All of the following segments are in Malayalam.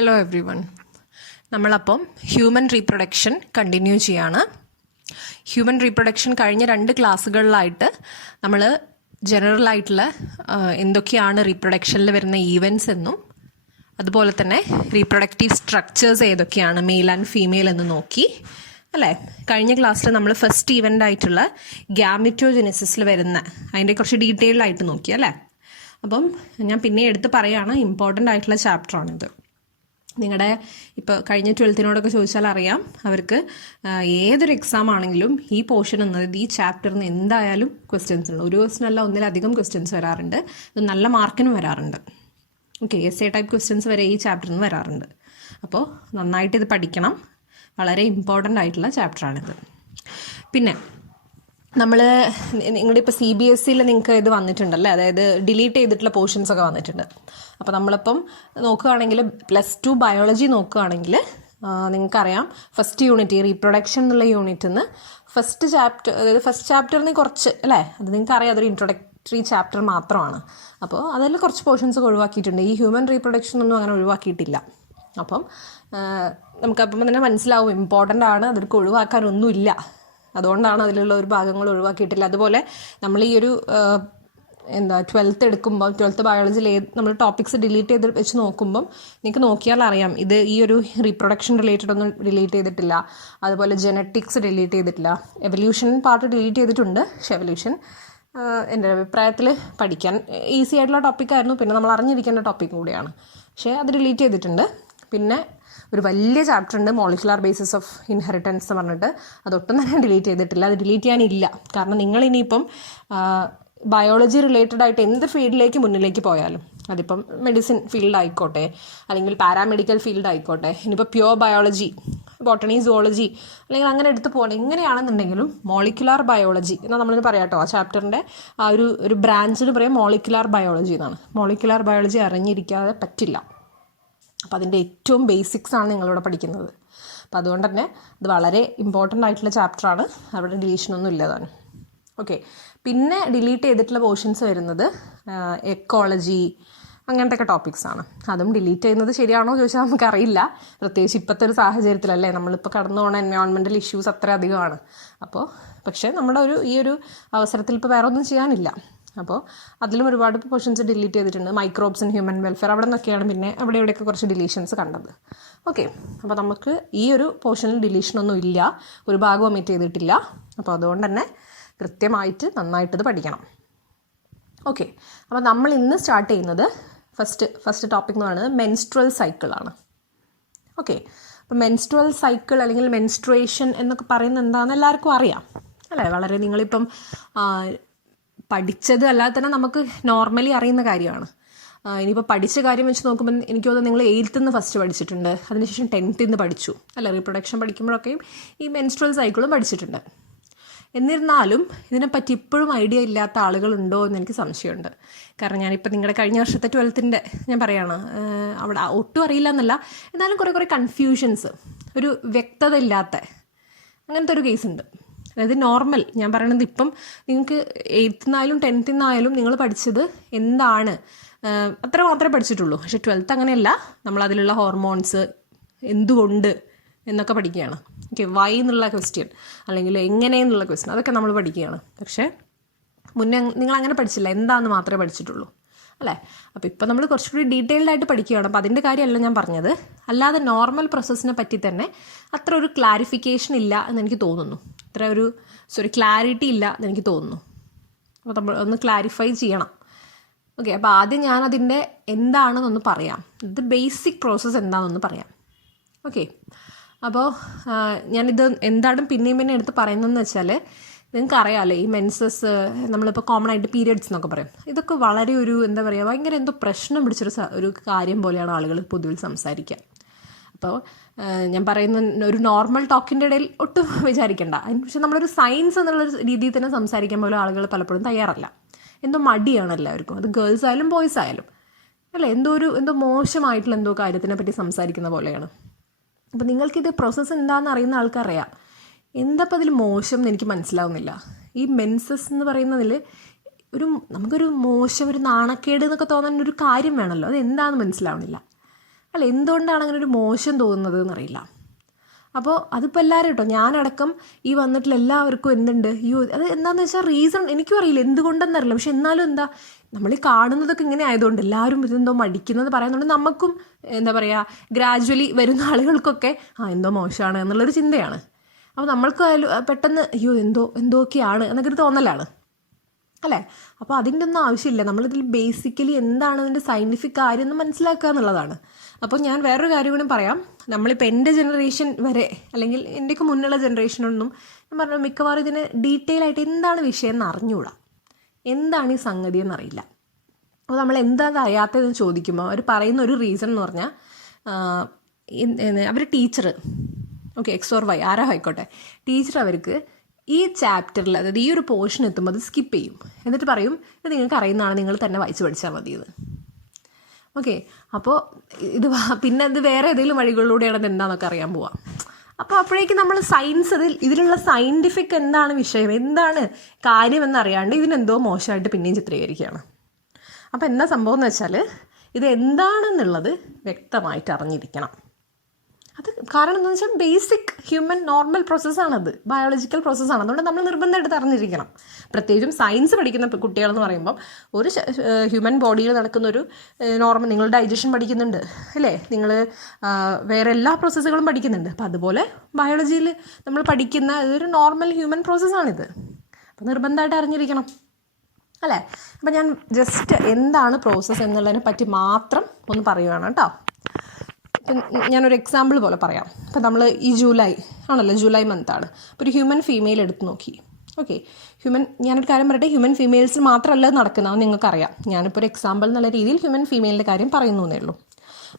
Hello everyone. നമ്മളപ്പം ഹ്യൂമൻ റീപ്രൊഡക്ഷൻ കണ്ടിന്യൂ ചെയ്യാണ്. ഹ്യൂമൻ റീപ്രൊഡക്ഷൻ കഴിഞ്ഞ 2 ക്ലാസ്സുകളിലായിട്ട് നമ്മൾ ജനറലായിട്ടുള്ള എന്തൊക്കെയാണ് റീപ്രൊഡക്ഷനിൽ വരുന്ന ഈവൻറ്റ്സ് എന്നും അതുപോലെ തന്നെ റീപ്രൊഡക്റ്റീവ് സ്ട്രക്ചേഴ്സ് ഏതൊക്കെയാണ് മെയിൽ ആൻഡ് ഫീമെയിൽ എന്ന് നോക്കി അല്ലേ. കഴിഞ്ഞ ക്ലാസ്സിൽ നമ്മൾ ഫസ്റ്റ് ഈവൻ്റ് ആയിട്ടുള്ള ഗ്യാമിറ്റോജെനസിസിൽ വരുന്ന അതിൻ്റെ കുറച്ച് ഡീറ്റെയിൽഡ് ആയിട്ട് നോക്കി അല്ലേ. അപ്പം ഞാൻ പിന്നെ എടുത്ത് പറയുകയാണ്, ഇമ്പോർട്ടൻ്റ് ആയിട്ടുള്ള ചാപ്റ്ററാണിത്. നിങ്ങളുടെ ഇപ്പോൾ കഴിഞ്ഞ 12th ചോദിച്ചാൽ അറിയാം, അവർക്ക് ഏതൊരു എക്സാം ആണെങ്കിലും ഈ പോർഷൻ എന്നത് ഈ ചാപ്റ്ററിൽ നിന്ന് എന്തായാലും ക്വസ്റ്റ്യൻസ് ഉണ്ട്. ഒരു ക്വസ്റ്റ്യൻ അല്ല, ഒന്നിലധികം ക്വസ്റ്റ്യൻസ് വരാറുണ്ട്. ഇത് നല്ല മാർക്കിനും വരാറുണ്ട്. Okay, S A type questions വരെ ഈ ചാപ്റ്ററിൽ നിന്ന് വരാറുണ്ട്. അപ്പോൾ നന്നായിട്ട് ഇത് പഠിക്കണം. വളരെ ഇമ്പോർട്ടൻ്റ് ആയിട്ടുള്ള ചാപ്റ്ററാണിത്. പിന്നെ നമ്മൾ നിങ്ങളുടെ ഇപ്പോൾ CBSE നിങ്ങൾക്ക് ഇത് വന്നിട്ടുണ്ടല്ലേ, അതായത് ഡിലീറ്റ് ചെയ്തിട്ടുള്ള പോർഷൻസ് ഒക്കെ വന്നിട്ടുണ്ട്. അപ്പോൾ നമ്മളിപ്പം നോക്കുകയാണെങ്കിൽ +2 ബയോളജി നോക്കുകയാണെങ്കിൽ നിങ്ങൾക്കറിയാം, ഫസ്റ്റ് യൂണിറ്റ് ഈ റീപ്രൊഡക്ഷൻ എന്നുള്ള യൂണിറ്റിൽ നിന്ന് ഫസ്റ്റ് ചാപ്റ്റർ, അതായത് ഫസ്റ്റ് ചാപ്റ്ററിൽ നിന്ന് കുറച്ച് അല്ലേ, അത് നിങ്ങൾക്കറിയാം അതൊരു ഇൻട്രൊഡക്ടറി ചാപ്റ്റർ മാത്രമാണ്. അപ്പോൾ അതിൽ കുറച്ച് പോർഷൻസ് ഒഴിവാക്കിയിട്ടുണ്ട്. ഈ ഹ്യൂമൻ റീപ്രൊഡക്ഷൻ ഒന്നും അങ്ങനെ ഒഴിവാക്കിയിട്ടില്ല. അപ്പം നമുക്കപ്പം തന്നെ മനസ്സിലാവും ഇമ്പോർട്ടൻ്റ് ആണ്, അതിലേക്ക് ഒഴിവാക്കാനൊന്നുമില്ല. അതുകൊണ്ടാണ് അതിലുള്ള ഒരു ഭാഗങ്ങൾ ഒഴിവാക്കിയിട്ടില്ല. അതുപോലെ നമ്മൾ ഈ ഒരു 12th എടുക്കുമ്പോൾ 12th ബയോളജിയിൽ നമ്മൾ ടോപ്പിക്സ് ഡിലീറ്റ് ചെയ്ത് വെച്ച് നോക്കുമ്പം നിങ്ങൾക്ക് നോക്കിയാൽ അറിയാം, ഇത് ഈ ഒരു റീപ്രൊഡക്ഷൻ റിലേറ്റഡ് ഒന്നും ഡിലീറ്റ് ചെയ്തിട്ടില്ല. അതുപോലെ ജെനറ്റിക്സ് ഡിലീറ്റ് ചെയ്തിട്ടില്ല. എവല്യൂഷൻ പാർട്ട് ഡിലീറ്റ് ചെയ്തിട്ടുണ്ട്. പക്ഷേ എവല്യൂഷൻ എൻ്റെ അഭിപ്രായത്തിൽ പഠിക്കാൻ ഈസി ആയിട്ടുള്ള ടോപ്പിക്കായിരുന്നു, പിന്നെ നമ്മൾ അറിഞ്ഞിരിക്കേണ്ട ടോപ്പിക് കൂടിയാണ്. പക്ഷേ അത് ഡിലീറ്റ് ചെയ്തിട്ടുണ്ട്. പിന്നെ ഒരു വലിയ ചാപ്റ്റർ ഉണ്ട്, മോളിക്കുലാർ ബേസിസ് ഓഫ് ഇൻഹെറിറ്റൻസ് എന്ന് പറഞ്ഞിട്ട്, അതൊട്ടും തന്നെ ഡിലീറ്റ് ചെയ്തിട്ടില്ല. അത് ഡിലീറ്റ് ചെയ്യാനില്ല. കാരണം നിങ്ങൾ ഇനിയിപ്പം ബയോളജി റിലേറ്റഡ് ആയിട്ട് എന്ത് ഫീൽഡിലേക്ക് മുന്നിലേക്ക് പോയാലും, അതിപ്പം മെഡിസിൻ ഫീൽഡ് ആയിക്കോട്ടെ, അല്ലെങ്കിൽ പാരാമെഡിക്കൽ ഫീൽഡ് ആയിക്കോട്ടെ, ഇനിയിപ്പോൾ പ്യുവർ ബയോളജി, ബോട്ടണി, സുവോളജി, അല്ലെങ്കിൽ അങ്ങനെ എടുത്ത് പോകണം, എങ്ങനെയാണെന്നുണ്ടെങ്കിലും മോളിക്കുലാർ ബയോളജി എന്നാൽ നമ്മളിന്ന് പറയാം കേട്ടോ. ആ ചാപ്റ്ററിൻ്റെ ആ ഒരു ബ്രാഞ്ചിന് പറയാം മോളിക്കുലാർ ബയോളജി എന്നാണ്. മോളിക്കുലാർ ബയോളജി അറിഞ്ഞിരിക്കാതെ പറ്റില്ല. അപ്പോൾ അതിൻ്റെ ഏറ്റവും ബേസിക്സ് ആണ് നിങ്ങളിവിടെ പഠിക്കുന്നത്. അപ്പോൾ അതുകൊണ്ട് തന്നെ ഇത് വളരെ ഇമ്പോർട്ടൻ്റ് ആയിട്ടുള്ള ചാപ്റ്ററാണ്. അവിടെ ഡിലീഷനൊന്നും ഇല്ലതാണ്. ഓക്കെ, പിന്നെ ഡിലീറ്റ് ചെയ്തിട്ടുള്ള പോർഷൻസ് വരുന്നത് എക്കോളജി അങ്ങനത്തെ ഒക്കെ ടോപ്പിക്സാണ്. അതും ഡിലീറ്റ് ചെയ്യുന്നത് ശരിയാണോ ചോദിച്ചാൽ നമുക്കറിയില്ല. പ്രത്യേകിച്ച് ഇപ്പോഴത്തെ ഒരു സാഹചര്യത്തിലല്ലേ, നമ്മളിപ്പോൾ കടന്നു പോകുന്ന എൻവയോൺമെൻറ്റൽ ഇഷ്യൂസ് അത്ര അധികമാണ്. അപ്പോൾ പക്ഷേ നമ്മുടെ ഈ ഒരു അവസരത്തിൽ ഇപ്പോൾ വേറെ ഒന്നും ചെയ്യാനില്ല. അപ്പോൾ അതിലും ഒരുപാട് പോർഷൻസ് ഡിലീറ്റ് ചെയ്തിട്ടുണ്ട്. മൈക്രോബ്സ് ആൻഡ് ഹ്യൂമൻ വെൽഫെയർ അവിടെ നിന്നൊക്കെയാണ് പിന്നെ ഇവിടെയൊക്കെ കുറച്ച് ഡിലീഷൻസ് കണ്ടത്. ഓക്കെ, അപ്പോൾ നമുക്ക് ഈ ഒരു പോർഷനിൽ ഡിലീഷനൊന്നും ഇല്ല, ഒരു ഭാഗം ഒമിറ്റ് ചെയ്തിട്ടില്ല. അപ്പോൾ അതുകൊണ്ട് തന്നെ കൃത്യമായിട്ട് നന്നായിട്ടിത് പഠിക്കണം. ഓക്കെ, അപ്പോൾ നമ്മൾ ഇന്ന് സ്റ്റാർട്ട് ചെയ്യുന്നത് ഫസ്റ്റ് ടോപ്പിക് എന്ന് പറയുന്നത് മെൻസ്ട്രൽ സൈക്കിളാണ്. ഓക്കെ, അപ്പോൾ മെൻസ്ട്രൽ സൈക്കിൾ അല്ലെങ്കിൽ മെൻസ്ട്രുവേഷൻ എന്നൊക്കെ പറയുന്നത് എന്താണെന്ന് എല്ലാവർക്കും അറിയാം അല്ലേ. വളരെ നിങ്ങളിപ്പം പഠിച്ചത് അല്ലാതെ തന്നെ നമുക്ക് നോർമലി അറിയുന്ന കാര്യമാണ്. ഇനിയിപ്പോൾ പഠിച്ച കാര്യം വെച്ച് നോക്കുമ്പോൾ എനിക്ക് തോന്നുന്നു നിങ്ങൾ 8th നിന്ന് ഫസ്റ്റ് പഠിച്ചിട്ടുണ്ട്, അതിനുശേഷം 10th നിന്ന് പഠിച്ചു അല്ല. റീപ്രൊഡക്ഷൻ പഠിക്കുമ്പോഴൊക്കെയും ഈ മെൻസ്ട്രൽ സൈക്കിളും പഠിച്ചിട്ടുണ്ട്. എന്നിരുന്നാലും ഇതിനെപ്പറ്റി ഇപ്പോഴും ഐഡിയ ഇല്ലാത്ത ആളുകളുണ്ടോ എന്ന് എനിക്ക് സംശയമുണ്ട്. കാരണം ഞാനിപ്പോൾ നിങ്ങളുടെ കഴിഞ്ഞ വർഷത്തെ 12th ഞാൻ പറയുകയാണ്, അവിടെ ഒട്ടും അറിയില്ല എന്നല്ല, എന്നാലും കുറേ കൺഫ്യൂഷൻസ്, ഒരു വ്യക്തത ഇല്ലാത്ത അങ്ങനത്തെ ഒരു കേസുണ്ട്. അതായത് നോർമൽ ഞാൻ പറയണത്, ഇപ്പം നിങ്ങൾക്ക് 8th നിന്നായാലും 10th നിന്നായാലും നിങ്ങൾ പഠിച്ചത് എന്താണ് അത്ര മാത്രമേ പഠിച്ചിട്ടുള്ളൂ. പക്ഷെ 12th അങ്ങനെയല്ല, നമ്മളതിലുള്ള ഹോർമോൺസ് എന്തുകൊണ്ട് എന്നൊക്കെ പഠിക്കുകയാണ്. ഓക്കെ, വൈ എന്നുള്ള ക്വസ്റ്റ്യൻ അല്ലെങ്കിൽ എങ്ങനെയെന്നുള്ള ക്വസ്റ്റ്യൻ അതൊക്കെ നമ്മൾ പഠിക്കുകയാണ്. പക്ഷേ മുന്നേ നിങ്ങൾ അങ്ങനെ പഠിച്ചില്ല, എന്താണെന്ന് മാത്രമേ പഠിച്ചിട്ടുള്ളൂ അല്ലേ. അപ്പോൾ ഇപ്പം നമ്മൾ കുറച്ചുകൂടി ഡീറ്റെയിൽഡ് ആയിട്ട് പഠിക്കുകയാണ്. അപ്പോൾ അതിൻ്റെ കാര്യമല്ല ഞാൻ പറഞ്ഞത്. അല്ലാതെ നോർമൽ പ്രോസസ്സിനെ പറ്റി തന്നെ അത്ര ഒരു ക്ലാരിഫിക്കേഷൻ ഇല്ല എന്നെനിക്ക് തോന്നുന്നു, അത്ര ഒരു ക്ലാരിറ്റി ഇല്ല എന്നെനിക്ക് തോന്നുന്നു. അപ്പോൾ നമ്മൾ ഒന്ന് ക്ലാരിഫൈ ചെയ്യണം. ഓക്കെ, അപ്പോൾ ആദ്യം ഞാനതിൻ്റെ എന്താണെന്നൊന്ന് പറയാം, ഇത് ബേസിക് പ്രോസസ്സ് എന്താണെന്നൊന്ന് പറയാം. ഓക്കെ, അപ്പോൾ ഞാനിത് എന്താണ് പിന്നെയും എടുത്ത് പറയുന്നതെന്ന് വെച്ചാൽ, നിങ്ങൾക്ക് അറിയാമല്ലോ ഈ മെൻസസ്, നമ്മളിപ്പോൾ കോമൺ ആയിട്ട് പീരിയഡ്സ് എന്നൊക്കെ പറയും, ഇതൊക്കെ വളരെ ഒരു എന്താ പറയുക, ഭയങ്കര എന്തോ പ്രശ്നം പിടിച്ചൊരു കാര്യം പോലെയാണ് ആളുകൾ പൊതുവിൽ സംസാരിക്കുക. അപ്പോൾ ഞാൻ പറയുന്ന ഒരു നോർമൽ ടോക്കിൻ്റെ ഇടയിൽ ഒട്ടും വിചാരിക്കേണ്ട. പക്ഷെ നമ്മളൊരു സയൻസ് എന്നുള്ളൊരു രീതിയിൽ തന്നെ സംസാരിക്കാൻ പോലും ആളുകൾ പലപ്പോഴും തയ്യാറല്ല. എന്തോ മടിയാണ് എല്ലാവർക്കും, അത് ഗേൾസ് ആയാലും ബോയ്സ് ആയാലും അല്ലേ. എന്തോ മോശമായിട്ടുള്ള എന്തോ കാര്യത്തിനെ പറ്റി സംസാരിക്കുന്ന പോലെയാണ്. അപ്പോൾ നിങ്ങൾക്കിത് പ്രോസസ്സ് എന്താണെന്ന് അറിയുന്ന ആൾക്കറിയാം. എന്തപ്പോൾ അതിൽ മോശം എന്ന് എനിക്ക് മനസ്സിലാവുന്നില്ല. ഈ മെൻസസ് എന്ന് പറയുന്നതിൽ നമുക്കൊരു മോശം, ഒരു നാണക്കേട് എന്നൊക്കെ തോന്നാൻ ഒരു കാര്യം വേണമല്ലോ, അത് എന്താണെന്ന് മനസ്സിലാവുന്നില്ല. അല്ല, എന്തുകൊണ്ടാണ് അങ്ങനെ ഒരു മോശം തോന്നുന്നത് എന്നറിയില്ല. അപ്പോൾ അതിപ്പോൾ എല്ലാവരും കേട്ടോ, ഞാനടക്കം ഈ വന്നിട്ടുള്ള എല്ലാവർക്കും എന്തുണ്ട്, അയ്യോ അത് എന്താണെന്ന് വെച്ചാൽ റീസൺ എനിക്കും അറിയില്ല, എന്തുകൊണ്ടെന്നറിയില്ല. പക്ഷെ എന്നാലും എന്താ, നമ്മൾ ഈ കാണുന്നതൊക്കെ ഇങ്ങനെ ആയതുകൊണ്ട് എല്ലാവരും ഇതെന്തോ മടിക്കുന്നത് പറയുന്നുണ്ട്. നമുക്കും എന്താ പറയുക, ഗ്രാജ്വലി വരുന്ന ആളുകൾക്കൊക്കെ എന്തോ മോശമാണ് എന്നുള്ളൊരു ചിന്തയാണ്. അപ്പോൾ നമ്മൾക്ക് പെട്ടെന്ന് അയ്യോ എന്തൊക്കെയാണ് എന്നൊക്കെ ഒരു തോന്നലാണ് അല്ലേ. അപ്പോൾ അതിൻ്റെ ഒന്നും ആവശ്യമില്ല. നമ്മളിതിൽ ബേസിക്കലി എന്താണ് അതിൻ്റെ സയൻറ്റിഫിക് കാര്യം എന്ന് മനസ്സിലാക്കുക എന്നുള്ളതാണ്. അപ്പോൾ ഞാൻ വേറൊരു കാര്യം കൂടി പറയാം. നമ്മളിപ്പോൾ എൻ്റെ ജനറേഷൻ വരെ അല്ലെങ്കിൽ എൻ്റെയൊക്കെ മുന്നുള്ള ജനറേഷനൊന്നും ഞാൻ പറഞ്ഞു മിക്കവാറും ഇതിന് ഡീറ്റെയിൽ ആയിട്ട് എന്താണ് വിഷയം എന്ന് അറിഞ്ഞുകൂടാ, എന്താണ് ഈ സംഗതി എന്നറിയില്ല. അപ്പോൾ നമ്മൾ എന്താണ് അറിയാത്തതെന്ന് ചോദിക്കുമ്പോൾ അവർ പറയുന്ന ഒരു റീസൺ എന്ന് പറഞ്ഞാൽ അവർ ടീച്ചർ എക്സ് ഓർ വൈ ആരോ ആയിക്കോട്ടെ, ടീച്ചർ അവർക്ക് ഈ ചാപ്റ്ററിൽ അതായത് ഈ ഒരു പോർഷൻ എത്തുമ്പോൾ അത് സ്കിപ്പ് ചെയ്യും. എന്നിട്ട് പറയും ഇത് നിങ്ങൾക്ക് അറിയുന്നതാണ്, നിങ്ങൾ തന്നെ വായിച്ച് പഠിച്ചാൽ മതിയെന്ന്. അപ്പോൾ ഇത് പിന്നെ ഇത് വേറെ ഏതെങ്കിലും വഴികളിലൂടെയാണ് ഇത് എന്താണെന്നൊക്കെ അറിയാൻ പോവാം. അപ്പോൾ അപ്പോഴേക്കും നമ്മൾ സയൻസ് ഇതിലുള്ള സയൻറ്റിഫിക് എന്താണ് വിഷയം, എന്താണ് കാര്യമെന്നറിയാണ്ട് ഇതിനെന്തോ മോശമായിട്ട് പിന്നെയും ചിത്രീകരിക്കുകയാണ്. അപ്പോൾ എന്താ സംഭവം എന്ന് വെച്ചാൽ ഇത് എന്താണെന്നുള്ളത് വ്യക്തമായിട്ട് അറിഞ്ഞിരിക്കണം. അത് കാരണം എന്താണെന്ന് വെച്ചാൽ ബേസിക് ഹ്യൂമൻ നോർമൽ പ്രോസസ്സാണത്, ബയോളജിക്കൽ പ്രോസസ്സാണ്. അതുകൊണ്ട് നമ്മൾ നിർബന്ധമായിട്ട് അറിഞ്ഞിരിക്കണം. പ്രത്യേകിച്ചും സയൻസ് പഠിക്കുന്ന കുട്ടികളെന്ന് പറയുമ്പം ഒരു ഹ്യൂമൻ ബോഡിയിൽ നടക്കുന്ന ഒരു നോർമൽ, നിങ്ങൾ ഡൈജഷൻ പഠിക്കുന്നുണ്ട് അല്ലേ, നിങ്ങൾ വേറെ എല്ലാ പ്രോസസ്സുകളും പഠിക്കുന്നുണ്ട്. അപ്പം അതുപോലെ ബയോളജിയിൽ നമ്മൾ പഠിക്കുന്ന ഇതൊരു നോർമൽ ഹ്യൂമൻ പ്രോസസ്സാണിത്. അപ്പം നിർബന്ധമായിട്ട് അറിഞ്ഞിരിക്കണം അല്ലേ. അപ്പം ഞാൻ ജസ്റ്റ് എന്താണ് പ്രോസസ്സ് എന്നുള്ളതിനെ പറ്റി മാത്രം ഒന്ന് പറയുകയാണ് കേട്ടോ. ഞാനൊരു എക്സാമ്പിൾ പോലെ പറയാം. ഇപ്പം നമ്മൾ ഈ ജൂലൈ ആണല്ലോ, ജൂലൈ മന്താണ്. അപ്പോൾ ഒരു ഹ്യൂമൻ ഫീമെയിൽ എടുത്ത് നോക്കി. ഞാനൊരു കാര്യം പറയട്ടെ, ഹ്യൂമൻ ഫീമെയിൽസ് മാത്രമല്ല നടക്കുന്നതെന്ന് നിങ്ങൾക്കറിയാം. ഞാനിപ്പോൾ ഒരു എക്സാമ്പിൾ എന്നുള്ള രീതിയിൽ ഹ്യൂമൻ ഫീമെയിലിൻ്റെ കാര്യം പറയുന്നു എന്നേ ഉള്ളൂ.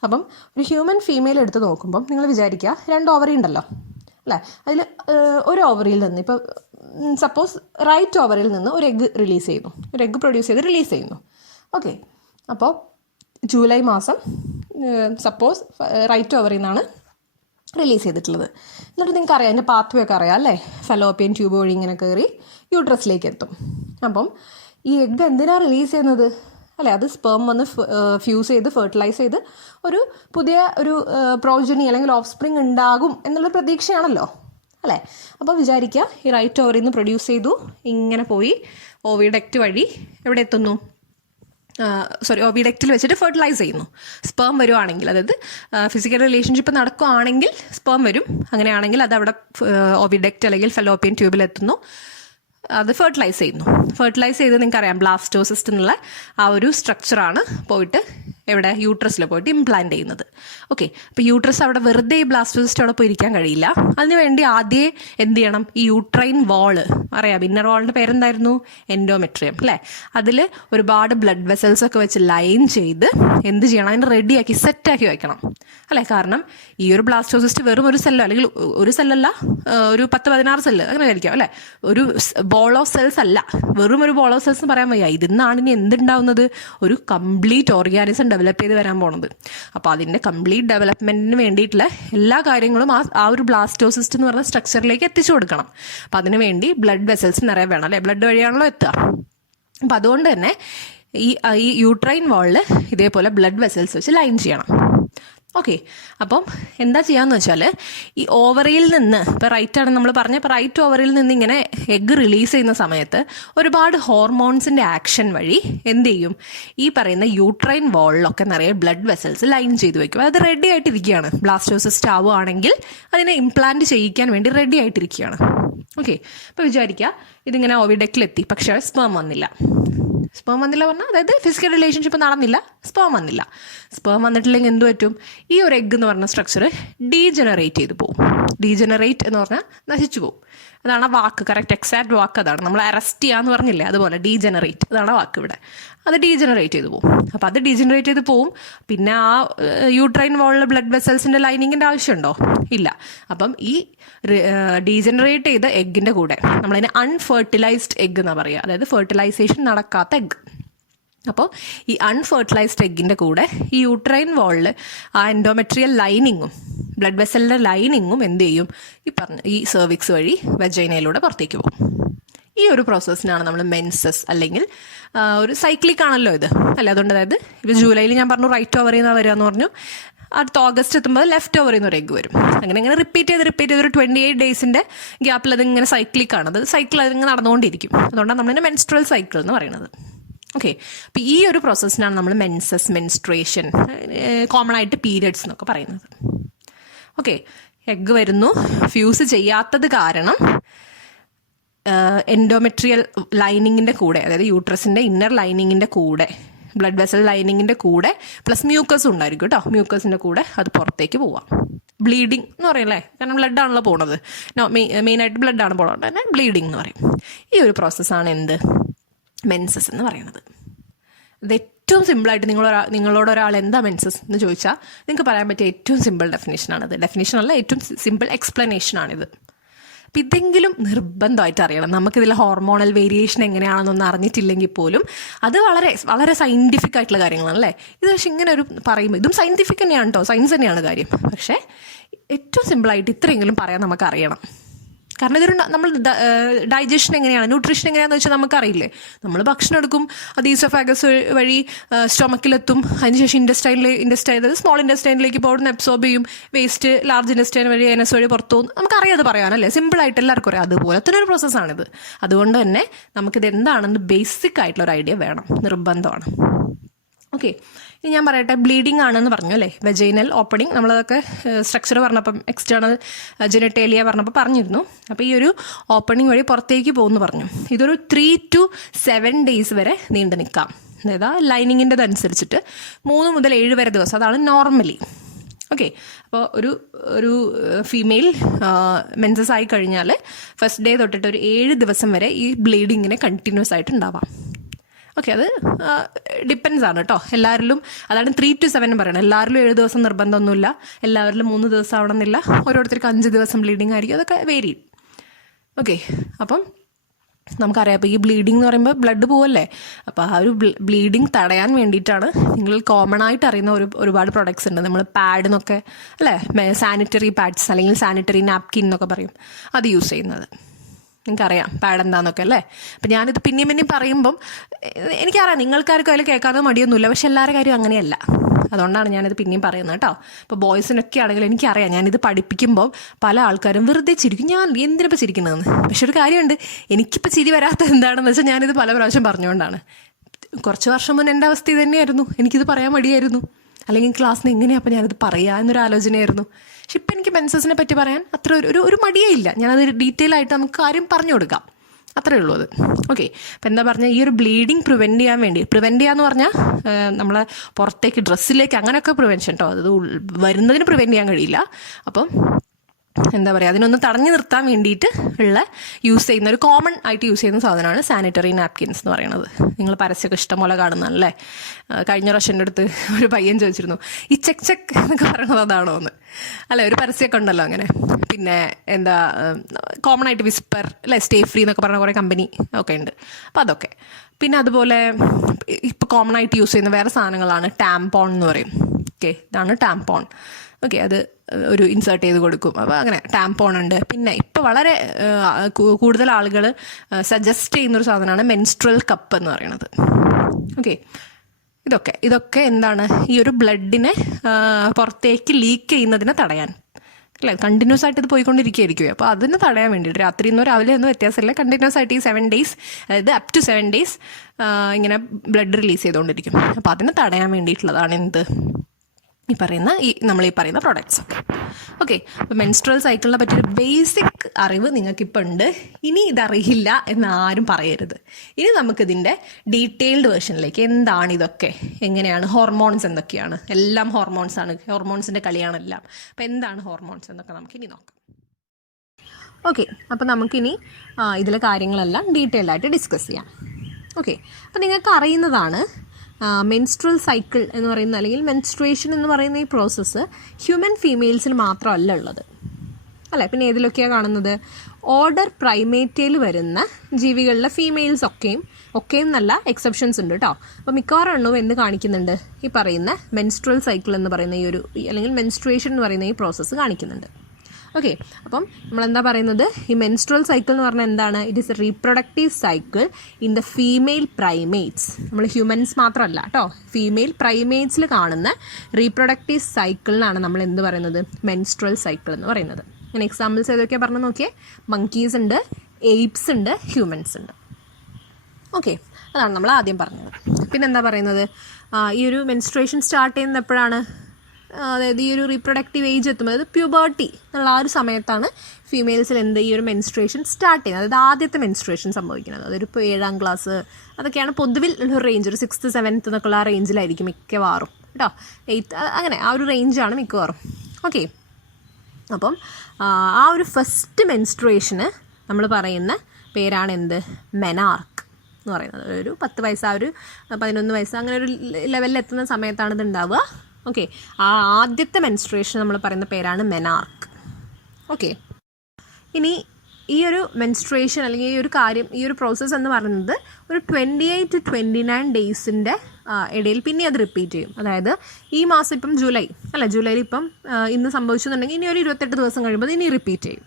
അപ്പം ഒരു ഹ്യൂമൻ ഫീമെയിൽ എടുത്ത് നോക്കുമ്പം നിങ്ങൾ വിചാരിക്കുക 2 ഓവറി ഉണ്ടല്ലോ അല്ലേ. അതിൽ ഒരു ഓവറിയിൽ നിന്ന് ഇപ്പോൾ സപ്പോസ് റൈറ്റ് ഓവറിൽ നിന്ന് ഒരു എഗ്ഗ് റിലീസ് ചെയ്യുന്നു, ഒരു എഗ്ഗ് പ്രൊഡ്യൂസ് ചെയ്ത് റിലീസ് ചെയ്യുന്നു. അപ്പോൾ ജൂലൈ മാസം സപ്പോസ് റൈറ്റ് ഓവറിൽ നിന്നാണ് റിലീസ് ചെയ്തിട്ടുള്ളത്. എന്നിട്ട് നിങ്ങൾക്ക് അറിയാം, അതിൻ്റെ പാത്ത് വേ ഒക്കെ അറിയാം അല്ലേ. ഫലോപ്പിയൻ ട്യൂബ് വഴി ഇങ്ങനെ കയറി യൂട്രസിലേക്ക് എത്തും. അപ്പം ഈ എഗ്ഗ് എന്തിനാണ് റിലീസ് ചെയ്യുന്നത് അല്ലേ, അത് സ്പേം വന്ന് ഫ്യൂസ് ചെയ്ത് ഫെർട്ടിലൈസ് ചെയ്ത് ഒരു പുതിയ ഒരു പ്രോജനി അല്ലെങ്കിൽ ഓഫ് സ്പ്രിങ് ഉണ്ടാകും എന്നുള്ള പ്രതീക്ഷയാണല്ലോ അല്ലേ. അപ്പോൾ വിചാരിക്കുക, ഈ റൈറ്റ് ഓവറിൽ നിന്ന് പ്രൊഡ്യൂസ് ചെയ്തു, ഇങ്ങനെ പോയി ഓവിഡക്റ്റ് വഴി എവിടെ എത്തുന്നു, ഓവിഡക്റ്റിൽ വെച്ചിട്ട് ഫെർട്ടിലൈസ് ചെയ്യുന്നു. സ്പേം വരുവാണെങ്കിൽ, അതായത് ഫിസിക്കൽ റിലേഷൻഷിപ്പ് നടക്കുകയാണെങ്കിൽ സ്പേം വരും. അങ്ങനെയാണെങ്കിൽ അത് അവിടെ ഓവിഡക്റ്റ് അല്ലെങ്കിൽ ഫെലോപ്പിയൻ ട്യൂബിൽ എത്തുന്നു, അത് ഫെർട്ടിലൈസ് ചെയ്യുന്നു. ഫെർട്ടിലൈസ് ചെയ്ത് നിങ്ങൾക്കറിയാം ബ്ലാസ്റ്റോസിസ്റ്റ് എന്നുള്ള ആ ഒരു സ്ട്രക്ചറാണ് പോയിട്ട് എവിടെ യൂട്രസിൽ പോയിട്ട് ഇംപ്ലാന്റ് ചെയ്യുന്നത്. അപ്പോൾ യൂട്രസ് അവിടെ വെറുതെ ഈ ബ്ലാസ്റ്റോസിസ്റ്റ് അവിടെ പോയി ഇരിക്കാൻ കഴിയില്ല. അതിനുവേണ്ടി ആദ്യമേ എന്ത് ചെയ്യണം, ഈ യൂട്രൈൻ വാള് അറിയാം, ഇന്നർ വാളിൻ്റെ പേരെന്തായിരുന്നു, എൻഡോമെട്രിയം അല്ലേ. അതിൽ ഒരുപാട് ബ്ലഡ് വെസൽസ് ഒക്കെ വെച്ച് ലൈൻ ചെയ്ത് എന്ത് ചെയ്യണം, അതിന് റെഡിയാക്കി സെറ്റാക്കി വെക്കണം അല്ലേ. കാരണം ഈ ഒരു ബ്ലാസ്റ്റോസിസ്റ്റ് വെറും ഒരു സെല്ലോ അല്ലെങ്കിൽ ഒരു സെല്ലല്ല, ഒരു 10-16 സെല്ല് അങ്ങനെ ആയിരിക്കാം അല്ലേ. ഒരു ബോൾ ഓഫ് സെൽസ് അല്ല, വെറും ഒരു ബോൾ ഓഫ് സെൽസ് എന്ന് പറയാൻ വയ്യ. ഇതിന്നാണ് ഇനി എന്തുണ്ടാവുന്നത്, ഒരു കംപ്ലീറ്റ് ഓർഗാനിസം ഡെവലപ്പ് ചെയ്ത് വരാൻ പോണത്. അപ്പോൾ അതിൻ്റെ കംപ്ലീറ്റ് ഡെവലപ്മെൻറ്റിന് വേണ്ടിയിട്ടുള്ള എല്ലാ കാര്യങ്ങളും ആ ഒരു ബ്ലാസ്റ്റോസിസ്റ്റ് എന്ന് പറഞ്ഞ സ്ട്രക്ചറിലേക്ക് എത്തിച്ചു കൊടുക്കണം. അപ്പം അതിന് വേണ്ടി ബ്ലഡ് വെസൽസ് നിറയെ വേണം അല്ലേ, ബ്ലഡ് വഴിയാണല്ലോ എത്തുക. അപ്പം അതുകൊണ്ട് തന്നെ ഈ യൂട്രൈൻ വാളിൽ ഇതേപോലെ ബ്ലഡ് വെസൽസ് വെച്ച് ലൈൻ ചെയ്യണം. അപ്പം എന്താ ചെയ്യാന്ന് വെച്ചാൽ, ഈ ഓവറിയിൽ നിന്ന് ഇപ്പോൾ റൈറ്റാണ് നമ്മൾ പറഞ്ഞ, ഇപ്പോൾ റൈറ്റ് ഓവറിൽ നിന്ന് ഇങ്ങനെ എഗ്ഗ് റിലീസ് ചെയ്യുന്ന സമയത്ത് ഒരുപാട് ഹോർമോൺസിൻ്റെ ആക്ഷൻ വഴി എന്ത് ചെയ്യും, ഈ പറയുന്ന യൂട്രൈൻ വാളിലൊക്കെ നിറയെ ബ്ലഡ് വെസൽസ് ലൈൻ ചെയ്ത് വെക്കും. അത് റെഡി ആയിട്ടിരിക്കുകയാണ്. ബ്ലാസ്റ്റോസിസ്റ്റ് ആവുകയാണെങ്കിൽ അതിനെ ഇംപ്ലാന്റ് ചെയ്യിക്കാൻ വേണ്ടി റെഡി ആയിട്ടിരിക്കുകയാണ്. അപ്പോൾ വിചാരിക്കുക ഇതിങ്ങനെ ഓവിഡക്റ്റിലെത്തി, പക്ഷേ സ്പേം വന്നില്ല പറഞ്ഞാൽ അതായത് ഫിസിക്കൽ റിലേഷൻഷിപ്പ് നടന്നില്ല, സ്പേം വന്നില്ല. സ്പേം വന്നിട്ടില്ലെങ്കിൽ എന്ത് പറ്റും, ഈ ഒരു എഗ്ഗ് എന്ന് പറഞ്ഞ സ്ട്രക്ചർ ഡീജനറേറ്റ് ചെയ്ത് പോകും. ഡീജനറേറ്റ് എന്ന് പറഞ്ഞാൽ നശിച്ചു പോകും. അതാണ് ആ വാക്ക്, കറക്റ്റ് എക്സാക്ട് വാക്ക് അതാണ്. നമ്മൾ അറസ്റ്റ് ചെയ്യാന്ന് പറഞ്ഞില്ലേ, അതുപോലെ ഡീജനറേറ്റ്, അതാണ് വാക്ക് ഇവിടെ. അത് ഡീജനറേറ്റ് ചെയ്ത് പോകും. അപ്പോൾ അത് ഡീജനറേറ്റ് ചെയ്ത് പോവും. പിന്നെ ആ യൂട്രൈൻ വാളിൽ ബ്ലഡ് വെസൽസിൻ്റെ ലൈനിങ്ങിൻ്റെ ആവശ്യമുണ്ടോ, ഇല്ല. അപ്പം ഈ ഡീജനറേറ്റ് ചെയ്ത എഗ്ഗിൻ്റെ കൂടെ നമ്മളതിന് അൺഫെർട്ടിലൈസ്ഡ് എഗ്ഗ് എന്നാണ് പറയുക, അതായത് ഫെർട്ടിലൈസേഷൻ നടക്കാത്ത എഗ്ഗ്. അപ്പോൾ ഈ അൺഫെർട്ടിലൈസ്ഡ് എഗ്ഗിൻ്റെ കൂടെ ഈ യൂട്രൈൻ വാളിൽ ആ എൻഡോമെട്രിയൽ ലൈനിങ്ങും ബ്ലഡ് വെസലിൻ്റെ ലൈനിങ്ങും എന്ത് ചെയ്യും, ഈ സെർവിക്സ് വഴി വെജൈനയിലൂടെ പുറത്തേക്ക് പോകും. ഈ ഒരു പ്രോസസ്സിനാണ് നമ്മൾ മെൻസസ് അല്ലെങ്കിൽ ഒരു സൈക്ലിക് ആണല്ലോ ഇത് അല്ലേ. അതുകൊണ്ട് അതായത് ഇപ്പോൾ ജൂലൈയിൽ ഞാൻ പറഞ്ഞു റൈറ്റ് ഓവറിൽ നിന്നാണ് വരിക എന്ന് പറഞ്ഞു. അടുത്ത ഓഗസ്റ്റ് എത്തുമ്പോൾ ലെഫ്റ്റ് ഓവറിൽ നിന്ന് ഒരു എഗ്ഗ് വരും. അങ്ങനെ റിപ്പീറ്റ് ചെയ്ത് ഒരു 28 ഡേയ്സിൻ്റെ ഗ്യാപ്പിൽ അതിങ്ങനെ സൈക്ലിക്കാണ്. അത് സൈക്കിൾ അതിങ്ങനെ നടന്നുകൊണ്ടിരിക്കും. അതുകൊണ്ടാണ് നമ്മളിതിനെ മെൻസ്ട്രൽ സൈക്കിൾ എന്ന് പറയുന്നത്. ഓക്കെ, അപ്പോൾ ഈ ഒരു പ്രോസസ്സിനാണ് നമ്മൾ മെൻസസ്, മെൻസ്ട്രേഷൻ, കോമൺ ആയിട്ട് പീരിയഡ്സ് എന്നൊക്കെ പറയുന്നത്. ഓക്കെ, എഗ്ഗ് വരുന്നു, ഫ്യൂസ് ചെയ്യാത്തത് കാരണം എൻഡോമെട്രിയൽ ലൈനിങ്ങിൻ്റെ കൂടെ, അതായത് യൂട്രസിൻ്റെ ഇന്നർ ലൈനിങ്ങിൻ്റെ കൂടെ, ബ്ലഡ് വെസൽ ലൈനിങ്ങിൻ്റെ കൂടെ പ്ലസ് മ്യൂക്കസ് ഉണ്ടായിരിക്കും കേട്ടോ. മ്യൂക്കസിൻ്റെ കൂടെ അത് പുറത്തേക്ക് പോവാം. ബ്ലീഡിങ് എന്ന് പറയല്ലേ, കാരണം ബ്ലഡാണല്ലോ പോണത്, മെയിനായിട്ട് ബ്ലഡാണ് പോണത്, തന്നെ ബ്ലീഡിങ് എന്ന് പറയും. ഈ ഒരു പ്രോസസ്സാണ് എന്ത്, മെൻസസ് എന്ന് പറയുന്നത്. ഇത് ഏറ്റവും സിമ്പിളായിട്ട് നിങ്ങളോട് ഒരാൾ എന്താ മെൻസസ് എന്ന് ചോദിച്ചാൽ നിങ്ങൾക്ക് പറയാൻ പറ്റിയ ഏറ്റവും സിമ്പിൾ ഡെഫിനേഷനാണിത്. ഡെഫിനേഷനല്ല, ഏറ്റവും സിമ്പിൾ എക്സ്പ്ലനേഷനാണിത്. അപ്പം ഇതെങ്കിലും നിർബന്ധമായിട്ട് അറിയണം. നമുക്കിതിൽ ഹോർമോണൽ വേരിയേഷൻ എങ്ങനെയാണെന്നൊന്നും അറിഞ്ഞിട്ടില്ലെങ്കിൽ പോലും അത് വളരെ വളരെ സയൻറ്റിഫിക് ആയിട്ടുള്ള കാര്യങ്ങളാണല്ലേ. ഇത് പക്ഷെ ഇങ്ങനെ ഒരു പറയുമ്പോൾ ഇതും സയൻറ്റിഫിക് തന്നെയാണ് കേട്ടോ, സയൻസ് തന്നെയാണ് കാര്യം. പക്ഷേ ഏറ്റവും സിമ്പിളായിട്ട് ഇത്രയെങ്കിലും പറയാൻ നമുക്കറിയണം. കാരണം ഇതൊരു നമ്മൾ ഡൈജഷൻ എങ്ങനെയാണ്, ന്യൂട്രീഷൻ എങ്ങനെയാണെന്ന് വെച്ചാൽ നമുക്കറിയില്ലേ. നമ്മൾ ഭക്ഷണം എടുക്കും, അത് ഈസോഫാഗസ് വഴി സ്റ്റൊമക്കിലെത്തും, അതിനുശേഷം ഇൻഡസ്റ്റൈൻ അതായത് സ്മോൾ ഇൻഡസ്റ്റൈനിലേക്ക് പോകുന്ന അബ്സോർബ് ചെയ്യും, വേസ്റ്റ് ലാർജ് ഇൻഡസ്റ്റൈൻ വഴി എനസ് വഴി പുറത്തു പോകും. നമുക്കറിയാതെ പറയാനല്ലേ, സിമ്പിളായിട്ട് എല്ലാവർക്കും അറിയാം. അതുപോലെ തന്നെ ഒരു പ്രോസസ്സാണിത്. അതുകൊണ്ട് തന്നെ നമുക്കിത് എന്താണെന്ന് ബേസിക് ആയിട്ടുള്ള ഒരു ഐഡിയ വേണം, നിർബന്ധമാണ്. ഓക്കെ, ഇനി ഞാൻ പറയട്ടെ, ബ്ലീഡിങ് ആണെന്ന് പറഞ്ഞു അല്ലേ, വെജൈനൽ ഓപ്പണിങ്. നമ്മളതൊക്കെ സ്ട്രക്ചർ പറഞ്ഞപ്പം എക്സ്റ്റേണൽ ജെനിറ്റേലിയ പറഞ്ഞപ്പോൾ പറഞ്ഞിരുന്നു. അപ്പോൾ ഈ ഒരു ഓപ്പണിങ് വഴി പുറത്തേക്ക് പോകുമെന്ന് പറഞ്ഞു. ഇതൊരു 3 to 7 ഡേയ്സ് വരെ നീണ്ടു നിൽക്കാം. അതായത് ലൈനിങ്ങിൻ്റെ അനുസരിച്ചിട്ട് 3 മുതൽ 7 വരെ ദിവസം, അതാണ് നോർമലി. ഓക്കെ, അപ്പോൾ ഒരു ഫീമെയിൽ മെൻസസ് ആയി കഴിഞ്ഞാൽ ഫസ്റ്റ് ഡേ തൊട്ടിട്ട് ഒരു 7 ദിവസം വരെ ഈ ബ്ലീഡിങ്ങിനെ കണ്ടിന്യൂസ് ആയിട്ട് ഉണ്ടാവാം. ഓക്കെ, അത് ഡിപ്പെൻസ് ആണ് കേട്ടോ എല്ലാവരിലും. അതാണ് 3 to 7 പറയണം. എല്ലാവരിലും 7 ദിവസം നിർബന്ധമൊന്നുമില്ല, എല്ലാവരിലും 3 ദിവസം ആവണമെന്നില്ല, ഓരോരുത്തർക്ക് 5 ദിവസം ബ്ലീഡിങ് ആയിരിക്കും, അതൊക്കെ വേരി. ഓക്കെ, അപ്പം നമുക്കറിയാം, അപ്പോൾ ഈ ബ്ലീഡിങ് എന്ന് പറയുമ്പോൾ ബ്ലഡ് പോവല്ലേ. അപ്പോൾ ആ ഒരു ബ്ലീഡിങ് തടയാൻ വേണ്ടിയിട്ടാണ് നിങ്ങൾ കോമൺ ആയിട്ട് അറിയുന്ന ഒരുപാട് പ്രൊഡക്ട്സ് ഉണ്ട്. നമ്മൾ പാഡ് എന്നൊക്കെ അല്ലേ, സാനിറ്ററി പാഡ്സ് അല്ലെങ്കിൽ സാനിറ്ററി നാപ്കിൻ എന്നൊക്കെ പറയും, അത് യൂസ് ചെയ്യുന്നത്. നിങ്ങൾക്കറിയാം പാഡ് എന്താണെന്നൊക്കെ അല്ലേ. അപ്പം ഞാനിത് പിന്നെയും പറയുമ്പം എനിക്കറിയാം നിങ്ങൾക്കാർക്കും അതിൽ കേൾക്കാതെ മടിയൊന്നുമില്ല, പക്ഷെ എല്ലാവരുടെ കാര്യം അങ്ങനെയല്ല. അതുകൊണ്ടാണ് ഞാനിത് പിന്നെയും പറയുന്നത് കേട്ടോ. ഇപ്പോൾ ബോയ്സിനൊക്കെ ആണെങ്കിൽ എനിക്കറിയാം, ഞാനിത് പഠിപ്പിക്കുമ്പോൾ പല ആൾക്കാരും വെറുതെ ചിരിക്കും, ഞാൻ എന്തിനിപ്പോൾ ചിരിക്കുന്നതെന്ന്. പക്ഷെ ഒരു കാര്യമുണ്ട്, എനിക്കിപ്പോൾ ചിരി വരാത്ത എന്താണെന്ന് വെച്ചാൽ ഞാനിത് പല പ്രാവശ്യം പറഞ്ഞുകൊണ്ടാണ്. കുറച്ച് വർഷം മുന്നേ എൻ്റെ അവസ്ഥ ഇത് തന്നെയായിരുന്നു. എനിക്കിത് പറയാൻ മടിയായിരുന്നു, അല്ലെങ്കിൽ ക്ലാസ്സിന് എങ്ങനെയാണ് അപ്പോൾ ഞാനിത് പറയാ എന്നൊരു ആലോചനയായിരുന്നു. പക്ഷെ ഇപ്പം എനിക്ക് മെൻസസിനെ പറ്റി പറയാൻ അത്ര ഒരു മടിയേ ഇല്ല. ഞാനത് ഡീറ്റെയിൽ ആയിട്ട് നമുക്ക് കാര്യം പറഞ്ഞു കൊടുക്കാം, അത്രേ ഉള്ളൂ അത്. ഓക്കെ, അപ്പം എന്താ പറഞ്ഞാൽ, ഈ ഒരു ബ്ലീഡിങ് പ്രിവെൻറ്റ് ചെയ്യാന്ന് പറഞ്ഞാൽ നമ്മൾ പുറത്തേക്ക് ഡ്രസ്സിലേക്ക് അങ്ങനെയൊക്കെ പ്രിവെൻഷൻ കേട്ടോ, അത് വരുന്നതിന് പ്രിവെൻറ്റ് ചെയ്യാൻ കഴിയില്ല. അപ്പം എന്താ പറയുക, അതിനൊന്ന് തടഞ്ഞു നിർത്താൻ വേണ്ടിയിട്ട് യൂസ് ചെയ്യുന്ന ഒരു കോമൺ ആയിട്ട് യൂസ് ചെയ്യുന്ന സാധനമാണ് സാനിറ്ററി നാപ്കിൻസ് എന്ന് പറയുന്നത്. നിങ്ങൾ പരസ്യമൊക്കെ ഇഷ്ടംപോലെ കാണുന്നതല്ലേ. കഴിഞ്ഞ പ്രാവശ്യം എൻ്റെ അടുത്ത് ഒരു പയ്യൻ ചോദിച്ചിരുന്നു, ഈ ചെക്ക് എന്നൊക്കെ പറയണത് അതാണോ എന്ന്. അല്ല, ഒരു പരസ്യമൊക്കെ ഉണ്ടല്ലോ അങ്ങനെ. പിന്നെ എന്താ കോമൺ ആയിട്ട് വിസ്പർ അല്ലേ, സ്റ്റേ ഫ്രീ എന്നൊക്കെ പറഞ്ഞ കുറേ കമ്പനി ഒക്കെ ഉണ്ട്. അപ്പോൾ അതൊക്കെ. പിന്നെ അതുപോലെ ഇപ്പോൾ കോമൺ ആയിട്ട് യൂസ് ചെയ്യുന്ന വേറെ സാധനങ്ങളാണ് ടാംപോൺ എന്ന് പറയും. ഓക്കെ, ഇതാണ് ടാംപോൺ. ഓക്കെ, അത് ഒരു ഇൻസേർട്ട് ചെയ്ത് കൊടുക്കും. അപ്പോൾ അങ്ങനെ ടാംപോൺ ഉണ്ട്. പിന്നെ ഇപ്പോൾ വളരെ കൂടുതൽ ആളുകൾ സജസ്റ്റ് ചെയ്യുന്നൊരു സാധനമാണ് മെൻസ്ട്രൽ കപ്പ് എന്ന് പറയുന്നത്. ഓക്കെ, ഇതൊക്കെ എന്താണ്, ഈ ഒരു ബ്ലഡിനെ പുറത്തേക്ക് ലീക്ക് ചെയ്യുന്നതിനെ തടയാൻ അല്ലേ. കണ്ടിന്യൂസ് ആയിട്ട് ഇത് പോയിക്കൊണ്ടിരിക്കുകയായിരിക്കും. അപ്പോൾ അതിന് തടയാൻ വേണ്ടിയിട്ട് രാത്രിയെന്നോ രാവിലെ ഒന്നും വ്യത്യാസമില്ല, കണ്ടിന്യൂസ് ആയിട്ട് ഈ 7 days, അതായത് അപ് ടു 7 days ഇങ്ങനെ ബ്ലഡ് റിലീസ് ചെയ്തുകൊണ്ടിരിക്കും. അപ്പോൾ അതിനെ തടയാൻ വേണ്ടിയിട്ടുള്ളതാണ് എന്ത്, നമ്മൾ ഈ പറയുന്ന പ്രോഡക്ട്സ്. ഓക്കെ, അപ്പോൾ മെൻസ്ട്രൽ സൈക്കിളിനെ പറ്റിയൊരു ബേസിക് അറിവ് നിങ്ങൾക്കിപ്പോൾ ഉണ്ട്. ഇനി ഇതറിയില്ല എന്ന് ആരും പറയരുത്. ഇനി നമുക്കിതിൻ്റെ ഡീറ്റെയിൽഡ് വേർഷനിലേക്ക്, എന്താണ് ഇതൊക്കെ, എങ്ങനെയാണ് ഹോർമോൺസ് എന്തൊക്കെയാണ്, എല്ലാം ഹോർമോൺസാണ്, ഹോർമോൺസിൻ്റെ കളിയാണെല്ലാം. അപ്പോൾ എന്താണ് ഹോർമോൺസ് എന്നൊക്കെ നമുക്കിനി നോക്കാം. ഓക്കെ, അപ്പോൾ നമുക്കിനി ഇതിലെ കാര്യങ്ങളെല്ലാം ഡീറ്റെയിൽഡ് ആയിട്ട് ഡിസ്കസ് ചെയ്യാം. ഓക്കെ, അപ്പോൾ നിങ്ങൾക്ക് അറിയുന്നതാണ് മെൻസ്ട്രൽ സൈക്കിൾ എന്ന് പറയുന്ന, അല്ലെങ്കിൽ മെൻസ്ട്രേഷൻ എന്ന് പറയുന്ന ഈ പ്രോസസ്സ് ഹ്യൂമൻ ഫീമെയിൽസിന് മാത്രമല്ല ഉള്ളത് അല്ലേ. പിന്നെ ഏതിലൊക്കെയാണ് കാണുന്നത്, ഓർഡർ പ്രൈമേറ്റയിൽ വരുന്ന ജീവികളിലെ ഫീമെയിൽസ് ഒക്കെയും നല്ല എക്സെപ്ഷൻസ് ഉണ്ട് കേട്ടോ. അപ്പോൾ മിക്കവാറും എണ്ണവും എന്ത് കാണിക്കുന്നുണ്ട്, ഈ പറയുന്ന മെൻസ്ട്രൽ സൈക്കിൾ എന്ന് പറയുന്ന ഈ ഒരു, അല്ലെങ്കിൽ മെൻസ്ട്രേഷൻ എന്ന് പറയുന്ന ഈ പ്രോസസ്സ് കാണിക്കുന്നുണ്ട്. ഓക്കെ, അപ്പം നമ്മളെന്താ പറയുന്നത്, ഈ മെൻസ്ട്രൽ സൈക്കിൾ എന്ന് പറഞ്ഞാൽ എന്താണ്? It is A reproductive cycle in the female primates. നമ്മൾ ഹ്യൂമൻസ് മാത്രമല്ല കേട്ടോ, ഫീമെയിൽ പ്രൈമേറ്റ്സിൽ കാണുന്ന റീപ്രൊഡക്റ്റീവ് സൈക്കിളിനാണ് നമ്മൾ എന്ത് പറയുന്നത്? മെൻസ്ട്രൽ സൈക്കിൾ എന്ന് പറയുന്നത്. ഞാൻ എക്സാമ്പിൾസ് ഏതൊക്കെയാണ് പറഞ്ഞു നോക്കിയേ. മങ്കീസ് ഉണ്ട്, എയ്പ്സ് ഉണ്ട്, ഹ്യൂമൻസ് ഉണ്ട്. ഓക്കെ, അതാണ് നമ്മൾ ആദ്യം പറഞ്ഞത്. പിന്നെന്താ പറയുന്നത്, ഈ ഒരു മെൻസ്ട്രേഷൻ സ്റ്റാർട്ട് ചെയ്യുന്നത് എപ്പോഴാണ്? അതായത് ഈ ഒരു റീപ്രൊഡക്റ്റീവ് ഏജ് എത്തുമ്പോൾ, അതായത് പ്യൂബേർട്ടി എന്നുള്ള ആ ഒരു സമയത്താണ് ഫീമെയിൽസിൽ ഈ ഒരു മെൻസ്ട്രേഷൻ സ്റ്റാർട്ട് ചെയ്യുന്നത്. അതായത് ആദ്യത്തെ മെൻസ്ട്രേഷൻ സംഭവിക്കുന്നത്. അതൊരു ഇപ്പോൾ 7ാം ക്ലാസ് അതൊക്കെയാണ് പൊതുവിൽ ഒരു റേഞ്ച്. ഒരു 6th 7th എന്നൊക്കെയുള്ള ആ റേഞ്ചിലായിരിക്കും മിക്കവാറും കേട്ടോ. 8th അങ്ങനെ ആ ഒരു റേഞ്ചാണ് മിക്കവാറും. ഓക്കെ, അപ്പം ആ ഒരു ഫസ്റ്റ് മെൻസ്ട്രേഷന് നമ്മൾ പറയുന്ന പേരാണ് എന്ത്? മെനാർക്ക് എന്ന് പറയുന്നത്. ഒരു 10 വയസ്സ്, ആ ഒരു 11 വയസ്സ് അങ്ങനെ ഒരു ലെവലിൽ എത്തുന്ന സമയത്താണ് ഇത് ഉണ്ടാവുക. ഓക്കെ, ആ ആദ്യത്തെ മെൻസ്ട്രേഷൻ നമ്മൾ പറയുന്ന പേരാണ് മെനാർക്ക്. ഓക്കെ, ഇനി ഈ ഒരു മെൻസ്ട്രേഷൻ അല്ലെങ്കിൽ ഈ ഒരു കാര്യം, ഈ ഒരു പ്രോസസ്സ് എന്ന് പറയുന്നത് ഒരു 28 to 29 ഡേയ്സിൻ്റെ ഇടയിൽ പിന്നെ അത് റിപ്പീറ്റ് ചെയ്യും. അതായത് ഈ മാസം ഇപ്പം ജൂലൈയിൽ ഇപ്പം ഇന്ന് സംഭവിച്ചെന്നുണ്ടെങ്കിൽ ഇനി ഒരു 28 ദിവസം കഴിയുമ്പോൾ ഇനി റിപ്പീറ്റ് ചെയ്യും.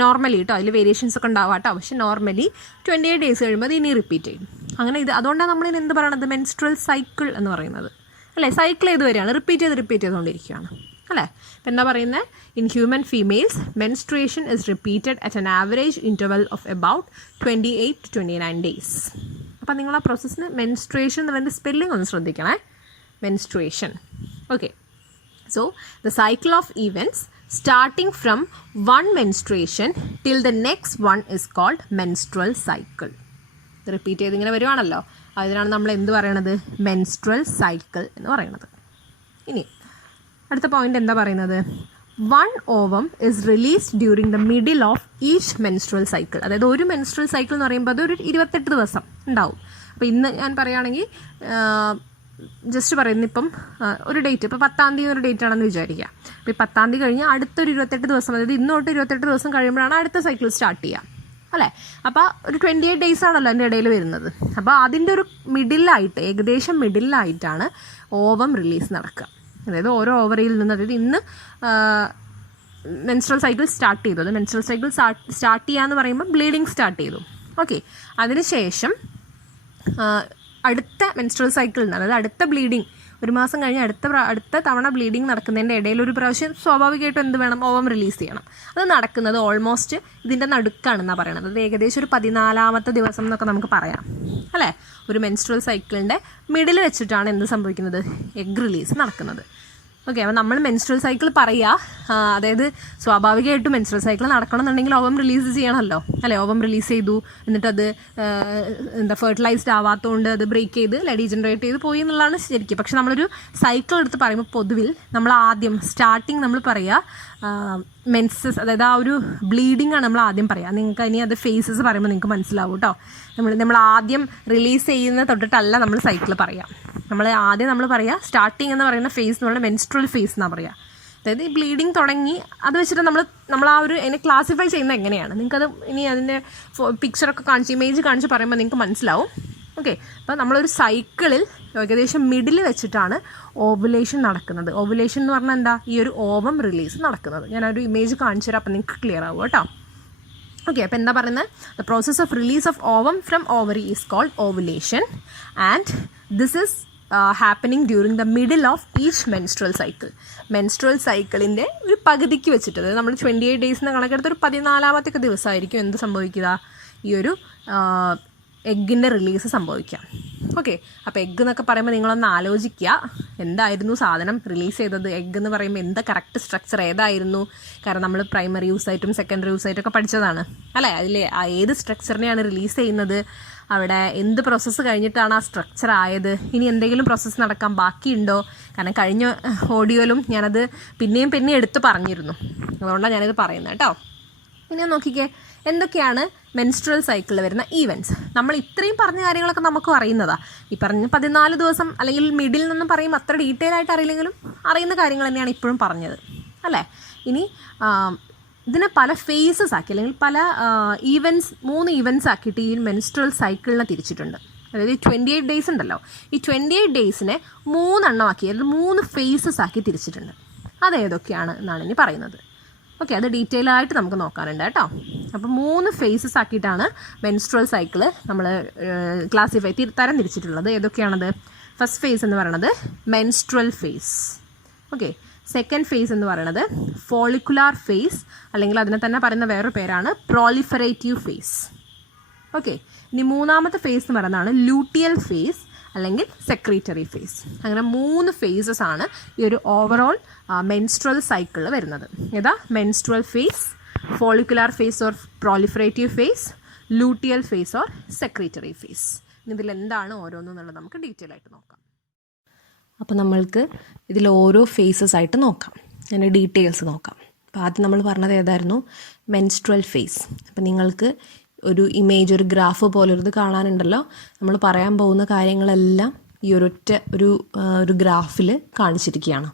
നോർമലി കേട്ടോ, അതിൽ വേരിയേഷൻസ് ഒക്കെ ഉണ്ടാവാം കേട്ടോ. പക്ഷേ നോർമലി 28 ഡേയ്സ് കഴിയുമ്പോൾ അത് ഇനി റിപ്പീറ്റ് ചെയ്യും. അങ്ങനെ അതുകൊണ്ടാണ് നമ്മളിനി എന്ത് പറയണത്? മെൻസ്ട്രൽ സൈക്കിൾ എന്ന് പറയുന്നത് അല്ലേ. സൈക്കിൾ ചെയ്ത് വരികയാണ്, റിപ്പീറ്റ് ചെയ്തുകൊണ്ടിരിക്കുകയാണ് അല്ലേ. ഇപ്പം എന്താ പറയുന്നത്? In human females menstruation is repeated at an average interval of about 28 to 29 days. അപ്പം നിങ്ങൾ ആ പ്രോസസ്സിന് മെൻസ്ട്രേഷൻ എന്ന് പറയുന്നത് സ്പെല്ലിംഗ് ഒന്ന് ശ്രദ്ധിക്കണേ. Menstruation. Okay, so the cycle of events starting from one menstruation till the next one is called menstrual cycle. ഇത് റിപ്പീറ്റ് ചെയ്ത് ഇങ്ങനെ വരുവാണല്ലോ, അതിനാണ് നമ്മൾ എന്ത് പറയണത്? മെൻസ്ട്രൽ സൈക്കിൾ എന്ന് പറയുന്നത്. ഇനി അടുത്ത പോയിന്റ് എന്താ പറയുന്നത്? 1 ovum is released during the middle of each menstrual cycle. അതായത് ഒരു മെൻസ്ട്രൽ സൈക്കിൾ എന്ന് പറയുമ്പോൾ അതൊരു 28 ദിവസം ഉണ്ടാവും. അപ്പോൾ ഇന്ന് ഞാൻ പറയുകയാണെങ്കിൽ ജസ്റ്റ് പറയുന്നത്, ഇപ്പം ഒരു ഡേറ്റ്, ഇപ്പോൾ 10ാം തീയതി ഒരു ഡേറ്റ് ആണെന്ന് വിചാരിക്കുക. അപ്പോൾ ഈ 10ാം തീയതി കഴിഞ്ഞ് അടുത്തൊരു 28 ദിവസം, അതായത് ഇന്നോട്ട് 28 ദിവസം കഴിയുമ്പോഴാണ് അടുത്ത സൈക്കിൾ സ്റ്റാർട്ട് ചെയ്യുക അല്ലേ. അപ്പോൾ ഒരു 28 ഡേയ്സ് ആണല്ലോ അതിൻ്റെ ഇടയിൽ വരുന്നത്. അപ്പോൾ അതിൻ്റെ ഒരു മിഡിലായിട്ട്, ഏകദേശം മിഡിലായിട്ടാണ് ഓവം റിലീസ് നടക്കുക. അതായത് ഓരോ ഓവറിയിൽ നിന്ന്, അതായത് ഇന്ന് മെൻസ്ട്രൽ സൈക്കിൾ സ്റ്റാർട്ട് ചെയ്തു. അത് മെൻസ്ട്രൽ സൈക്കിൾ സ്റ്റാർട്ട് ചെയ്യാന്ന് പറയുമ്പോൾ ബ്ലീഡിങ് സ്റ്റാർട്ട് ചെയ്തു. ഓക്കെ, അതിനുശേഷം അടുത്ത മെൻസ്ട്രൽ സൈക്കിളിന്, അതായത് അടുത്ത ബ്ലീഡിങ്, ഒരു മാസം കഴിഞ്ഞ് അടുത്ത തവണ ബ്ലീഡിങ് നടക്കുന്നതിൻ്റെ ഇടയിൽ ഒരു പ്രാവശ്യം സ്വാഭാവികമായിട്ടും എന്ത് വേണം? ഓവം റിലീസ് ചെയ്യണം. അത് നടക്കുന്നത് ഓൾമോസ്റ്റ് ഇതിൻ്റെ നടുക്കാണെന്നാണ് പറയണത്. അത് ഏകദേശം ഒരു 14ാമത്തെ ദിവസം എന്നൊക്കെ നമുക്ക് പറയാം അല്ലേ. ഒരു മെൻസ്ട്രൽ സൈക്കിളിൻ്റെ മിഡിൽ വെച്ചിട്ടാണ് എന്ത് സംഭവിക്കുന്നത്? എഗ് റിലീസ് നടക്കുന്നത്. ഓക്കെ, അപ്പോൾ നമ്മൾ മെൻസ്ട്രൽ സൈക്കിൾ പറയുക, അതായത് സ്വാഭാവികമായിട്ടും മെൻസ്ട്രൽ സൈക്കിൾ നടക്കണമെന്നുണ്ടെങ്കിൽ ഓവം റിലീസ് ചെയ്യണമല്ലോ അല്ലേ. ഓവം റിലീസ് ചെയ്തു, എന്നിട്ടത് ഫെർട്ടിലൈസ്ഡ് ആവാത്തതുകൊണ്ട് അത് ബ്രേക്ക് ചെയ്ത് ഡീജനറേറ്റ് ചെയ്ത് പോയി എന്നുള്ളതാണ് ശരിക്കും. പക്ഷെ നമ്മളൊരു സൈക്കിൾ എടുത്ത് പറയുമ്പോൾ പൊതുവിൽ നമ്മൾ ആദ്യം സ്റ്റാർട്ടിങ് നമ്മൾ പറയുക മെൻസസ്, അതായത് ആ ഒരു ബ്ലീഡിംഗ് ആണ് നമ്മൾ ആദ്യം പറയുക. നിങ്ങൾക്ക് ഇനി അത് ഫേസസ് പറയുമ്പോൾ നിങ്ങൾക്ക് മനസ്സിലാവും കേട്ടോ. നമ്മൾ ആദ്യം റിലീസ് ചെയ്യുന്ന തൊട്ടിട്ടല്ല നമ്മൾ സൈക്കിൾ പറയുക. നമ്മൾ പറയുക സ്റ്റാർട്ടിങ് എന്ന് പറയുന്ന ഫേസ് എന്ന് പറയുന്നത് മെൻസ്ട്രൽ ഫേസ് എന്നാണ് പറയുക. അതായത് ഈ ബ്ലീഡിങ് തുടങ്ങി അത് വെച്ചിട്ട് നമ്മൾ ആ ഒരു അതിനെ ക്ലാസിഫൈ ചെയ്യുന്നത് എങ്ങനെയാണ്, നിങ്ങൾക്കത് ഇനി അതിൻ്റെ പിക്ചറൊക്കെ കാണിച്ച് ഇമേജ് കാണിച്ച് പറയുമ്പോൾ നിങ്ങൾക്ക് മനസ്സിലാവും. ഓക്കെ, അപ്പോൾ നമ്മളൊരു സൈക്കിളിൽ ഏകദേശം മിഡിൽ വെച്ചിട്ടാണ് ഓവുലേഷൻ നടക്കുന്നത്. ഓവുലേഷൻ എന്ന് പറഞ്ഞാൽ എന്താ? ഈ ഒരു ഓവം റിലീസ് നടക്കുന്നത്. ഞാനൊരു ഇമേജ് കാണിച്ചു തരാം, അപ്പോൾ നിങ്ങൾക്ക് ക്ലിയർ ആവും കേട്ടോ. ഓക്കെ, അപ്പോൾ എന്താ പറയുന്നത്? The process of release of ovum from ovary is called ovulation and this is happening during the middle of each menstrual cycle. Menstrual സൈക്കിളിൻ്റെ ഒരു പകുതിക്ക് വെച്ചിട്ട്, അതായത് നമ്മൾ 28 ഡേയ്സിന് കണക്കെടുത്ത് ഒരു 14ാമത്തെ ദിവസമായിരിക്കും എന്ത് സംഭവിക്കുക? ഈ ഒരു എഗ്ഗിൻ്റെ റിലീസ് സംഭവിക്കാം. ഓക്കെ, അപ്പോൾ എഗ്ഗ് എന്നൊക്കെ പറയുമ്പോൾ നിങ്ങളൊന്ന് ആലോചിക്കുക, എന്തായിരുന്നു സാധനം റിലീസ് ചെയ്തത്? എഗ്ഗ് എന്ന് പറയുമ്പോൾ എന്താ കറക്റ്റ് സ്ട്രക്ചർ ഏതായിരുന്നു? കാരണം നമ്മൾ പ്രൈമറി യൂസ് ആയിട്ടും സെക്കൻഡറി യൂസ് ആയിട്ടൊക്കെ പഠിച്ചതാണ് അല്ലേ. അതിൽ ഏത് സ്ട്രക്ചറിനെയാണ് റിലീസ് ചെയ്യുന്നത്? അവിടെ എന്ത് പ്രോസസ്സ് കഴിഞ്ഞിട്ടാണ് ആ സ്ട്രക്ചർ ആയത്? ഇനി എന്തെങ്കിലും പ്രോസസ്സ് നടക്കാൻ ബാക്കിയുണ്ടോ? കാരണം കഴിഞ്ഞ ഓഡിയോയിലും ഞാനത് പിന്നെയും എടുത്ത് പറഞ്ഞിരുന്നു, അതുകൊണ്ടാണ് ഞാനിത് പറയുന്നത് കേട്ടോ. ഇനി നോക്കിക്കേ, എന്തൊക്കെയാണ് മെൻസ്ട്രൽ സൈക്കിളിൽ വരുന്ന ഈവൻറ്റ്സ്. നമ്മൾ ഇത്രയും പറഞ്ഞ കാര്യങ്ങളൊക്കെ നമുക്കും അറിയുന്നതാണ്. ഈ പറഞ്ഞ 14 ദിവസം അല്ലെങ്കിൽ മിഡിൽ നിന്നും പറയും, അത്ര ഡീറ്റെയിൽ ആയിട്ട് അറിയില്ലെങ്കിലും അറിയുന്ന കാര്യങ്ങൾ തന്നെയാണ് ഇപ്പോഴും പറഞ്ഞത് അല്ലേ. ഇനി ഇതിനെ പല ഫേസസ് ആക്കി, അല്ലെങ്കിൽ പല ഈവൻറ്റ്സ്, 3 ഈവൻറ്റ്സ് ആക്കിയിട്ട് ഈ മെൻസ്ട്രൽ സൈക്കിളിനെ തിരിച്ചിട്ടുണ്ട്. അതായത് ഈ 28 ഡേയ്സ് ഉണ്ടല്ലോ, ഈ 28 ഡേയ്സിനെ 3 എണ്ണം ആക്കി, അതായത് 3 ഫേസസ് ആക്കി തിരിച്ചിട്ടുണ്ട്. അതേതൊക്കെയാണ് എന്നാണ് ഇനി പറയുന്നത്. ഓക്കെ, അത് ഡീറ്റെയിൽ ആയിട്ട് നമുക്ക് നോക്കാനുണ്ട് കേട്ടോ. അപ്പോൾ 3 ഫേസസ് ആക്കിയിട്ടാണ് മെൻസ്ട്രൽ സൈക്കിൾ നമ്മൾ ക്ലാസിഫൈ തരം തിരിച്ചിട്ടുള്ളത്. ഏതൊക്കെയാണത്? ഫസ്റ്റ് ഫേസ് എന്ന് പറയുന്നത് menstrual phase. Okay, second phase എന്ന് പറയുന്നത് ഫോളിക്കുലാർ ഫേസ്, അല്ലെങ്കിൽ അതിനെ തന്നെ പറയുന്ന വേറൊരു പേരാണ് പ്രോലിഫറേറ്റീവ് ഫേസ്. ഓക്കെ, ഇനി മൂന്നാമത്തെ ഫേസ് എന്ന് പറയുന്നതാണ് ലൂട്ടിയൽ ഫേസ് അല്ലെങ്കിൽ സെക്രീറ്ററി ഫേസ്. അങ്ങനെ 3 ഫേസസ് ആണ് ഈ ഒരു ഓവറോൾ മെൻസ്ട്രൽ സൈക്കിളിൽ വരുന്നത്. ഏതാ? Menstrual phase, follicular phase or proliferative phase, luteal phase or secretory phase. ഇതിലെന്താണ് ഓരോന്നെന്നുള്ളത് നമുക്ക് ഡീറ്റെയിൽ ആയിട്ട് നോക്കാം. അപ്പോൾ നമ്മൾക്ക് ഇതിൽ ഓരോ ഫേസസ് ആയിട്ട് നോക്കാം, അതിൻ്റെ ഡീറ്റെയിൽസ് നോക്കാം. അപ്പോൾ ആദ്യം നമ്മൾ പറഞ്ഞത് ഏതായിരുന്നു? Menstrual phase. അപ്പോൾ നിങ്ങൾക്ക് ഒരു ഇമേജ്, ഒരു ഗ്രാഫ് പോലൊരിത് കാണാനുണ്ടല്ലോ. നമ്മൾ പറയാൻ പോകുന്ന കാര്യങ്ങളെല്ലാം ഈ ഒരു ഗ്രാഫിൽ കാണിച്ചിരിക്കുകയാണ്.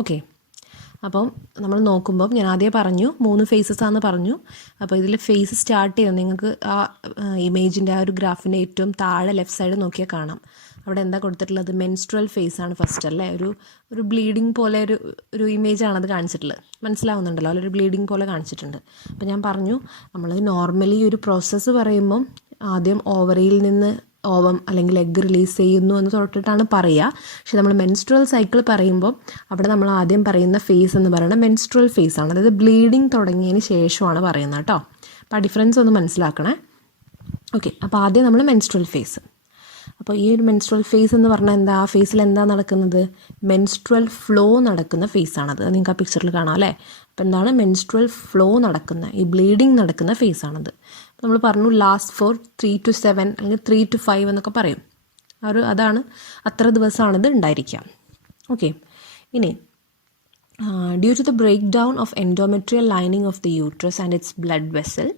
ഓക്കെ, അപ്പം നമ്മൾ നോക്കുമ്പം ഞാൻ ആദ്യം പറഞ്ഞു 3 ഫേസസ് ആണെന്ന് പറഞ്ഞു. അപ്പോൾ ഇതിൽ ഫേസ് സ്റ്റാർട്ട് ചെയ്യുന്നത് നിങ്ങൾക്ക് ആ ഇമേജിൻ്റെ ആ ഒരു ഗ്രാഫിൻ്റെ ഏറ്റവും താഴെ ലെഫ്റ്റ് സൈഡ് നോക്കിയാൽ കാണാം. അവിടെ എന്താ കൊടുത്തിട്ടുള്ളത്? മെൻസ്ട്രൽ ഫേസ് ആണ് ഫസ്റ്റ് അല്ലേ. ഒരു ബ്ലീഡിങ് പോലെ ഒരു ഇമേജാണ് അത് കാണിച്ചിട്ടുള്ളത്. മനസ്സിലാവുന്നുണ്ടല്ലോ, ഒരു ബ്ലീഡിങ് പോലെ കാണിച്ചിട്ടുണ്ട്. അപ്പോൾ ഞാൻ പറഞ്ഞു, നമ്മൾ നോർമലി ഒരു പ്രോസസ്സ് പറയുമ്പം ആദ്യം ഓവറിയിൽ നിന്ന് ഓവം അല്ലെങ്കിൽ എഗ്ഗ് റിലീസ് ചെയ്യുന്നു എന്ന് തൊട്ടിട്ടാണ് പറയുക. പക്ഷെ നമ്മൾ മെൻസ്ട്രൽ സൈക്കിൾ പറയുമ്പോൾ അവിടെ നമ്മൾ ആദ്യം പറയുന്ന ഫേസ് എന്ന് പറയുന്നത് മെൻസ്ട്രൽ ഫേസ് ആണ്. അതായത് ബ്ലീഡിങ് തുടങ്ങിയതിന് ശേഷമാണ് പറയുന്നത് കേട്ടോ. അപ്പോൾ ആ ഡിഫറൻസ് ഒന്ന് മനസ്സിലാക്കണേ. ഓക്കെ, അപ്പോൾ ആദ്യം നമ്മൾ മെൻസ്ട്രൽ ഫേസ്. അപ്പോൾ ഈ ഒരു മെൻസ്ട്രൽ ഫേസ് എന്ന് പറഞ്ഞാൽ എന്താ? ആ ഫേസിൽ എന്താ നടക്കുന്നത്? മെൻസ്ട്രൽ ഫ്ലോ നടക്കുന്ന ഫേസാണത്. നിങ്ങൾക്ക് ആ പിക്ചറിൽ കാണാം അല്ലേ. അപ്പോൾ എന്താണ്? മെൻസ്ട്രൽ ഫ്ലോ നടക്കുന്ന, ഈ ബ്ലീഡിങ് നടക്കുന്ന ഫേസാണത്. നമ്മൾ പറഞ്ഞു ലാസ്റ്റ് ഫോർ 3 to 7 അല്ലെങ്കിൽ 3 to 5 എന്നൊക്കെ പറയും. അതാണ് അത്ര ദിവസമാണിത് ഉണ്ടായിരിക്കുക. ഓക്കെ, ഇനി due to the break down of endometrial lining of the uterus and its blood vessel,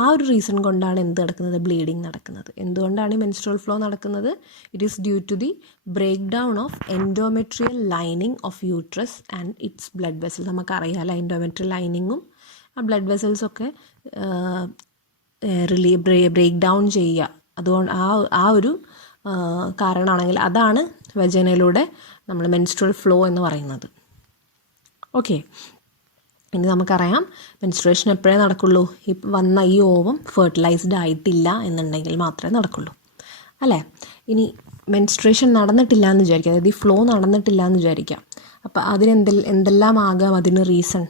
ആ ഒരു റീസൺ കൊണ്ടാണ് എന്ത് നടക്കുന്നത്? ബ്ലീഡിങ് നടക്കുന്നത്. എന്തുകൊണ്ടാണ് ഈ മെൻസ്ട്രൽ ഫ്ലോ നടക്കുന്നത്? It is due to the break down of endometrial lining of uterus and its blood vessel. നമുക്കറിയാമല്ലോ, എൻഡോമെട്രിയൽ ലൈനിങ്ങും ആ ബ്ലഡ് വെസൽസൊക്കെ ബ്രേക്ക് ഡൗൺ ചെയ്യുക. അതുകൊണ്ട് ആ ഒരു കാരണമാണെങ്കിൽ അതാണ് വജനയിലൂടെ നമ്മൾ മെൻസ്ട്രൽ ഫ്ലോ എന്ന് പറയുന്നത്. ഓക്കെ, ഇനി നമുക്കറിയാം മെൻസ്ട്രേഷൻ എപ്പോഴേ നടക്കുള്ളൂ? വന്ന ഈ ഓവം ഫെർട്ടിലൈസ്ഡ് ആയിട്ടില്ല എന്നുണ്ടെങ്കിൽ മാത്രമേ നടക്കുള്ളൂ അല്ലേ. ഇനി മെൻസ്ട്രേഷൻ നടന്നിട്ടില്ല എന്ന് വിചാരിക്കുക, അതായത് ഈ ഫ്ലോ നടന്നിട്ടില്ല എന്ന് വിചാരിക്കാം. അപ്പോൾ എന്തെല്ലാം ആകാം അതിന് റീസൺ?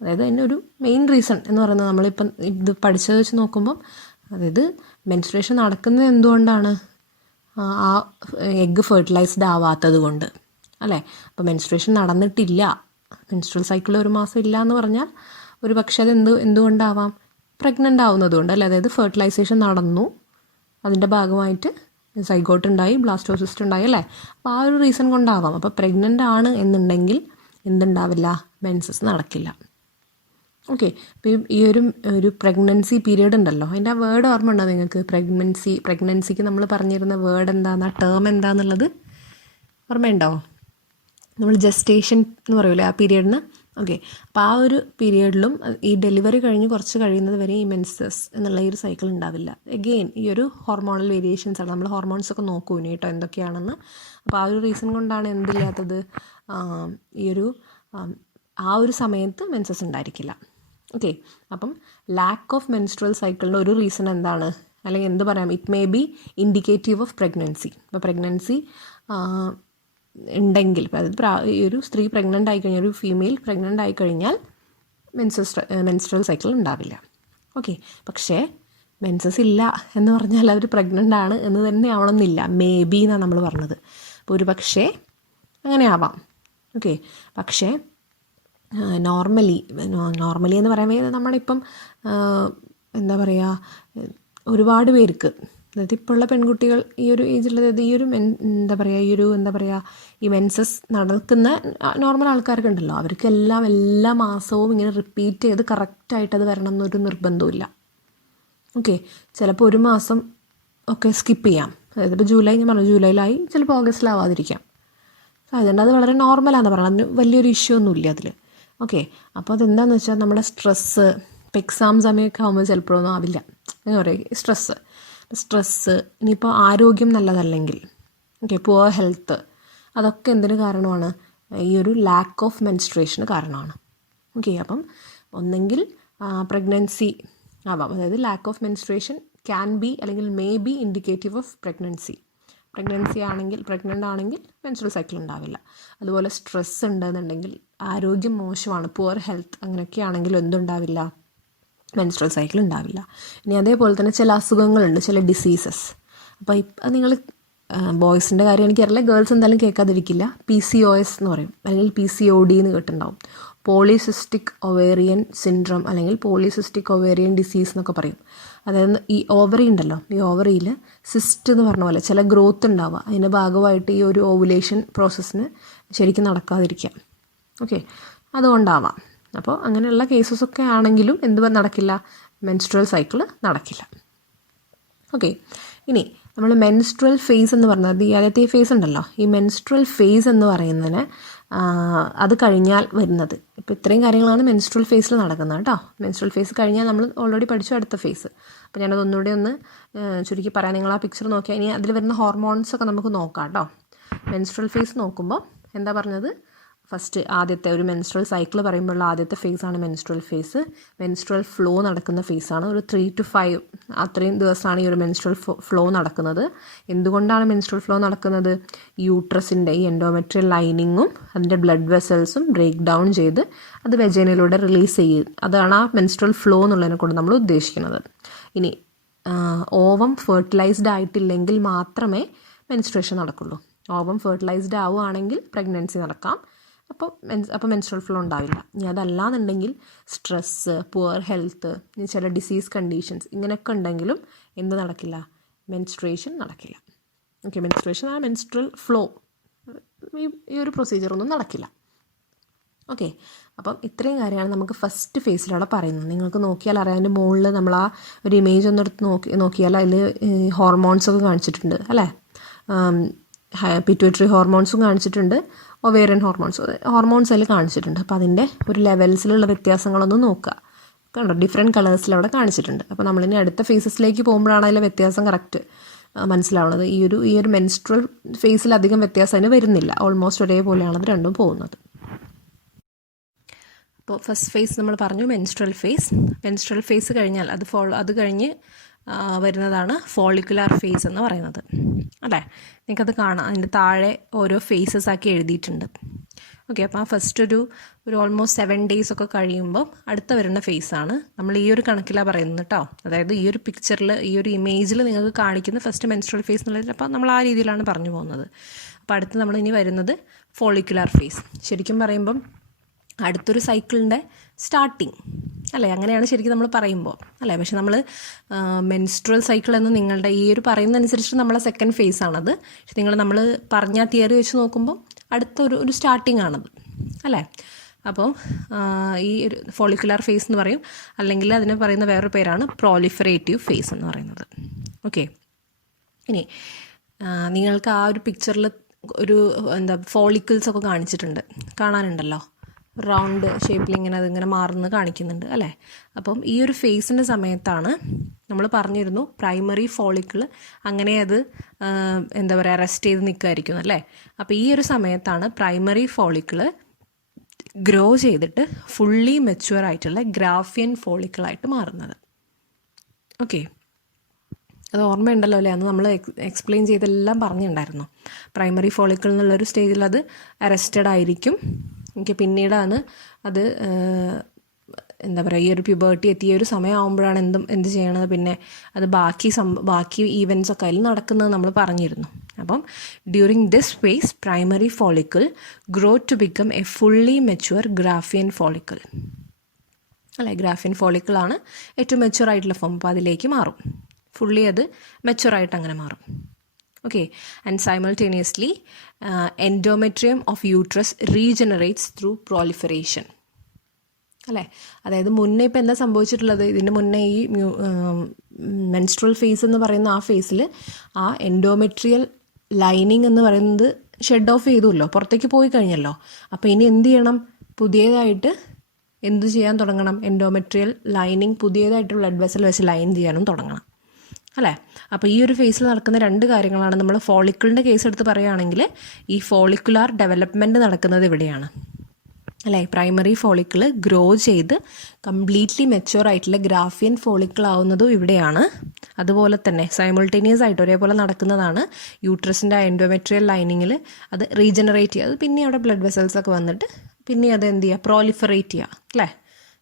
അതായത് അതിനൊരു മെയിൻ റീസൺ എന്ന് പറയുന്നത് നമ്മളിപ്പം ഇത് പഠിച്ചത് വെച്ച് നോക്കുമ്പം, അതായത് മെൻസ്ട്രേഷൻ നടക്കുന്നത് എന്തുകൊണ്ടാണ്? ആ എഗ്ഗ് ഫെർട്ടിലൈസ്ഡ് ആവാത്തത് കൊണ്ട് അല്ലേ. അപ്പോൾ മെൻസ്ട്രേഷൻ നടന്നിട്ടില്ല, മെൻസ്ട്രൽ സൈക്കിൾ 1 മാസം ഇല്ല എന്ന് പറഞ്ഞാൽ ഒരു പക്ഷേ അത് എന്തുകൊണ്ടാവാം? പ്രഗ്നൻ്റ് ആവുന്നത് കൊണ്ട് അല്ലേ. അതായത് ഫെർട്ടിലൈസേഷൻ നടന്നു, അതിൻ്റെ ഭാഗമായിട്ട് സൈഗോട്ട് ഉണ്ടായി, ബ്ലാസ്റ്റോസിസ്റ്റ് ഉണ്ടായി അല്ലേ. അപ്പോൾ ആ ഒരു റീസൺ കൊണ്ടാവാം. അപ്പോൾ പ്രഗ്നൻ്റ് ആണ് എന്നുണ്ടെങ്കിൽ എന്തുണ്ടാവില്ല? മെൻസസ് നടക്കില്ല. ഓക്കെ, അപ്പോൾ ഈ ഒരു പ്രഗ്നൻസി പീരീഡ് ഉണ്ടല്ലോ, അതിൻ്റെ ആ വേർഡ് ഓർമ്മ ഉണ്ടോ നിങ്ങൾക്ക്? പ്രഗ്നൻസിക്ക് നമ്മൾ പറഞ്ഞിരുന്ന വേർഡ് എന്താണെന്ന്, ആ ടേം എന്താണെന്നുള്ളത് ഓർമ്മയുണ്ടോ? നമ്മൾ ജസ്റ്റേഷൻ എന്ന് പറയൂലേ ആ പീരീഡിന്. ഓക്കെ, അപ്പോൾ ആ ഒരു പീരീഡിലും ഈ ഡെലിവറി കഴിഞ്ഞ് കുറച്ച് കഴിയുന്നത് വരെ ഈ മെൻസസ് എന്നുള്ള ഈ ഒരു സൈക്കിൾ ഉണ്ടാവില്ല. എഗെയിൻ ഈ ഒരു ഹോർമോണൽ വേരിയേഷൻസ് ആണ്. നമ്മൾ ഹോർമോൺസ് ഒക്കെ നോക്കൂ ഇനി കേട്ടോ എന്തൊക്കെയാണെന്ന്. അപ്പോൾ ആ ഒരു റീസൺ കൊണ്ടാണ് എന്തില്ലാത്തത്? ആ ഒരു സമയത്ത് മെൻസസ് ഉണ്ടായിരിക്കില്ല. ഓക്കെ, അപ്പം ലാക്ക് ഓഫ് മെൻസ്ട്രൽ സൈക്കിളിൻ്റെ ഒരു റീസൺ എന്താണ്? അല്ലെങ്കിൽ എന്ത് പറയാം? It may be indicative of pregnancy. ഇപ്പോൾ പ്രഗ്നൻസി ഉണ്ടെങ്കിൽ, അതായത് ഈ ഒരു സ്ത്രീ പ്രഗ്നൻ്റ് ആയിക്കഴിഞ്ഞാൽ, ഒരു ഫീമെയിൽ പ്രഗ്നൻ്റ് ആയിക്കഴിഞ്ഞാൽ മെൻസ്ട്രൽ സൈക്കിൾ ഉണ്ടാവില്ല. ഓക്കെ, പക്ഷേ മെൻസസ് ഇല്ല എന്ന് പറഞ്ഞാൽ അവർ പ്രഗ്നൻ്റ് ആണ് എന്ന് തന്നെ ആവണമെന്നില്ല. മേ ബി എന്നാണ് നമ്മൾ പറഞ്ഞത്. അപ്പോൾ ഒരു പക്ഷേ അങ്ങനെ ആവാം. ഓക്കെ, പക്ഷേ നോർമലി എന്ന് പറയുമ്പോൾ നമ്മളിപ്പം എന്താ പറയുക, ഒരുപാട് പേർക്ക്, അതായത് ഇപ്പോഴുള്ള പെൺകുട്ടികൾ ഈ ഒരു ഏജിൽ, അതായത് ഈ മെൻസസ് നടക്കുന്ന നോർമൽ ആൾക്കാർക്ക് ഉണ്ടല്ലോ, അവർക്കെല്ലാം എല്ലാ മാസവും ഇങ്ങനെ റിപ്പീറ്റ് ചെയ്ത് കറക്റ്റായിട്ട് അത് വരണം എന്നൊരു നിർബന്ധമില്ല. ഓക്കെ, ചിലപ്പോൾ 1 മാസം ഒക്കെ സ്കിപ്പ് ചെയ്യാം. അതായത് ഇപ്പോൾ ഞാൻ പറഞ്ഞു ജൂലൈയിലായി, ചിലപ്പോൾ ഓഗസ്റ്റിലാവാതിരിക്കാം. അതുകൊണ്ട് അത് വളരെ നോർമലാണെന്ന് പറഞ്ഞാൽ അതിന് വലിയൊരു ഇഷ്യൂ ഒന്നുമില്ല അതിൽ. ഓക്കെ, അപ്പോൾ അതെന്താണെന്ന് വെച്ചാൽ നമ്മുടെ സ്ട്രെസ്സ്, ഇപ്പോൾ എക്സാം സമയമൊക്കെ ആകുമ്പോൾ ചിലപ്പോഴൊന്നും ആവില്ല, എന്താ പറയുക, സ്ട്രെസ്സ്, ഇനിയിപ്പോൾ ആരോഗ്യം നല്ലതല്ലെങ്കിൽ, ഓക്കെ, പുവർ ഹെൽത്ത്, അതൊക്കെ എന്തിന് കാരണമാണ്? ഈ ഒരു ലാക്ക് ഓഫ് മെൻസ്ട്രേഷന് കാരണമാണ്. ഓക്കെ, അപ്പം ഒന്നെങ്കിൽ പ്രഗ്നൻസി ആവാം, അതായത് lack of menstruation can be അല്ലെങ്കിൽ may be indicative of pregnancy ആണെങ്കിൽ, പ്രഗ്നൻ്റ് ആണെങ്കിൽ മെൻസ്ട്രൽ സൈക്കിൾ ഉണ്ടാവില്ല. അതുപോലെ സ്ട്രെസ് ഉണ്ടെന്നുണ്ടെങ്കിൽ, ആരോഗ്യം മോശമാണ്, പുവർ ഹെൽത്ത്, അങ്ങനെയൊക്കെ ആണെങ്കിലും എന്തുണ്ടാവില്ല, മെൻസ്ട്രൽ സൈക്കിൾ ഉണ്ടാവില്ല. ഇനി അതേപോലെ തന്നെ ചില അസുഖങ്ങളുണ്ട്, ചില ഡിസീസസ്. അപ്പോൾ ഇപ്പം നിങ്ങൾ ബോയ്സിൻ്റെ കാര്യം എനിക്കറിയില്ല, ഗേൾസ് എന്തായാലും കേൾക്കാതിരിക്കില്ല. PCOS എന്ന് പറയും, അല്ലെങ്കിൽ PCOD എന്ന് കേട്ടിട്ടുണ്ടാവും. പോളിസിസ്റ്റിക് ഒവേറിയൻ സിൻഡ്രം അല്ലെങ്കിൽ പോളിസിസ്റ്റിക് ഒവേറിയൻ ഡിസീസ് എന്നൊക്കെ പറയും. അതായത് ഈ ഓവറി ഉണ്ടല്ലോ, ഈ ഓവറിയിൽ സിസ്റ്റ് എന്ന് പറഞ്ഞ പോലെ ചില ഗ്രോത്ത് ഉണ്ടാവുക, അതിൻ്റെ ഭാഗമായിട്ട് ഈ ഒരു ഓവുലേഷൻ പ്രോസസ്സിന് ശരിക്കും നടക്കാതിരിക്കാം. ഓക്കെ, അതുകൊണ്ടാവാം. അപ്പോൾ അങ്ങനെയുള്ള കേസസൊക്കെ ആണെങ്കിലും എന്ത് നടക്കില്ല, മെൻസ്ട്രൽ സൈക്കിൾ നടക്കില്ല. ഓക്കെ, ഇനി നമ്മൾ മെൻസ്ട്രൽ ഫേസ് എന്ന് പറഞ്ഞത് ഈ ആദ്യത്തെ ഫേസ് ഉണ്ടല്ലോ, ഈ മെൻസ്ട്രൽ ഫേസ് എന്ന് പറയുന്നതിന് അത് കഴിഞ്ഞാൽ വരുന്നത്, ഇപ്പോൾ ഇത്രയും കാര്യങ്ങളാണ് മെൻസ്ട്രൽ ഫേസിൽ നടക്കുന്നത് കേട്ടോ. മെൻസ്ട്രൽ ഫേസ് കഴിഞ്ഞാൽ നമ്മൾ ഓൾറെഡി പഠിച്ചു അടുത്ത ഫേസ്. അപ്പോൾ ഞാനത് ഒന്നുകൂടി ഒന്ന് ചുരുക്കി പറയാം. നിങ്ങൾ ആ പിക്ചർ നോക്കിയാൽ ഇനി അതിൽ വരുന്ന ഹോർമോൺസൊക്കെ നമുക്ക് നോക്കാം കേട്ടോ. മെൻസ്ട്രൽ ഫേസ് നോക്കുമ്പോൾ എന്താ പറഞ്ഞത്, ഫസ്റ്റ് ആദ്യത്തെ ഒരു മെൻസ്ട്രൽ സൈക്കിൾ പറയുമ്പോഴുള്ള ആദ്യത്തെ ഫേസാണ് മെൻസ്ട്രൽ ഫേസ്. മെൻസ്ട്രൽ ഫ്ലോ നടക്കുന്ന ഫേസാണ്. ഒരു 3 to 5 അത്രയും ദിവസമാണ് ഈ ഒരു മെൻസ്ട്രൽ ഫ്ലോ നടക്കുന്നത്. എന്തുകൊണ്ടാണ് മെൻസ്ട്രൽ ഫ്ലോ നടക്കുന്നത്? യൂട്രസിൻ്റെ ഈ എൻഡോമെട്രിയൽ ലൈനിങ്ങും അതിൻ്റെ ബ്ലഡ് വെസൽസും ബ്രേക്ക് ഡൗൺ ചെയ്ത് അത് വെജൈനയിലൂടെ റിലീസ് ചെയ്യും. അതാണ് ആ മെൻസ്ട്രൽ ഫ്ലോ എന്നുള്ളതിനെ കൊണ്ട് നമ്മൾ ഉദ്ദേശിക്കുന്നത്. ഇനി ഓവം ഫെർട്ടിലൈസ്ഡ് ആയിട്ടില്ലെങ്കിൽ മാത്രമേ മെൻസ്ട്രേഷൻ നടക്കുള്ളൂ. ഓവം ഫെർട്ടിലൈസ്ഡ് ആവുകയാണെങ്കിൽ പ്രഗ്നൻസി നടക്കാം. അപ്പോൾ മെൻസ്ട്രൽ ഫ്ലോ ഉണ്ടാവില്ല. ഇനി അതല്ലാന്നുണ്ടെങ്കിൽ സ്ട്രെസ്സ്, പുവർ ഹെൽത്ത്, ചില ഡിസീസ് കണ്ടീഷൻസ് ഇങ്ങനെയൊക്കെ ഉണ്ടെങ്കിലും എന്ത് നടക്കില്ല, മെൻസ്ട്രേഷൻ നടക്കില്ല. ഓക്കെ, മെൻസ്ട്രേഷൻ ആ മെൻസ്ട്രൽ ഫ്ലോ ഈ ഒരു പ്രൊസീജിയറൊന്നും നടക്കില്ല. ഓക്കെ, അപ്പം ഇത്രയും കാര്യമാണ് നമുക്ക് ഫസ്റ്റ് ഫേസിലൂടെ പറയുന്നത്. നിങ്ങൾക്ക് നോക്കിയാൽ അറിയാം, അതിൻ്റെ മുകളിൽ നമ്മൾ ആ ഒരു ഇമേജ് ഒന്നെടുത്ത് നോക്കിയാൽ അതിൽ ഹോർമോൺസൊക്കെ കാണിച്ചിട്ടുണ്ട് അല്ലേ. പിറ്റ്യൂട്ടറി ഹോർമോൺസും കാണിച്ചിട്ടുണ്ട്, ഒവേറിയൻ ഹോർമോൺസ് അതിൽ കാണിച്ചിട്ടുണ്ട്. അപ്പോൾ അതിൻ്റെ ഒരു ലെവൽസിലുള്ള വ്യത്യാസങ്ങളൊന്നും നോക്കുക. കണ്ടോ, ഡിഫറെൻറ്റ് കളേഴ്സിൽ അവിടെ കാണിച്ചിട്ടുണ്ട്. അപ്പോൾ നമ്മളിനി അടുത്ത ഫേസസിലേക്ക് പോകുമ്പോഴാണ് അതിലെ വ്യത്യാസം കറക്റ്റ് മനസ്സിലാവുന്നത്. ഈ ഒരു മെൻസ്ട്രൽ ഫേസിൽ അധികം വ്യത്യാസം അതിന് വരുന്നില്ല. ഓൾമോസ്റ്റ് ഒരേപോലെയാണ് അത് രണ്ടും പോകുന്നത്. അപ്പോൾ ഫസ്റ്റ് ഫേസ് നമ്മൾ പറഞ്ഞു മെൻസ്ട്രൽ ഫേസ്. മെൻസ്ട്രൽ ഫേസ് കഴിഞ്ഞാൽ അത് കഴിഞ്ഞ് വരുന്നതാണ് ഫോളിക്കുലാർ ഫേസ് എന്ന് പറയുന്നത് അല്ലേ. നിങ്ങൾക്കത് കാണാം, അതിൻ്റെ താഴെ ഓരോ ഫേസസ് ആക്കി എഴുതിയിട്ടുണ്ട്. ഓക്കെ, അപ്പോൾ ആ ഫസ്റ്റ് ഒരു ഓൾമോസ്റ്റ് 7 days ഒക്കെ കഴിയുമ്പോൾ അടുത്ത വരുന്ന ഫേസാണ്. നമ്മൾ ഈ ഒരു കണക്കിലാണ് പറയുന്നത് കേട്ടോ. അതായത് ഈ ഒരു പിക്ചറിൽ, ഈ ഒരു ഇമേജിൽ നിങ്ങൾക്ക് കാണിക്കുന്ന ഫസ്റ്റ് മെൻസ്ട്രൽ ഫേസ് എന്നുള്ളത്, അപ്പോൾ നമ്മൾ ആ രീതിയിലാണ് പറഞ്ഞു പോകുന്നത്. അപ്പോൾ അടുത്ത് നമ്മൾ ഇനി വരുന്നത് ഫോളിക്കുലാർ ഫേസ്. ശരിക്കും പറയുമ്പം അടുത്തൊരു സൈക്കിളിൻ്റെ സ്റ്റാർട്ടിങ് അല്ലേ, അങ്ങനെയാണ് ശരിക്കും നമ്മൾ പറയുമ്പോൾ അല്ലേ. പക്ഷെ നമ്മൾ മെൻസ്ട്രൽ സൈക്കിൾ എന്ന് നിങ്ങളുടെ ഈ ഒരു പറയുന്നതനുസരിച്ച് നമ്മളെ സെക്കൻഡ് ഫേസ് ആണത്. പക്ഷെ നമ്മൾ പറഞ്ഞ തിയറി വെച്ച് നോക്കുമ്പോൾ അടുത്ത ഒരു സ്റ്റാർട്ടിങ് ആണത് അല്ലേ. അപ്പോൾ ഈ ഒരു ഫോളിക്കുലാർ ഫേസ് എന്ന് പറയും, അല്ലെങ്കിൽ അതിന് പറയുന്ന വേറൊരു പേരാണ് പ്രോലിഫറേറ്റീവ് ഫേസ് എന്ന് പറയുന്നത്. ഓക്കെ, ഇനി നിങ്ങൾക്ക് ആ ഒരു പിക്ചറിൽ ഒരു ഫോളിക്കിൾസ് ഒക്കെ കാണാനുണ്ടല്ലോ, റൗണ്ട് ഷേപ്പിൽ അതിങ്ങനെ മാറുന്നത് കാണിക്കുന്നുണ്ട് അല്ലേ. അപ്പം ഈ ഒരു ഫേസിൻ്റെ സമയത്താണ് നമ്മൾ പറഞ്ഞിരുന്നു പ്രൈമറി ഫോളിക്കിൾ അങ്ങനെ അത് റെസ്റ്റ് ചെയ്ത് നിൽക്കുമായിരിക്കും അല്ലേ. അപ്പോൾ ഈ ഒരു സമയത്താണ് പ്രൈമറി ഫോളിക്കിൾ ഗ്രോ ചെയ്തിട്ട് ഫുള്ളി മെച്യൂർ ആയിട്ടുള്ള ഗ്രാഫിയൻ ഫോളിക്കിളായിട്ട് മാറുന്നത്. ഓക്കെ, അത് ഓർമ്മയുണ്ടല്ലോ അല്ലേ, അന്ന് നമ്മൾ എക്സ്പ്ലെയിൻ ചെയ്തെല്ലാം പറഞ്ഞിട്ടുണ്ടായിരുന്നു. പ്രൈമറി ഫോളിക്കിൾ എന്നുള്ളൊരു സ്റ്റേജിൽ അത് അറസ്റ്റഡ് ആയിരിക്കും. എനിക്ക് പിന്നീടാണ് അത് ഈ ഒരു പ്യൂബേർട്ടി എത്തിയ ഒരു സമയമാകുമ്പോഴാണ് എന്ത് ചെയ്യണത്, പിന്നെ അത് ബാക്കി ഈവൻറ്റ്സ് ഒക്കെ അതിൽ നടക്കുന്നത് നമ്മൾ പറഞ്ഞിരുന്നു. അപ്പം during this phase primary follicle grow to become a fully mature Graafian follicle അല്ലേ. ഗ്രാഫിയൻ ഫോളിക്കിളാണ് ഏറ്റവും മെച്യൂർ ആയിട്ടുള്ള ഫോം. അപ്പോൾ അതിലേക്ക് മാറും, ഫുള്ളി അത് മെച്യൂറായിട്ട് അങ്ങനെ മാറും. Okay, and simultaneously endometrium of uterus regenerates through proliferation അല്ലേ. അതായത് മുന്നേ ഇപ്പോൾ എന്താ സംഭവിച്ചിട്ടുള്ളത്, ഇതിൻ്റെ മുന്നേ ഈ മെൻസ്ട്രൽ ഫേസ് എന്ന് പറയുന്ന ആ ഫേസിൽ ആ എൻഡോമെട്രിയൽ ലൈനിങ് എന്ന് പറയുന്നത് ഷെഡ് ഓഫ് ചെയ്തുല്ലോ, പുറത്തേക്ക് പോയി കഴിഞ്ഞല്ലോ. അപ്പോൾ ഇനി എന്ത് ചെയ്യണം, പുതിയതായിട്ട് എന്ത് ചെയ്യാൻ തുടങ്ങണം, എൻഡോമെട്രിയൽ ലൈനിങ് പുതിയതായിട്ട് ബ്ലഡ് വെസൽ വെച്ച് ലൈൻ ചെയ്യാനും തുടങ്ങണം അല്ലേ. അപ്പോൾ ഈ ഒരു ഫേസിൽ നടക്കുന്ന 2 കാര്യങ്ങളാണ്. നമ്മൾ ഫോളിക്കിളിൻ്റെ കേസ് എടുത്ത് പറയുകയാണെങ്കിൽ ഈ ഫോളിക്കുലാർ ഡെവലപ്മെൻറ്റ് നടക്കുന്നത് ഇവിടെയാണ് അല്ലേ? പ്രൈമറി ഫോളിക്കിൾ ഗ്രോ ചെയ്ത് കംപ്ലീറ്റ്ലി മെച്യൂർ ആയിട്ടുള്ള ഗ്രാഫിയൻ ഫോളിക്കിൾ ആവുന്നതും ഇവിടെയാണ്. അതുപോലെ തന്നെ സൈമിൾട്ടേനിയസ് ആയിട്ട് ഒരേപോലെ നടക്കുന്നതാണ് യൂട്രസിൻ്റെ എൻഡോമെട്രിയൽ ലൈനിങ്ങിൽ അത് റീജനറേറ്റ് ചെയ്യുക. അത് പിന്നെ അവിടെ ബ്ലഡ് വെസൽസ് ഒക്കെ വന്നിട്ട് പിന്നെ അത് എന്ത് ചെയ്യുക, പ്രോലിഫറേറ്റ് ചെയ്യുക, അല്ലേ?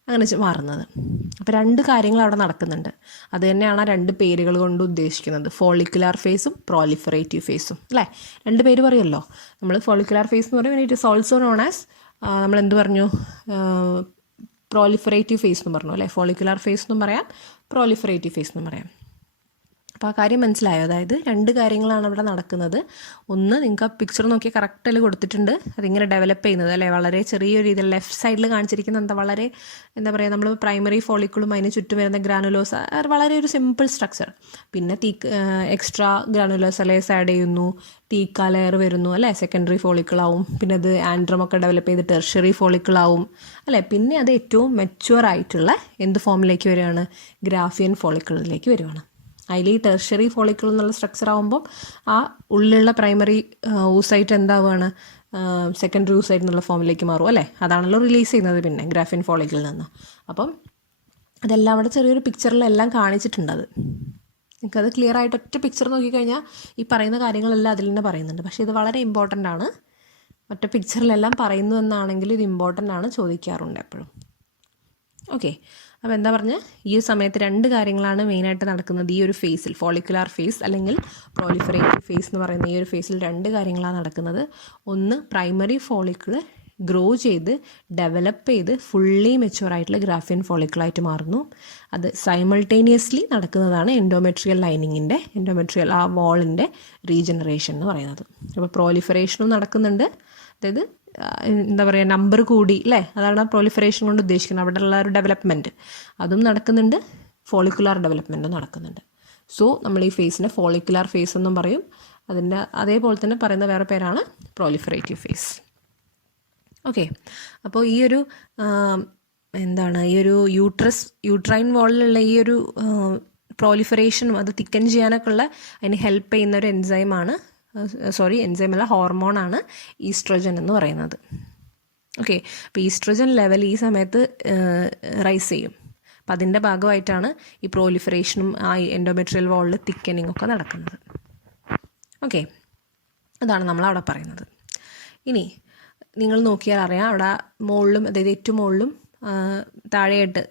അങ്ങനെ മാറുന്നത്. അപ്പോൾ രണ്ട് കാര്യങ്ങൾ അവിടെ നടക്കുന്നുണ്ട്. അത് തന്നെയാണ് ആ രണ്ട് പേരുകൾ കൊണ്ട് ഉദ്ദേശിക്കുന്നത്, ഫോളിക്കുലാർ ഫേസും പ്രോലിഫറേറ്റീവ് ഫേസും, അല്ലേ? രണ്ട് പേര് പറയുമല്ലോ നമ്മൾ. ഫോളിക്കുലാർ ഫേസ് എന്ന് പറയുമ്പോൾ it is also known as, നമ്മൾ എന്ത് പറഞ്ഞു, പ്രോലിഫറേറ്റീവ് ഫേസ് എന്ന് പറഞ്ഞു, അല്ലേ? ഫോളിക്കുലാർ ഫേസ് എന്നും പറയാം, പ്രോലിഫറേറ്റീവ് ഫേസ് എന്നും പറയാം. അപ്പോൾ ആ കാര്യം മനസ്സിലായോ? അതായത് രണ്ട് കാര്യങ്ങളാണ് ഇവിടെ നടക്കുന്നത്. ഒന്ന്, നിങ്ങൾക്ക് ആ പിക്ചർ നോക്കിയാൽ കറക്റ്റിൽ കൊടുത്തിട്ടുണ്ട്, അതിങ്ങനെ ഡെവലപ്പ് ചെയ്യുന്നത്, അല്ലേ? വളരെ ചെറിയൊരു രീതിയിൽ ലെഫ്റ്റ് സൈഡിൽ കാണിച്ചിരിക്കുന്ന വളരെ എന്താ പറയുക, നമ്മൾ പ്രൈമറി ഫോളിക്കിളും അതിന് ചുറ്റും വരുന്ന ഗ്രാനുലോസ്, വളരെ ഒരു സിമ്പിൾ സ്ട്രക്ചർ. പിന്നെ എക്സ്ട്രാ ഗ്രാനുലോസ് അലേസ് ആഡ് ചെയ്യുന്നു, തീക്ക ലെയർ വരുന്നു, അല്ലേ? സെക്കൻഡറി ഫോളിക്കിളാവും. പിന്നെ അത് ആൻഡ്രമൊക്കെ ഡെവലപ്പ് ചെയ്ത് ടെർഷ്യറി ഫോളിക്കിളാവും, അല്ലേ? പിന്നെ അത് ഏറ്റവും മെച്യൂർ ആയിട്ടുള്ള എന്ത് ഫോമിലേക്ക് വരികയാണ്, ഗ്രാഫിയൻ ഫോളിക്കിളിലേക്ക് വരികയാണ്. അതിൽ ഈ ടെർഷ്യറി ഫോളിക്കിൾ എന്നുള്ള സ്ട്രക്ചർ ആകുമ്പോൾ ആ ഉള്ളിലുള്ള പ്രൈമറി ഊസൈറ്റ് എന്താവുകയാണ്, സെക്കൻഡറി ഊസൈറ്റ് എന്നുള്ള ഫോമിലേക്ക് മാറും, അല്ലേ? അതാണല്ലോ റിലീസ് ചെയ്യുന്നത് പിന്നെ ഗ്രാഫിയൻ ഫോളിക്കിളിൽ നിന്ന്. അപ്പം അതെല്ലാം അവിടെ ചെറിയൊരു പിക്ചറിലെല്ലാം കാണിച്ചിട്ടുണ്ട്. അത് നിങ്ങൾക്കത് ക്ലിയർ ആയിട്ട് ഒറ്റ പിക്ചർ നോക്കിക്കഴിഞ്ഞാൽ ഈ പറയുന്ന കാര്യങ്ങളെല്ലാം അതിൽ തന്നെ പറയുന്നുണ്ട്. പക്ഷേ ഇത് വളരെ ഇമ്പോർട്ടൻ്റ് ആണ്. ഒറ്റ പിക്ചറിലെല്ലാം പറയുന്നു എന്നാണെങ്കിൽ ഇത് ഇമ്പോർട്ടൻ്റ് ആണ്, ചോദിക്കാറുണ്ട് എപ്പോഴും. ഓക്കെ, അപ്പോൾ എന്താ പറഞ്ഞ്, ഈ ഒരു സമയത്ത് രണ്ട് കാര്യങ്ങളാണ് മെയിനായിട്ട് നടക്കുന്നത് ഈ ഒരു ഫേസിൽ. ഫോളിക്കുലാർ ഫേസ് അല്ലെങ്കിൽ പ്രോലിഫറേറ്റീവ് ഫേസ് എന്ന് പറയുന്ന ഈ ഒരു ഫേസിൽ രണ്ട് കാര്യങ്ങളാണ് നടക്കുന്നത്. ഒന്ന്, പ്രൈമറി ഫോളിക്കിൾ ഗ്രോ ചെയ്ത് ഡെവലപ്പ് ചെയ്ത് ഫുള്ളി മെച്യൂർ ആയിട്ടുള്ള ഗ്രാഫിയൻ ഫോളിക്കിളായിട്ട് മാറുന്നു. അത് സൈമൾട്ടേനിയസ്ലി നടക്കുന്നതാണ് എൻഡോമെട്രിയൽ ലൈനിങ്ങിൻ്റെ, എൻഡോമെട്രിയൽ ആ വാളിൻ്റെ റീജനറേഷൻ എന്ന് പറയുന്നത്. അപ്പോൾ പ്രോലിഫറേഷനും നടക്കുന്നുണ്ട്, അതായത് എന്താ പറയുക, നമ്പർ കൂടി, അല്ലേ? അതാണ് പ്രോലിഫറേഷൻ കൊണ്ട് ഉദ്ദേശിക്കുന്നത്. അവിടെയുള്ള ഒരു ഡെവലപ്മെൻറ്റ് അതും നടക്കുന്നുണ്ട്, ഫോളിക്കുലാർ ഡെവലപ്മെൻറ്റും നടക്കുന്നുണ്ട്. സോ നമ്മൾ ഈ ഫേസിനെ ഫോളിക്കുലാർ ഫേസ് എന്നും പറയും. അതിൻ്റെ അതേപോലെ തന്നെ പറയുന്ന വേറെ പേരാണ് പ്രോലിഫറേറ്റീവ് ഫേസ്. ഓക്കെ, അപ്പോൾ ഈ ഒരു എന്താണ്, ഈ ഒരു യൂട്രൈൻ വാളിലുള്ള ഈ ഒരു പ്രോലിഫറേഷനും അത് തിക്കൻ ചെയ്യാനൊക്കെ ഉള്ള അതിന് ഹെൽപ്പ് ചെയ്യുന്ന ഒരു എൻസൈമാണ്, എൻസൈമല്ല, ഹോർമോണാണ് ഈസ്ട്രോജൻ എന്ന് പറയുന്നത്. ഓക്കെ, അപ്പോൾ ഈസ്ട്രോജൻ ലെവൽ ഈ സമയത്ത് റൈസ് ചെയ്യും. അപ്പം അതിൻ്റെ ഭാഗമായിട്ടാണ് ഈ പ്രോലിഫറേഷനും ആ എൻഡോമെട്രിയൽ വാളിൽ തിക്കനിങ് ഒക്കെ നടക്കുന്നത്. ഓക്കെ, അതാണ് നമ്മളവിടെ പറയുന്നത്. ഇനി നിങ്ങൾ നോക്കിയാൽ അറിയാം, അവിടെ മുകളിലും, അതായത് ഏറ്റവും മുകളിലും താഴെയായിട്ട്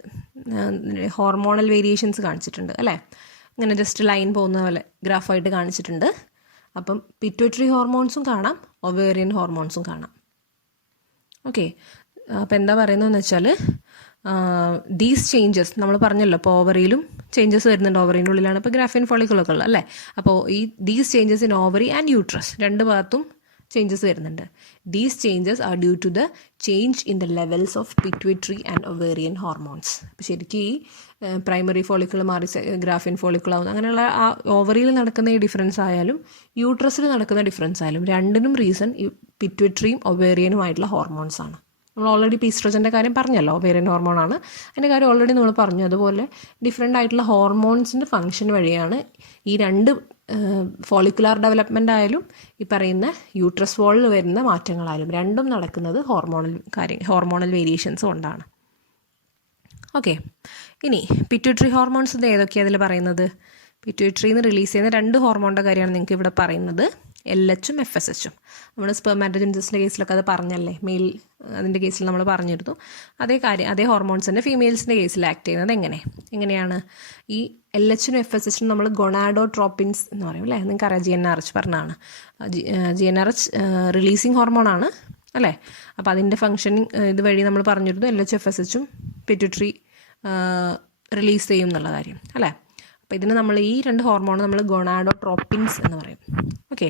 ഹോർമോണൽ വേരിയേഷൻസ് കാണിച്ചിട്ടുണ്ട്, അല്ലേ? ഇങ്ങനെ ജസ്റ്റ് ലൈൻ പോകുന്ന പോലെ ഗ്രാഫായിട്ട് കാണിച്ചിട്ടുണ്ട്. അപ്പം പിറ്റ്യൂട്ടറി ഹോർമോൺസും കാണാം, ഒവേറിയൻ ഹോർമോൺസും കാണാം. ഓക്കെ, അപ്പോൾ എന്താ പറയുന്നതെന്ന് വെച്ചാൽ, ദീസ് ചേഞ്ചസ് നമ്മൾ പറഞ്ഞല്ലോ, ഇപ്പോൾ ഓവറിയിലും ചേഞ്ചസ് വരുന്നുണ്ട്. ഓവറിൻ്റെ ഉള്ളിലാണ് ഇപ്പോൾ ഗ്രാഫിയൻ ഫോളിക്കിളൊക്കെ ഉള്ളത്, അല്ലേ? അപ്പോൾ ഈ these changes in ovary and uterus രണ്ട് ഭാഗത്തും ചേഞ്ചസ് വരുന്നുണ്ട്. These changes are due to the change in the levels of pituitary and ovarian hormones. അപ്പോൾ ശരിക്കും ഈ പ്രൈമറി ഫോളിക്കിൾ മാറി ഗ്രാഫിയൻ ഫോളിക്കിൾ ആവുന്നു, അങ്ങനെയുള്ള ആ ഓവറിയിൽ നടക്കുന്ന ഈ ഡിഫറൻസ് ആയാലും യൂട്രസിൽ നടക്കുന്ന ഡിഫറൻസ് ആയാലും രണ്ടിനും റീസൺ ഈ പിറ്റ്യൂട്ടറിയും ഒവേറിയനുമായിട്ടുള്ള ഹോർമോൺസ് ആണ്. നമ്മൾ ഓൾറെഡി ഈസ്ട്രോജൻ്റെ കാര്യം പറഞ്ഞല്ലോ, ഒവേറിയൻ ഹോർമോണാണ്, അതിൻ്റെ കാര്യം ഓൾറെഡി നമ്മൾ പറഞ്ഞു. അതുപോലെ ഡിഫറെൻ്റ് ആയിട്ടുള്ള ഹോർമോൺസിൻ്റെ ഫംഗ്ഷൻ വഴിയാണ് ഈ രണ്ട് ഫോളിക്കുലാർ ഡെവലപ്മെൻ്റ് ആയാലും ഈ പറയുന്ന യൂട്രസ് വാളിൽ വരുന്ന മാറ്റങ്ങളായാലും രണ്ടും നടക്കുന്നത് ഹോർമോണൽ വേരിയേഷൻസ് കൊണ്ടാണ്. ഓക്കെ, ഇനി പിറ്റ്യൂട്ടറി ഹോർമോൺസ് ഇത് ഏതൊക്കെയാണ് അതിൽ പറയുന്നത്? പിറ്റ്യൂട്ടറിയിൽ നിന്ന് റിലീസ് ചെയ്യുന്ന രണ്ട് ഹോർമോണിൻ്റെ കാര്യമാണ് നിങ്ങൾക്ക് ഇവിടെ പറയുന്നത്, LH-ഉം FSH-ഉം. നമ്മൾ സ്പെർമാറ്റോജെനിസിൻ്റെ കേസിലൊക്കെ അത് പറഞ്ഞല്ലേ, മെയിൽ അതിൻ്റെ കേസിൽ നമ്മൾ പറഞ്ഞിരുന്നു. അതേ ഹോർമോൺസ് തന്നെ ഫീമെയിൽസിൻ്റെ കേസിൽ ആക്ട് ചെയ്യുന്നത് എങ്ങനെയാണ്? ഈ LH-നും FSH-നും നമ്മൾ ഗൊണാഡോട്രോപ്പിൻസ് എന്ന് പറയും, അല്ലേ? നിങ്ങൾക്ക് അറിയാം, GnRH പറഞ്ഞാണ്. GnRH റിലീസിങ് ഹോർമോണാണ്, അല്ലേ? അപ്പോൾ അതിൻ്റെ ഫംഗ്ഷനിങ് ഇതുവഴി നമ്മൾ പറഞ്ഞിരുന്നു, LH FSH-ഉം പിറ്റ്യൂട്ടറി റിലീസ് ചെയ്യും എന്നുള്ള കാര്യം, അല്ലേ? അപ്പോൾ ഇതിന് നമ്മൾ ഈ രണ്ട് ഹോർമോൺ നമ്മൾ ഗൊണാഡോട്രോപ്പിൻസ് എന്ന് പറയും. ഓക്കെ,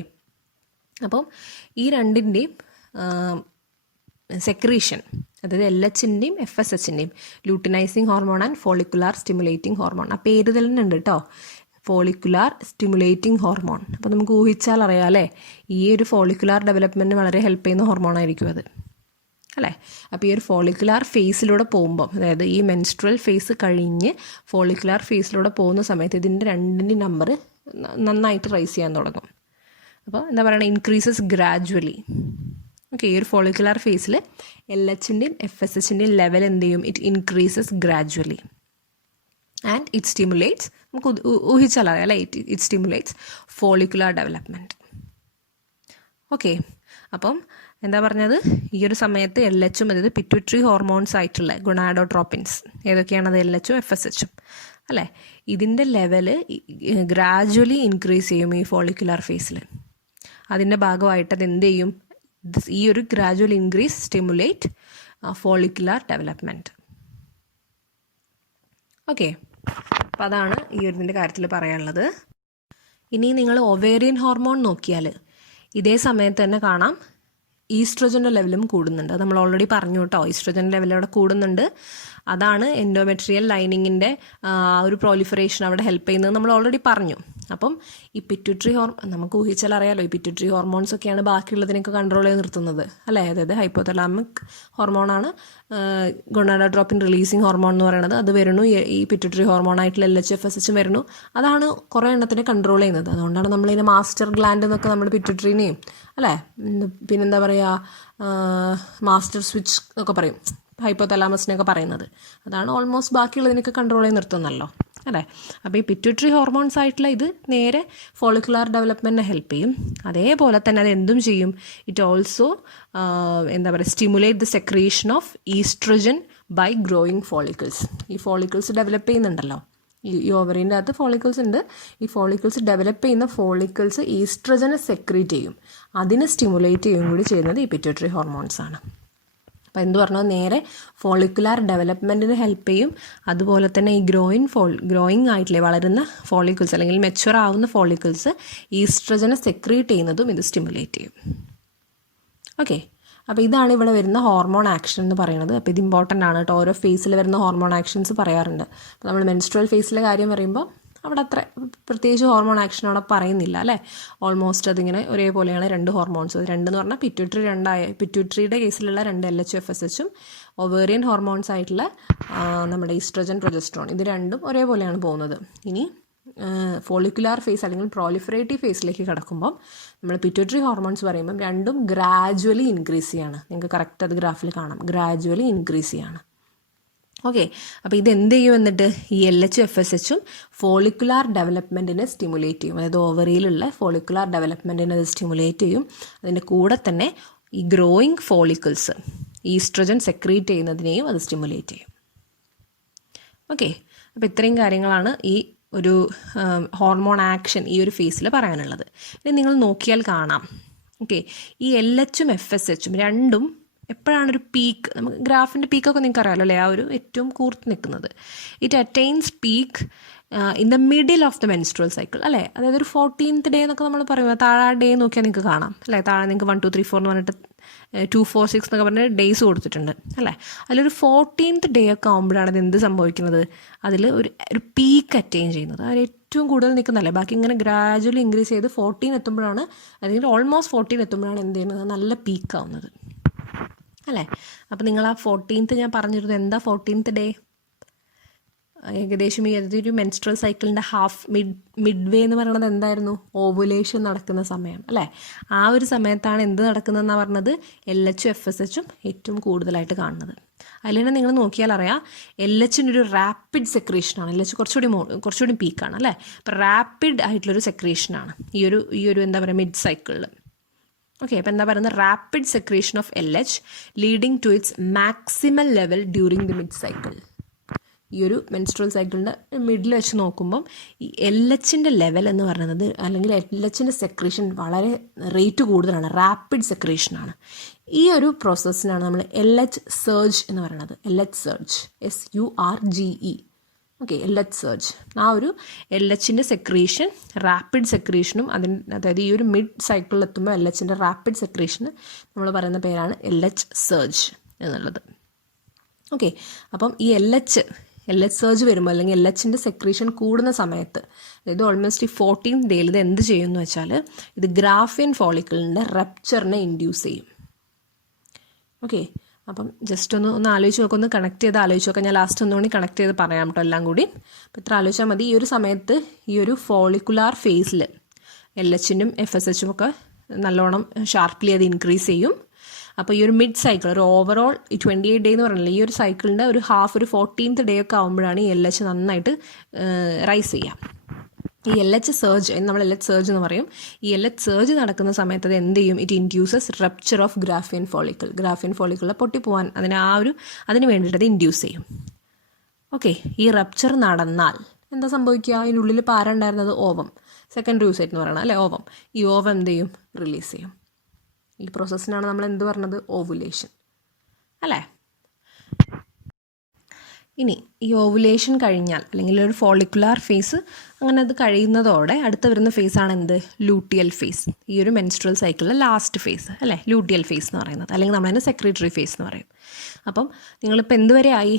അപ്പം ഈ രണ്ടിൻ്റെയും സെക്രീഷൻ, അതായത് LH-ൻ്റെയും FSH-ൻ്റെയും luteinizing hormone and follicular stimulating hormone, ആ പേര് തന്നെ ഉണ്ട് കേട്ടോ, ഫോളിക്കുലാർ സ്റ്റിമുലേറ്റിംഗ് ഹോർമോൺ. അപ്പോൾ നമുക്ക് ഊഹിച്ചാൽ അറിയാം, അല്ലേ? ഈ ഒരു ഫോളിക്കുലാർ ഡെവലപ്മെൻറ്റ് വളരെ ഹെൽപ്പ് ചെയ്യുന്ന ഹോർമോണായിരിക്കും അത്, അല്ലേ? അപ്പോൾ ഈ ഒരു ഫോളിക്കുലാർ ഫേസിലൂടെ പോകുമ്പോൾ, അതായത് ഈ മെൻസ്ട്രൽ ഫേസ് കഴിഞ്ഞ് ഫോളിക്കുലാർ ഫേസിലൂടെ പോകുന്ന സമയത്ത് ഇതിൻ്റെ രണ്ടിൻ്റെ നമ്പർ നന്നായിട്ട് റൈസ് ചെയ്യാൻ തുടങ്ങും. അപ്പോൾ എന്താ പറയുക, ഇൻക്രീസസ് ഗ്രാജുവലി. ഓക്കെ, ഈ ഒരു ഫോളിക്കുലാർ ഫേസിൽ LHൻ്റെയും FSHൻ്റെയും ലെവൽ എന്ത് ചെയ്യും? It increases gradually and it stimulates, നമുക്ക് ഊഹിച്ചാലറിയാം അല്ലേ, it stimulates follicular development. Okay, അപ്പം എന്താ പറഞ്ഞത്, ഈ ഒരു സമയത്ത് LHും അതായത് പിറ്റ്യൂട്ടറി ഹോർമോൺസ് ആയിട്ടുള്ള ഗുണാഡോട്രോപ്പിൻസ് ഏതൊക്കെയാണത്? LHും FSHും അല്ലേ, ഇതിൻ്റെ ലെവല് ഗ്രാജുവലി ഇൻക്രീസ് ചെയ്യും ഈ ഫോളിക്കുലാർ ഫേസിൽ. അതിൻ്റെ ഭാഗമായിട്ട് അത് എന്ത് ചെയ്യും? ഈ ഒരു gradual increase stimulate follicular development. Okay, അപ്പോൾ അതാണ് ഈ ഒരു ഇതിൻ്റെ കാര്യത്തിൽ പറയാനുള്ളത്. ഇനി നിങ്ങൾ ഒവേറിയൻ ഹോർമോൺ നോക്കിയാൽ ഇതേ സമയത്ത് തന്നെ കാണാം ഈസ്ട്രോജൻ്റെ ലെവലും കൂടുന്നുണ്ട്. അത് നമ്മൾ ഓൾറെഡി പറഞ്ഞു കേട്ടോ, ഈസ്ട്രോജൻ ലെവൽ അവിടെ കൂടുന്നുണ്ട്. അതാണ് എൻഡോമെട്രിയൽ ലൈനിങ്ങിൻ്റെ ഒരു പ്രോലിഫറേഷൻ അവിടെ ഹെൽപ്പ് ചെയ്യുന്നത് നമ്മൾ ഓൾറെഡി പറഞ്ഞു. അപ്പം ഈ പിറ്റ്യൂട്ടറി നമുക്ക് ഊഹിച്ചാൽ അറിയാലോ, ഈ പിറ്റ്യൂട്ടറി ഹോർമോൺസ് ഒക്കെയാണ് ബാക്കിയുള്ളതിനൊക്കെ കൺട്രോൾ ചെയ്ത് നിർത്തുന്നത് അല്ലേ. അതായത് ഹൈപ്പോതലാമിക് ഹോർമോണാണ് ഗൊണാഡോട്രോപ്പിൻ റിലീസിങ് ഹോർമോൺ എന്ന് പറയുന്നത്. അത് വരുന്നു, ഈ പിറ്റ്യൂട്ടറി ഹോർമോണായിട്ടുള്ള LH FSH വരുന്നു. അതാണ് കുറേ എണ്ണത്തിനെ കൺട്രോൾ ചെയ്യുന്നത്. അതുകൊണ്ടാണ് നമ്മളിതിനെ മാസ്റ്റർ ഗ്ലാൻഡ് എന്നൊക്കെ നമ്മുടെ പിറ്റ്യൂട്ടറിനെയും അല്ലേ, പിന്നെന്താ പറയുക, മാസ്റ്റർ സ്വിച്ച് എന്നൊക്കെ പറയും, ഹൈപ്പോതലാമസിനെയൊക്കെ പറയുന്നത്. അതാണ് ഓൾമോസ്റ്റ് ബാക്കിയുള്ളതിനൊക്കെ കൺട്രോൾ ചെയ്ത് നിർത്തുന്നല്ലോ അല്ലേ. അപ്പോൾ ഈ പിറ്റ്യൂട്ടറി ഹോർമോൺസ് ആയിട്ടുള്ള ഇത് നേരെ ഫോളിക്കുലാർ ഡെവലപ്മെൻറ്റിനെ ഹെൽപ്പ് ചെയ്യും. അതേപോലെ തന്നെ അത് എന്തും ചെയ്യും, ഇറ്റ് ഓൾസോ എന്താ പറയുക, stimulate the secretion of oestrogen by growing follicles. ഈ ഫോളിക്കിൾസ് ഡെവലപ്പ് ചെയ്യുന്നുണ്ടല്ലോ, ഈ ഓവറിൻ്റെ അകത്ത് ഫോളിക്കിൾസ് ഉണ്ട്. ഈ ഫോളിക്കിൾസ് ഡെവലപ്പ് ചെയ്യുന്ന ഫോളിക്കിൾസ് ഈസ്ട്രജനെ സെക്രീറ്റ് ചെയ്യും. അതിനെ സ്റ്റിമുലേറ്റ് ചെയ്യുകയും കൂടി ചെയ്യുന്നത് ഈ പിറ്റ്യൂട്ടറി ഹോർമോൺസ് ആണ്. അപ്പോൾ എന്ത് പറഞ്ഞാൽ നേരെ ഫോളിക്കുലാർ ഡെവലപ്മെൻറ്റിന് ഹെൽപ്പ് ചെയ്യും. അതുപോലെ തന്നെ ഈ ഗ്രോയിങ് ആയിട്ടില്ലേ, വളരുന്ന ഫോളിക്കിൾസ് അല്ലെങ്കിൽ മെച്യൂർ ആവുന്ന ഫോളിക്കിൾസ് ഈസ്ട്രജനെ സെക്രീറ്റ് ചെയ്യുന്നതും ഇത് സ്റ്റിമുലേറ്റ് ചെയ്യും. ഓക്കെ, അപ്പോൾ ഇതാണ് ഇവിടെ വരുന്ന ഹോർമോൺ ആക്ഷൻ എന്ന് പറയുന്നത്. അപ്പോൾ ഇത് ഇമ്പോർട്ടൻ്റ് ആണ് കേട്ടോ, ഓരോ ഫേസിൽ വരുന്ന ഹോർമോൺ ആക്ഷൻസ് പറയാറുണ്ട്. അപ്പോൾ നമ്മൾ മെൻസ്ട്രുവൽ ഫേസിലെ കാര്യം പറയുമ്പോൾ അവിടെ അത്ര പ്രത്യേകിച്ച് ഹോർമോൺ ആക്ഷൻ അവിടെ പറയുന്നില്ല അല്ലേ. ഓൾമോസ്റ്റ് അതിങ്ങനെ ഒരേപോലെയാണ് രണ്ട് ഹോർമോൺസ്. രണ്ടെന്ന് പറഞ്ഞാൽ പിറ്റ്യൂട്ടറിയുടെ കേസിലുള്ള രണ്ട് LH FSHും ഒവേറിയൻ ഹോർമോൺസ് ആയിട്ടുള്ള നമ്മുടെ ഈസ്ട്രോജൻ പ്രൊജസ്ട്രോൺ, ഇത് രണ്ടും ഒരേപോലെയാണ് പോകുന്നത്. ഇനി ഫോളിക്കുലാർ ഫേസ് അല്ലെങ്കിൽ പ്രോലിഫറേറ്റീവ് ഫേസിലേക്ക് കിടക്കുമ്പോൾ നമ്മൾ പിറ്റ്യൂട്ടറി ഹോർമോൺസ് പറയുമ്പം രണ്ടും ഗ്രാജുവലി ഇൻക്രീസ് ചെയ്യാണ്. നിങ്ങൾക്ക് കറക്റ്റ് അത് ഗ്രാഫിൽ കാണാം, ഗ്രാജുവലി ഇൻക്രീസ് ചെയ്യാണ്. ഓക്കെ, അപ്പോൾ ഇത് എന്ത് ചെയ്യും എന്നിട്ട് ഈ LH FSHും ഫോളിക്കുലാർ ഡെവലപ്മെൻറ്റിനെ സ്റ്റിമുലേറ്റ് ചെയ്യും. അതായത് ഓവറിയിലുള്ള ഫോളിക്കുലാർ ഡെവലപ്മെൻറ്റിനെ അത് സ്റ്റിമുലേറ്റ് ചെയ്യും. അതിൻ്റെ കൂടെ തന്നെ ഈ ഗ്രോയിങ് ഫോളിക്കിൾസ് ഈസ്ട്രജൻ സെക്രീറ്റ് ചെയ്യുന്നതിനെയും അത് സ്റ്റിമുലേറ്റ് ചെയ്യും. ഓക്കെ, അപ്പോൾ ഇത്രയും കാര്യങ്ങളാണ് ഈ ഒരു ഹോർമോൺ ആക്ഷൻ ഈ ഒരു ഫേസിൽ പറയാനുള്ളത്. ഇനി നിങ്ങൾ നോക്കിയാൽ കാണാം, ഓക്കെ, ഈ LHും FSHും രണ്ടും എപ്പോഴാണൊരു പീക്ക്, നമുക്ക് ഗ്രാഫിൻ്റെ പീക്കൊക്കെ നിങ്ങൾക്ക് അറിയാമല്ലോ അല്ലേ, ആ ഒരു ഏറ്റവും കൂർത്ത് നിൽക്കുന്നത്. It attains peak in the middle of the menstrual cycle അല്ലേ. അതായത് ഒരു 14th ഡേ എന്നൊക്കെ നമ്മൾ പറയുമ്പോൾ താഴെ ഡേ നോക്കിയാൽ നിങ്ങൾക്ക് കാണാം അല്ലേ. താഴെ നിങ്ങൾക്ക് 1 2 3 4 എന്ന് പറഞ്ഞിട്ട് 2 4 6 എന്നൊക്കെ പറഞ്ഞ് ഡേയ്സ് കൊടുത്തിട്ടുണ്ട് അല്ലേ. അതിലൊരു 14th ഡേ ഒക്കെ ആകുമ്പോഴാണ് ഇത് എന്ത് സംഭവിക്കുന്നത്, അതിൽ ഒരു പീക്ക് അറ്റൈൻ ചെയ്യുന്നത്. അത് ഏറ്റവും കൂടുതൽ നിൽക്കുന്നതല്ലേ. ബാക്കി ഇങ്ങനെ ഗ്രാജുവലി ഇൻക്രീസ് ചെയ്ത് 14 എത്തുമ്പോഴാണ്, അല്ലെങ്കിൽ ഓൾമോസ്റ്റ് 14 എത്തുമ്പോഴാണ് എന്ത് ചെയ്യുന്നത്, നല്ല പീക്കാവുന്നത് അല്ലേ. അപ്പോൾ നിങ്ങൾ ആ 14th ഞാൻ പറഞ്ഞിരുന്നു, എന്താ 14th ഡേ? ഏകദേശം ഈ ഒരു മെൻസ്ട്രൽ സൈക്കിളിൻ്റെ മിഡ് വേ എന്ന് പറയുന്നത് എന്തായിരുന്നു? ഓവുലേഷൻ നടക്കുന്ന സമയം അല്ലേ. ആ ഒരു സമയത്താണ് എന്ത് നടക്കുന്നതെന്നാണ് പറഞ്ഞത്, LH FSHും ഏറ്റവും കൂടുതലായിട്ട് കാണുന്നത്. അതിൽ തന്നെ നിങ്ങൾ നോക്കിയാൽ അറിയാം, LHൻ്റെ റാപ്പിഡ് സെക്രീഷനാണ്. LH കുറച്ചുകൂടി പീക്കാണ് അല്ലേ. അപ്പോൾ റാപ്പിഡ് ആയിട്ടുള്ളൊരു സെക്രീഷനാണ് ഈ ഒരു എന്താ പറയുക മിഡ് സൈക്കിളിൽ. ഓക്കെ, അപ്പോൾ എന്താ പറയുന്നത്, rapid secretion of LH leading to its maximal level during the mid cycle. ഈ ഒരു മെൻസ്ട്രുവൽ സൈക്കിളിൻ്റെ മിഡിൽ വെച്ച് നോക്കുമ്പം ഈ LHൻ്റെ ലെവൽ എന്ന് പറയുന്നത്, അല്ലെങ്കിൽ LHൻ്റെ സെക്രീഷൻ വളരെ റേറ്റ് കൂടുതലാണ്, റാപ്പിഡ് സെക്രീഷനാണ്. ഈ ഒരു പ്രോസസ്സിനാണ് നമ്മൾ LH സർജ് എന്ന് പറയുന്നത്. LH surge, SURGE. Okay, LH surge. ആ ഒരു LHൻ്റെ സെക്രീഷൻ, റാപ്പിഡ് സെക്രീഷനും അതായത് ഈ ഒരു മിഡ് സൈക്കിളിൽ എത്തുമ്പോൾ LHൻ്റെ റാപ്പിഡ് സെക്രീഷന് നമ്മൾ പറയുന്ന പേരാണ് LH സർജ് എന്നുള്ളത്. ഓക്കെ, അപ്പം ഈ LH സർജ് വരുമ്പോൾ അല്ലെങ്കിൽ LHൻ്റെ സെക്രീഷൻ കൂടുന്ന സമയത്ത്, അതായത് ഓൾമോസ്റ്റ് ഈ 14th ഡേയിൽ ഇത് എന്ത് ചെയ്യുമെന്ന് വെച്ചാൽ, ഇത് ഗ്രാഫിയൻ ഫോളിക്കിളിൻ്റെ റപ്ചറിനെ ഇൻഡ്യൂസ് ചെയ്യും. ഓക്കെ, അപ്പം ജസ്റ്റ് ഒന്ന് ആലോചിച്ച് നോക്കാം, ഒന്ന് കണക്ട് ചെയ്ത് ആലോചിച്ച് നോക്കാം. ഞാൻ ലാസ്റ്റ് ഒന്നുകൂടി കണക്ട് ചെയ്ത് പറയാം കേട്ടോ എല്ലാം കൂടി. അപ്പോൾ ഇത്ര ആലോചിച്ചാൽ മതി. ഈ ഒരു സമയത്ത് ഈ ഒരു ഫോളിക്കുലാർ ഫേസിൽ LHനും FSHും ഒക്കെ നല്ലോണം ഷാർപ്പ്ലി അത് ഇൻക്രീസ് ചെയ്യും. അപ്പോൾ ഈ ഒരു മിഡ് സൈക്കിൾ, ഒരു ഓവറോൾ ഈ 28 ഡേ എന്ന് പറഞ്ഞില്ല, ഈ ഒരു സൈക്കിളിൻ്റെ ഒരു ഹാഫ്, ഒരു 14th ഡേ ഒക്കെ ആകുമ്പോഴാണ് ഈ LH നന്നായിട്ട് റൈസ് ചെയ്യുക. ഈ LH സർജ്, നമ്മൾ LH സർജ് എന്ന് പറയും. ഈ LH സർജ് നടക്കുന്ന സമയത്ത് അത് എന്ത് ചെയ്യും? It induces rupture of Graafian follicle. Graafian ഫോളിക്കിളിൽ പൊട്ടിപ്പോവാൻ അതിന് വേണ്ടിയിട്ട് അത് ഇൻഡ്യൂസ് ചെയ്യും. ഓക്കെ, ഈ റപ്ചർ നടന്നാൽ എന്താ സംഭവിക്കുക? അതിനുള്ളിൽ പാരുണ്ടായിരുന്നത് ഓവം, സെക്കൻഡറി യൂസൈറ്റ് എന്ന് പറയുന്നത് അല്ലേ, ഓവം. ഈ ഓവം എന്ത് ചെയ്യും? റിലീസ് ചെയ്യും. ഈ പ്രോസസ്സിനാണ് നമ്മൾ എന്ത് പറഞ്ഞത്? ഓവുലേഷൻ അല്ലേ. ഇനി ഈ ഓവുലേഷൻ കഴിഞ്ഞാൽ, അല്ലെങ്കിൽ ഒരു ഫോളിക്കുലാർ ഫേസ് അങ്ങനെ അത് കഴിയുന്നതോടെ അടുത്ത് വരുന്ന ഫേസാണ് എന്ത്? Luteal face. ഈ ഒരു മെൻസ്ട്രൽ സൈക്കിളിലെ ലാസ്റ്റ് ഫേസ് അല്ലേ, ലൂട്ടിയൽ ഫേസ് എന്ന് പറയുന്നത്. അല്ലെങ്കിൽ നമ്മളതിനെ സെക്രട്ടറി ഫേസ് എന്ന് പറയും. അപ്പം നിങ്ങളിപ്പോൾ എന്തുവരെ ആയി?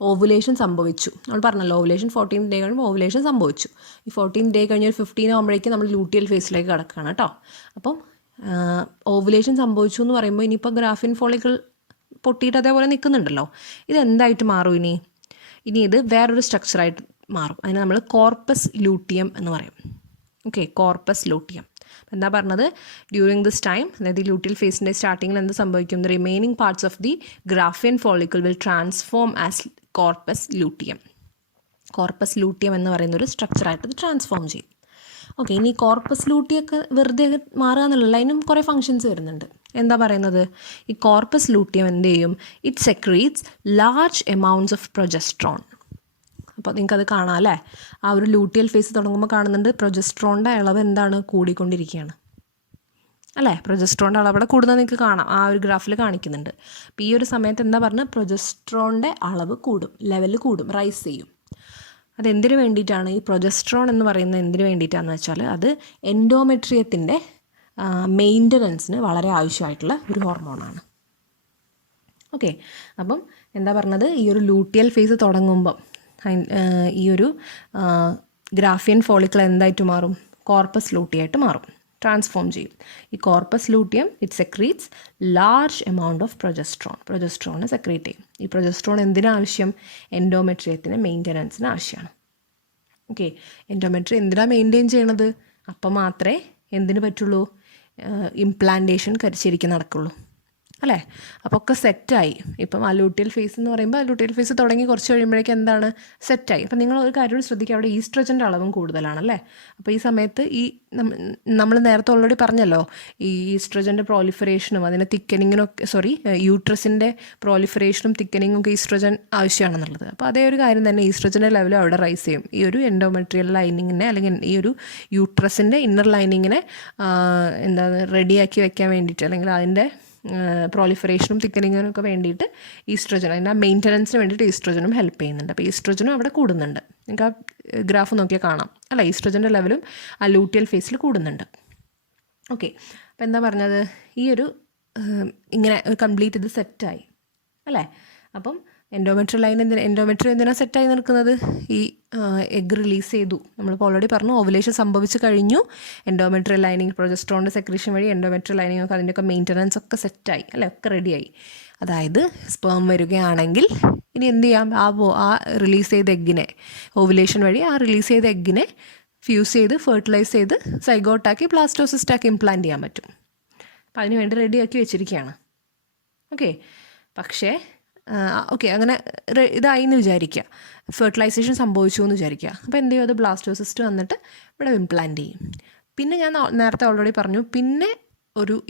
ഓവുലേഷൻ സംഭവിച്ചു. നമ്മൾ പറഞ്ഞല്ലോ, ഓവുലേഷൻ 14th ഡേ കഴിയുമ്പോൾ ഓവുലേഷൻ സംഭവിച്ചു. ഈ 14th ഡേ കഴിഞ്ഞ് ഒരു 15 ആകുമ്പോഴേക്കും നമ്മൾ ലൂട്ടിയൽ ഫേസിലേക്ക് കിടക്കുകയാണ് കേട്ടോ. അപ്പം ഓവുലേഷൻ സംഭവിച്ചു എന്ന് പറയുമ്പോൾ ഇനിയിപ്പോൾ ഗ്രാഫിയൻ ഫോളിക്കിൾ പൊട്ടിയിട്ട് അതേപോലെ നിൽക്കുന്നുണ്ടല്ലോ, ഇതെന്തായിട്ട് മാറും? ഇനി ഇത് വേറൊരു സ്ട്രക്ചറായിട്ട് മാറും. അതിന് നമ്മൾ കോർപ്പസ് ലൂട്ടിയം എന്ന് പറയും. Okay, corpus luteum. എന്താ പറഞ്ഞത്? ഡ്യൂറിങ് ദിസ് ടൈം, അതായത് ഈ ലൂട്ടിയൽ ഫേസിൻ്റെ സ്റ്റാർട്ടിങ്ങിൽ എന്ത് സംഭവിക്കും? The remaining parts of the ഗ്രാഫിയൻ follicle will transform as corpus luteum. Corpus luteum എന്ന് പറയുന്ന ഒരു സ്ട്രക്ചറായിട്ട് ഇത് ട്രാൻസ്ഫോം ചെയ്യും. ഓക്കെ, ഇനി കോർപ്പസ് ലൂട്ടിയൊക്കെ വെറുതെ മാറുക എന്നുള്ളത് അതിനും കുറേ ഫങ്ഷൻസ് വരുന്നുണ്ട്. എന്താ പറയുന്നത്? ഈ കോർപ്പസ് ലൂട്ടിയം എന്ത് ചെയ്യും? It secretes large amounts of progesterone. അപ്പോൾ നിങ്ങൾക്കത് കാണാം അല്ലേ, ആ ഒരു ലൂട്ടിയൽ ഫേസ് തുടങ്ങുമ്പോൾ കാണുന്നുണ്ട് പ്രൊജസ്ട്രോണിൻ്റെ അളവ് എന്താണ്? കൂടിക്കൊണ്ടിരിക്കുകയാണ് അല്ലേ. പ്രൊജസ്ട്രോണിൻ്റെ അളവ് അവിടെ കൂടുന്നത് നിങ്ങൾക്ക് കാണാം, ആ ഒരു ഗ്രാഫിൽ കാണിക്കുന്നുണ്ട്. അപ്പോൾ ഈ ഒരു സമയത്ത് എന്താ പറഞ്ഞത്? പ്രൊജസ്ട്രോണിൻ്റെ അളവ് കൂടും, ലെവൽ കൂടും, റൈസ് ചെയ്യും. അതെന്തിനു വേണ്ടിയിട്ടാണ്? ഈ പ്രൊജസ്ട്രോൺ എന്ന് പറയുന്നത് എന്തിനു വേണ്ടിയിട്ടാണെന്ന് വെച്ചാൽ അത് എൻഡോമെട്രിയത്തിൻ്റെ മെയിൻ്റനൻസിന് വളരെ ആവശ്യമായിട്ടുള്ള ഒരു ഹോർമോണാണ്. ഓക്കെ, അപ്പം എന്താ പറഞ്ഞത്? ഈ ഒരു ലൂട്ടിയൽ ഫേസ് തുടങ്ങുമ്പം ഈ ഒരു ഗ്രാഫിയൻ ഫോളിക്കിൾ എന്തായിട്ട് മാറും? കോർപ്പസ് ലൂട്ടിയായിട്ട് മാറും, ട്രാൻസ്ഫോം ചെയ്യും. ഈ corpus luteum it secretes large amount of progesterone secrete ചെയ്യും. ഈ പ്രൊജസ്ട്രോൺ എന്തിനാവശ്യം? എൻഡോമെട്രിയത്തിന് മെയിൻ്റനൻസിന് ആവശ്യമാണ്. ഓക്കെ, എൻഡോമെട്രി എന്തിനാണ് മെയിൻറ്റെയിൻ ചെയ്യണത്? അപ്പം മാത്രമേ എന്തിനു പറ്റുള്ളൂ? ഇംപ്ലാന്റേഷൻ ശരിക്കും നടക്കുള്ളൂ അല്ലേ. അപ്പോൾ ഒക്കെ സെറ്റായി. ഇപ്പം ആ ലൂട്ടിയൽ ഫേസ് എന്ന് പറയുമ്പോൾ ആ ലൂട്ടിയൽ ഫേസ് തുടങ്ങി കുറച്ച് കഴിയുമ്പോഴേക്കും എന്താണ്? സെറ്റായി. അപ്പം നിങ്ങൾ ഒരു കാര്യം ശ്രദ്ധിക്കുക, അവിടെ ഈസ്ട്രജൻ്റെ അളവും കൂടുതലാണല്ലേ. അപ്പോൾ ഈ സമയത്ത് ഈ നമ്മൾ നേരത്തെ ഓൾറെഡി പറഞ്ഞല്ലോ, ഈ ഈസ്ട്രജൻ്റെ പ്രോലിഫറേഷനും അതിൻ്റെ തിക്കനിങ്ങിനൊക്കെ യൂട്രസിൻ്റെ പ്രോലിഫറേഷനും തിക്കനിങ്ങും ഒക്കെ ഈസ്ട്രജൻ ആവശ്യമാണെന്നുള്ളത്. അപ്പോൾ അതേ ഒരു കാര്യം തന്നെ ഈസ്ട്രജൻ്റെ ലെവലും അവിടെ റൈസ് ചെയ്യും. ഈ ഒരു എൻഡോമെട്രിയൽ ലൈനിങ്ങിനെ, അല്ലെങ്കിൽ ഈ ഒരു യൂട്രസിൻ്റെ ഇന്നർ ലൈനിങ്ങിനെ റെഡിയാക്കി വെക്കാൻ വേണ്ടിയിട്ട്, അല്ലെങ്കിൽ അതിൻ്റെ പ്രോലിഫറേഷനും തിക്കനിങ്ങിനും ഒക്കെ വേണ്ടിയിട്ട് ഈസ്ട്രജൻ, അതിൻ്റെ ആ മെയിൻ്റനൻസിന് വേണ്ടിയിട്ട് ഈസ്ട്രജനും ഹെൽപ്പ് ചെയ്യുന്നുണ്ട്. അപ്പോൾ ഈസ്ട്രജനും അവിടെ കൂടുന്നുണ്ട്. നിങ്ങൾക്ക് ആ ഗ്രാഫ് നോക്കിയാൽ കാണാം അല്ല, ഈസ്ട്രജൻ്റെ ലെവലും ആ ലൂട്ടിയൽ ഫേസിൽ കൂടുന്നുണ്ട്. ഓക്കെ, അപ്പോൾ എന്താ പറഞ്ഞത്? ഈ ഒരു ഇങ്ങനെ കംപ്ലീറ്റ് ഇത് സെറ്റായി അല്ലേ. അപ്പം എൻഡോമെട്രി എന്തിനാണ് സെറ്റായി നിൽക്കുന്നത്? ഈ എഗ് റിലീസ് ചെയ്തു. നമ്മളിപ്പോൾ ഓൾറെഡി പറഞ്ഞു, ഓവുലേഷൻ സംഭവിച്ചു കഴിഞ്ഞു. എൻഡോമെട്രിയൽ ലൈനിങ് പ്രൊജസ്ട്രോണിൻ്റെ സെക്രീഷൻ വഴി എൻഡോമെട്രിയൽ ലൈനിങ് ഒക്കെ അതിൻ്റെയൊക്കെ മെയിൻ്റനൻസ് ഒക്കെ സെറ്റായി അല്ലേ, ഒക്കെ റെഡിയായി. അതായത് സ്പേം വരികയാണെങ്കിൽ ഇനി എന്ത് ചെയ്യാം? ആ റിലീസ് ചെയ്ത എഗ്ഗിനെ, ഓവുലേഷൻ വഴി ആ റിലീസ് ചെയ്ത എഗ്ഗിനെ ഫ്യൂസ് ചെയ്ത് ഫെർട്ടിലൈസ് ചെയ്ത് സൈഗോട്ടാക്കി ബ്ലാസ്റ്റോസിസ്റ്റാക്കി ഇംപ്ലാന്റ് ചെയ്യാൻ പറ്റും. അപ്പം അതിന് വേണ്ടി റെഡിയാക്കി വെച്ചിരിക്കുകയാണ്. ഓക്കെ, പക്ഷേ അങ്ങനെ ഇതായി എന്ന് വിചാരിക്കുക, ഫെർട്ടിലൈസേഷൻ സംഭവിച്ചു എന്ന് വിചാരിക്കുക. അപ്പോൾ എന്ത് ചെയ്യും? അത് ബ്ലാസ്റ്റോസിസ്റ്റ് വന്നിട്ട് ഇവിടെ ഇംപ്ലാന്റ് ചെയ്യും. പിന്നെ ഞാൻ നേരത്തെ ഓൾറെഡി പറഞ്ഞു, പിന്നെ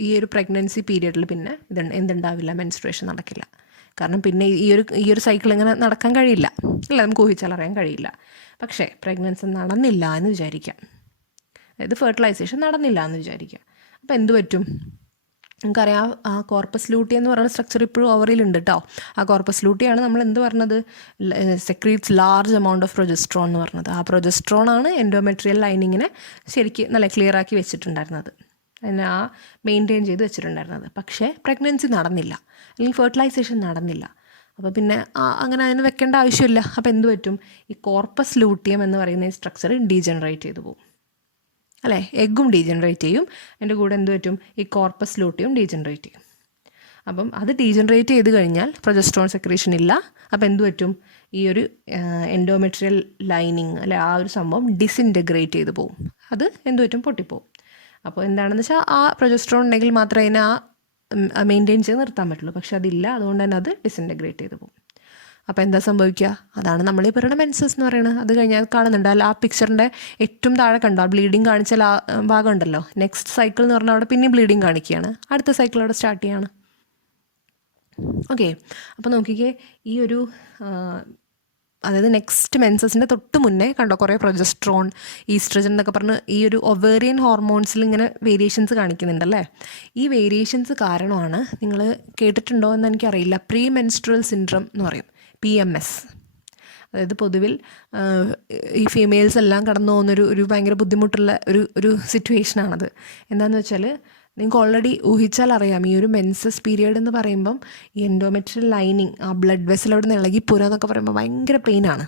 ഈ ഒരു പ്രഗ്നൻസി പീരിയഡിൽ പിന്നെ എന്തുണ്ടാവില്ല? മെൻസ്ട്രുവേഷൻ നടക്കില്ല. കാരണം പിന്നെ ഈ ഒരു സൈക്കിൾ ഇങ്ങനെ നടക്കാൻ കഴിയില്ല അല്ല, നമുക്ക് ഊഹിച്ചാലറിയാൻ കഴിയില്ല. പക്ഷേ പ്രഗ്നൻസി നടന്നില്ല എന്ന് വിചാരിക്കാം, അതായത് ഫെർട്ടിലൈസേഷൻ നടന്നില്ല എന്ന് വിചാരിക്കാം. അപ്പോൾ എന്ത് പറ്റും? നമുക്കറിയാം, ആ കോർപ്പസ് ലൂട്ടി എന്ന് പറയുന്ന സ്ട്രക്ചർ ഇപ്പോഴും ഓവറിലുണ്ട് കേട്ടോ. ആ കോർപ്പസ് ലൂട്ടിയാണ് നമ്മൾ എന്ത് പറഞ്ഞത്? Secretes large amount of progesterone എന്ന് പറഞ്ഞത്. ആ പ്രൊജസ്ട്രോൺ ആണ് എൻഡോമെട്രിയൽ ലൈനിങ്ങിനെ ശരിക്കും നല്ല ക്ലിയർ ആക്കി വെച്ചിട്ടുണ്ടായിരുന്നത്, അതിനെ ആ മെയിൻറ്റെയിൻ ചെയ്ത് വെച്ചിട്ടുണ്ടായിരുന്നത്. പക്ഷേ പ്രഗ്നൻസി നടന്നില്ല, അല്ലെങ്കിൽ ഫെർട്ടിലൈസേഷൻ നടന്നില്ല. അപ്പോൾ പിന്നെ അങ്ങനെ അതിന് വെക്കേണ്ട ആവശ്യമില്ല. അപ്പോൾ എന്ത് പറ്റും? ഈ കോർപ്പസ് ലൂട്ടിയം എന്ന് പറയുന്ന ഈ സ്ട്രക്ചർ ഡീജനറേറ്റ് ചെയ്തു പോകും അല്ലേ. എഗ്ഗും ഡീജനറേറ്റ് ചെയ്യും, അതിൻ്റെ കൂടെ എന്ത് പറ്റും? ഈ കോർപ്പസ് ലൂട്ടിയം ഡീജനറേറ്റ് ചെയ്യും. അപ്പം അത് ഡീജനറേറ്റ് ചെയ്ത് കഴിഞ്ഞാൽ പ്രൊജസ്ട്രോൺ സെക്രീഷൻ ഇല്ല. അപ്പോൾ എന്ത് പറ്റും? ഈ ഒരു എൻഡോമെട്രിയൽ ലൈനിങ് അല്ലെ, ആ ഒരു സംഭവം ഡിസിൻറ്റഗ്രേറ്റ് ചെയ്ത് പോകും. അത് എന്ത് പറ്റും? പൊട്ടിപ്പോവും. അപ്പോൾ എന്താണെന്ന് വെച്ചാൽ ആ പ്രൊജസ്ട്രോൺ ഉണ്ടെങ്കിൽ മാത്രമേ അതിന് ആ മെയിൻറ്റെയിൻ ചെയ്ത് നിർത്താൻ പറ്റുള്ളൂ. പക്ഷെ അതില്ല, അതുകൊണ്ട് തന്നെ അത് ഡിസിൻറ്റഗ്രേറ്റ് ചെയ്ത് പോകും. അപ്പോൾ എന്താ സംഭവിക്കുക? അതാണ് നമ്മൾ ഈ പറയുന്ന മെൻസസ് എന്ന് പറയുന്നത്. അത് കഴിഞ്ഞാൽ കാണുന്നുണ്ട് അല്ല, ആ പിക്ചറിൻ്റെ ഏറ്റവും താഴെ കണ്ടോ ബ്ലീഡിങ് കാണിച്ചാൽ ആ ഭാഗം ഉണ്ടല്ലോ, നെക്സ്റ്റ് സൈക്കിൾ എന്ന് പറഞ്ഞാൽ അവിടെ പിന്നെയും ബ്ലീഡിങ് കാണിക്കുകയാണ്, അടുത്ത സൈക്കിൾ അവിടെ സ്റ്റാർട്ട് ചെയ്യാണ്. ഓക്കെ, അപ്പോൾ നോക്കിക്കേ, ഈ ഒരു അതായത് നെക്സ്റ്റ് മെൻസസിൻ്റെ തൊട്ട് മുന്നേ കണ്ടോ കുറേ പ്രൊജസ്ട്രോൺ, ഈസ്ട്രജൻ എന്നൊക്കെ പറഞ്ഞ് ഈ ഒരു ഒവേറിയൻ ഹോർമോൺസിൽ ഇങ്ങനെ വേരിയേഷൻസ് കാണിക്കുന്നുണ്ടല്ലേ. ഈ വേരിയേഷൻസ് കാരണമാണ്, നിങ്ങൾ കേട്ടിട്ടുണ്ടോ എന്ന് എനിക്കറിയില്ല, പ്രീ മെൻസ്ട്രൽ സിൻഡ്രം എന്ന് പറയും, PMS. അതായത് പൊതുവിൽ ഈ ഫീമെയിൽസ് എല്ലാം കടന്നു പോകുന്നൊരു ഭയങ്കര ബുദ്ധിമുട്ടുള്ള ഒരു സിറ്റുവേഷനാണത്. എന്താണെന്ന് വെച്ചാൽ നിങ്ങൾക്ക് ഓൾറെഡി ഊഹിച്ചാൽ അറിയാം, ഈ ഒരു മെൻസസ് പീരിയഡ് എന്ന് പറയുമ്പം ഈ എൻഡോമെട്രിയൽ ലൈനിങ്, ആ ബ്ലഡ് വെസൽ അവിടെ നിന്ന് ഇളകി പോരുക എന്നൊക്കെ പറയുമ്പോൾ ഭയങ്കര പെയിനാണ്.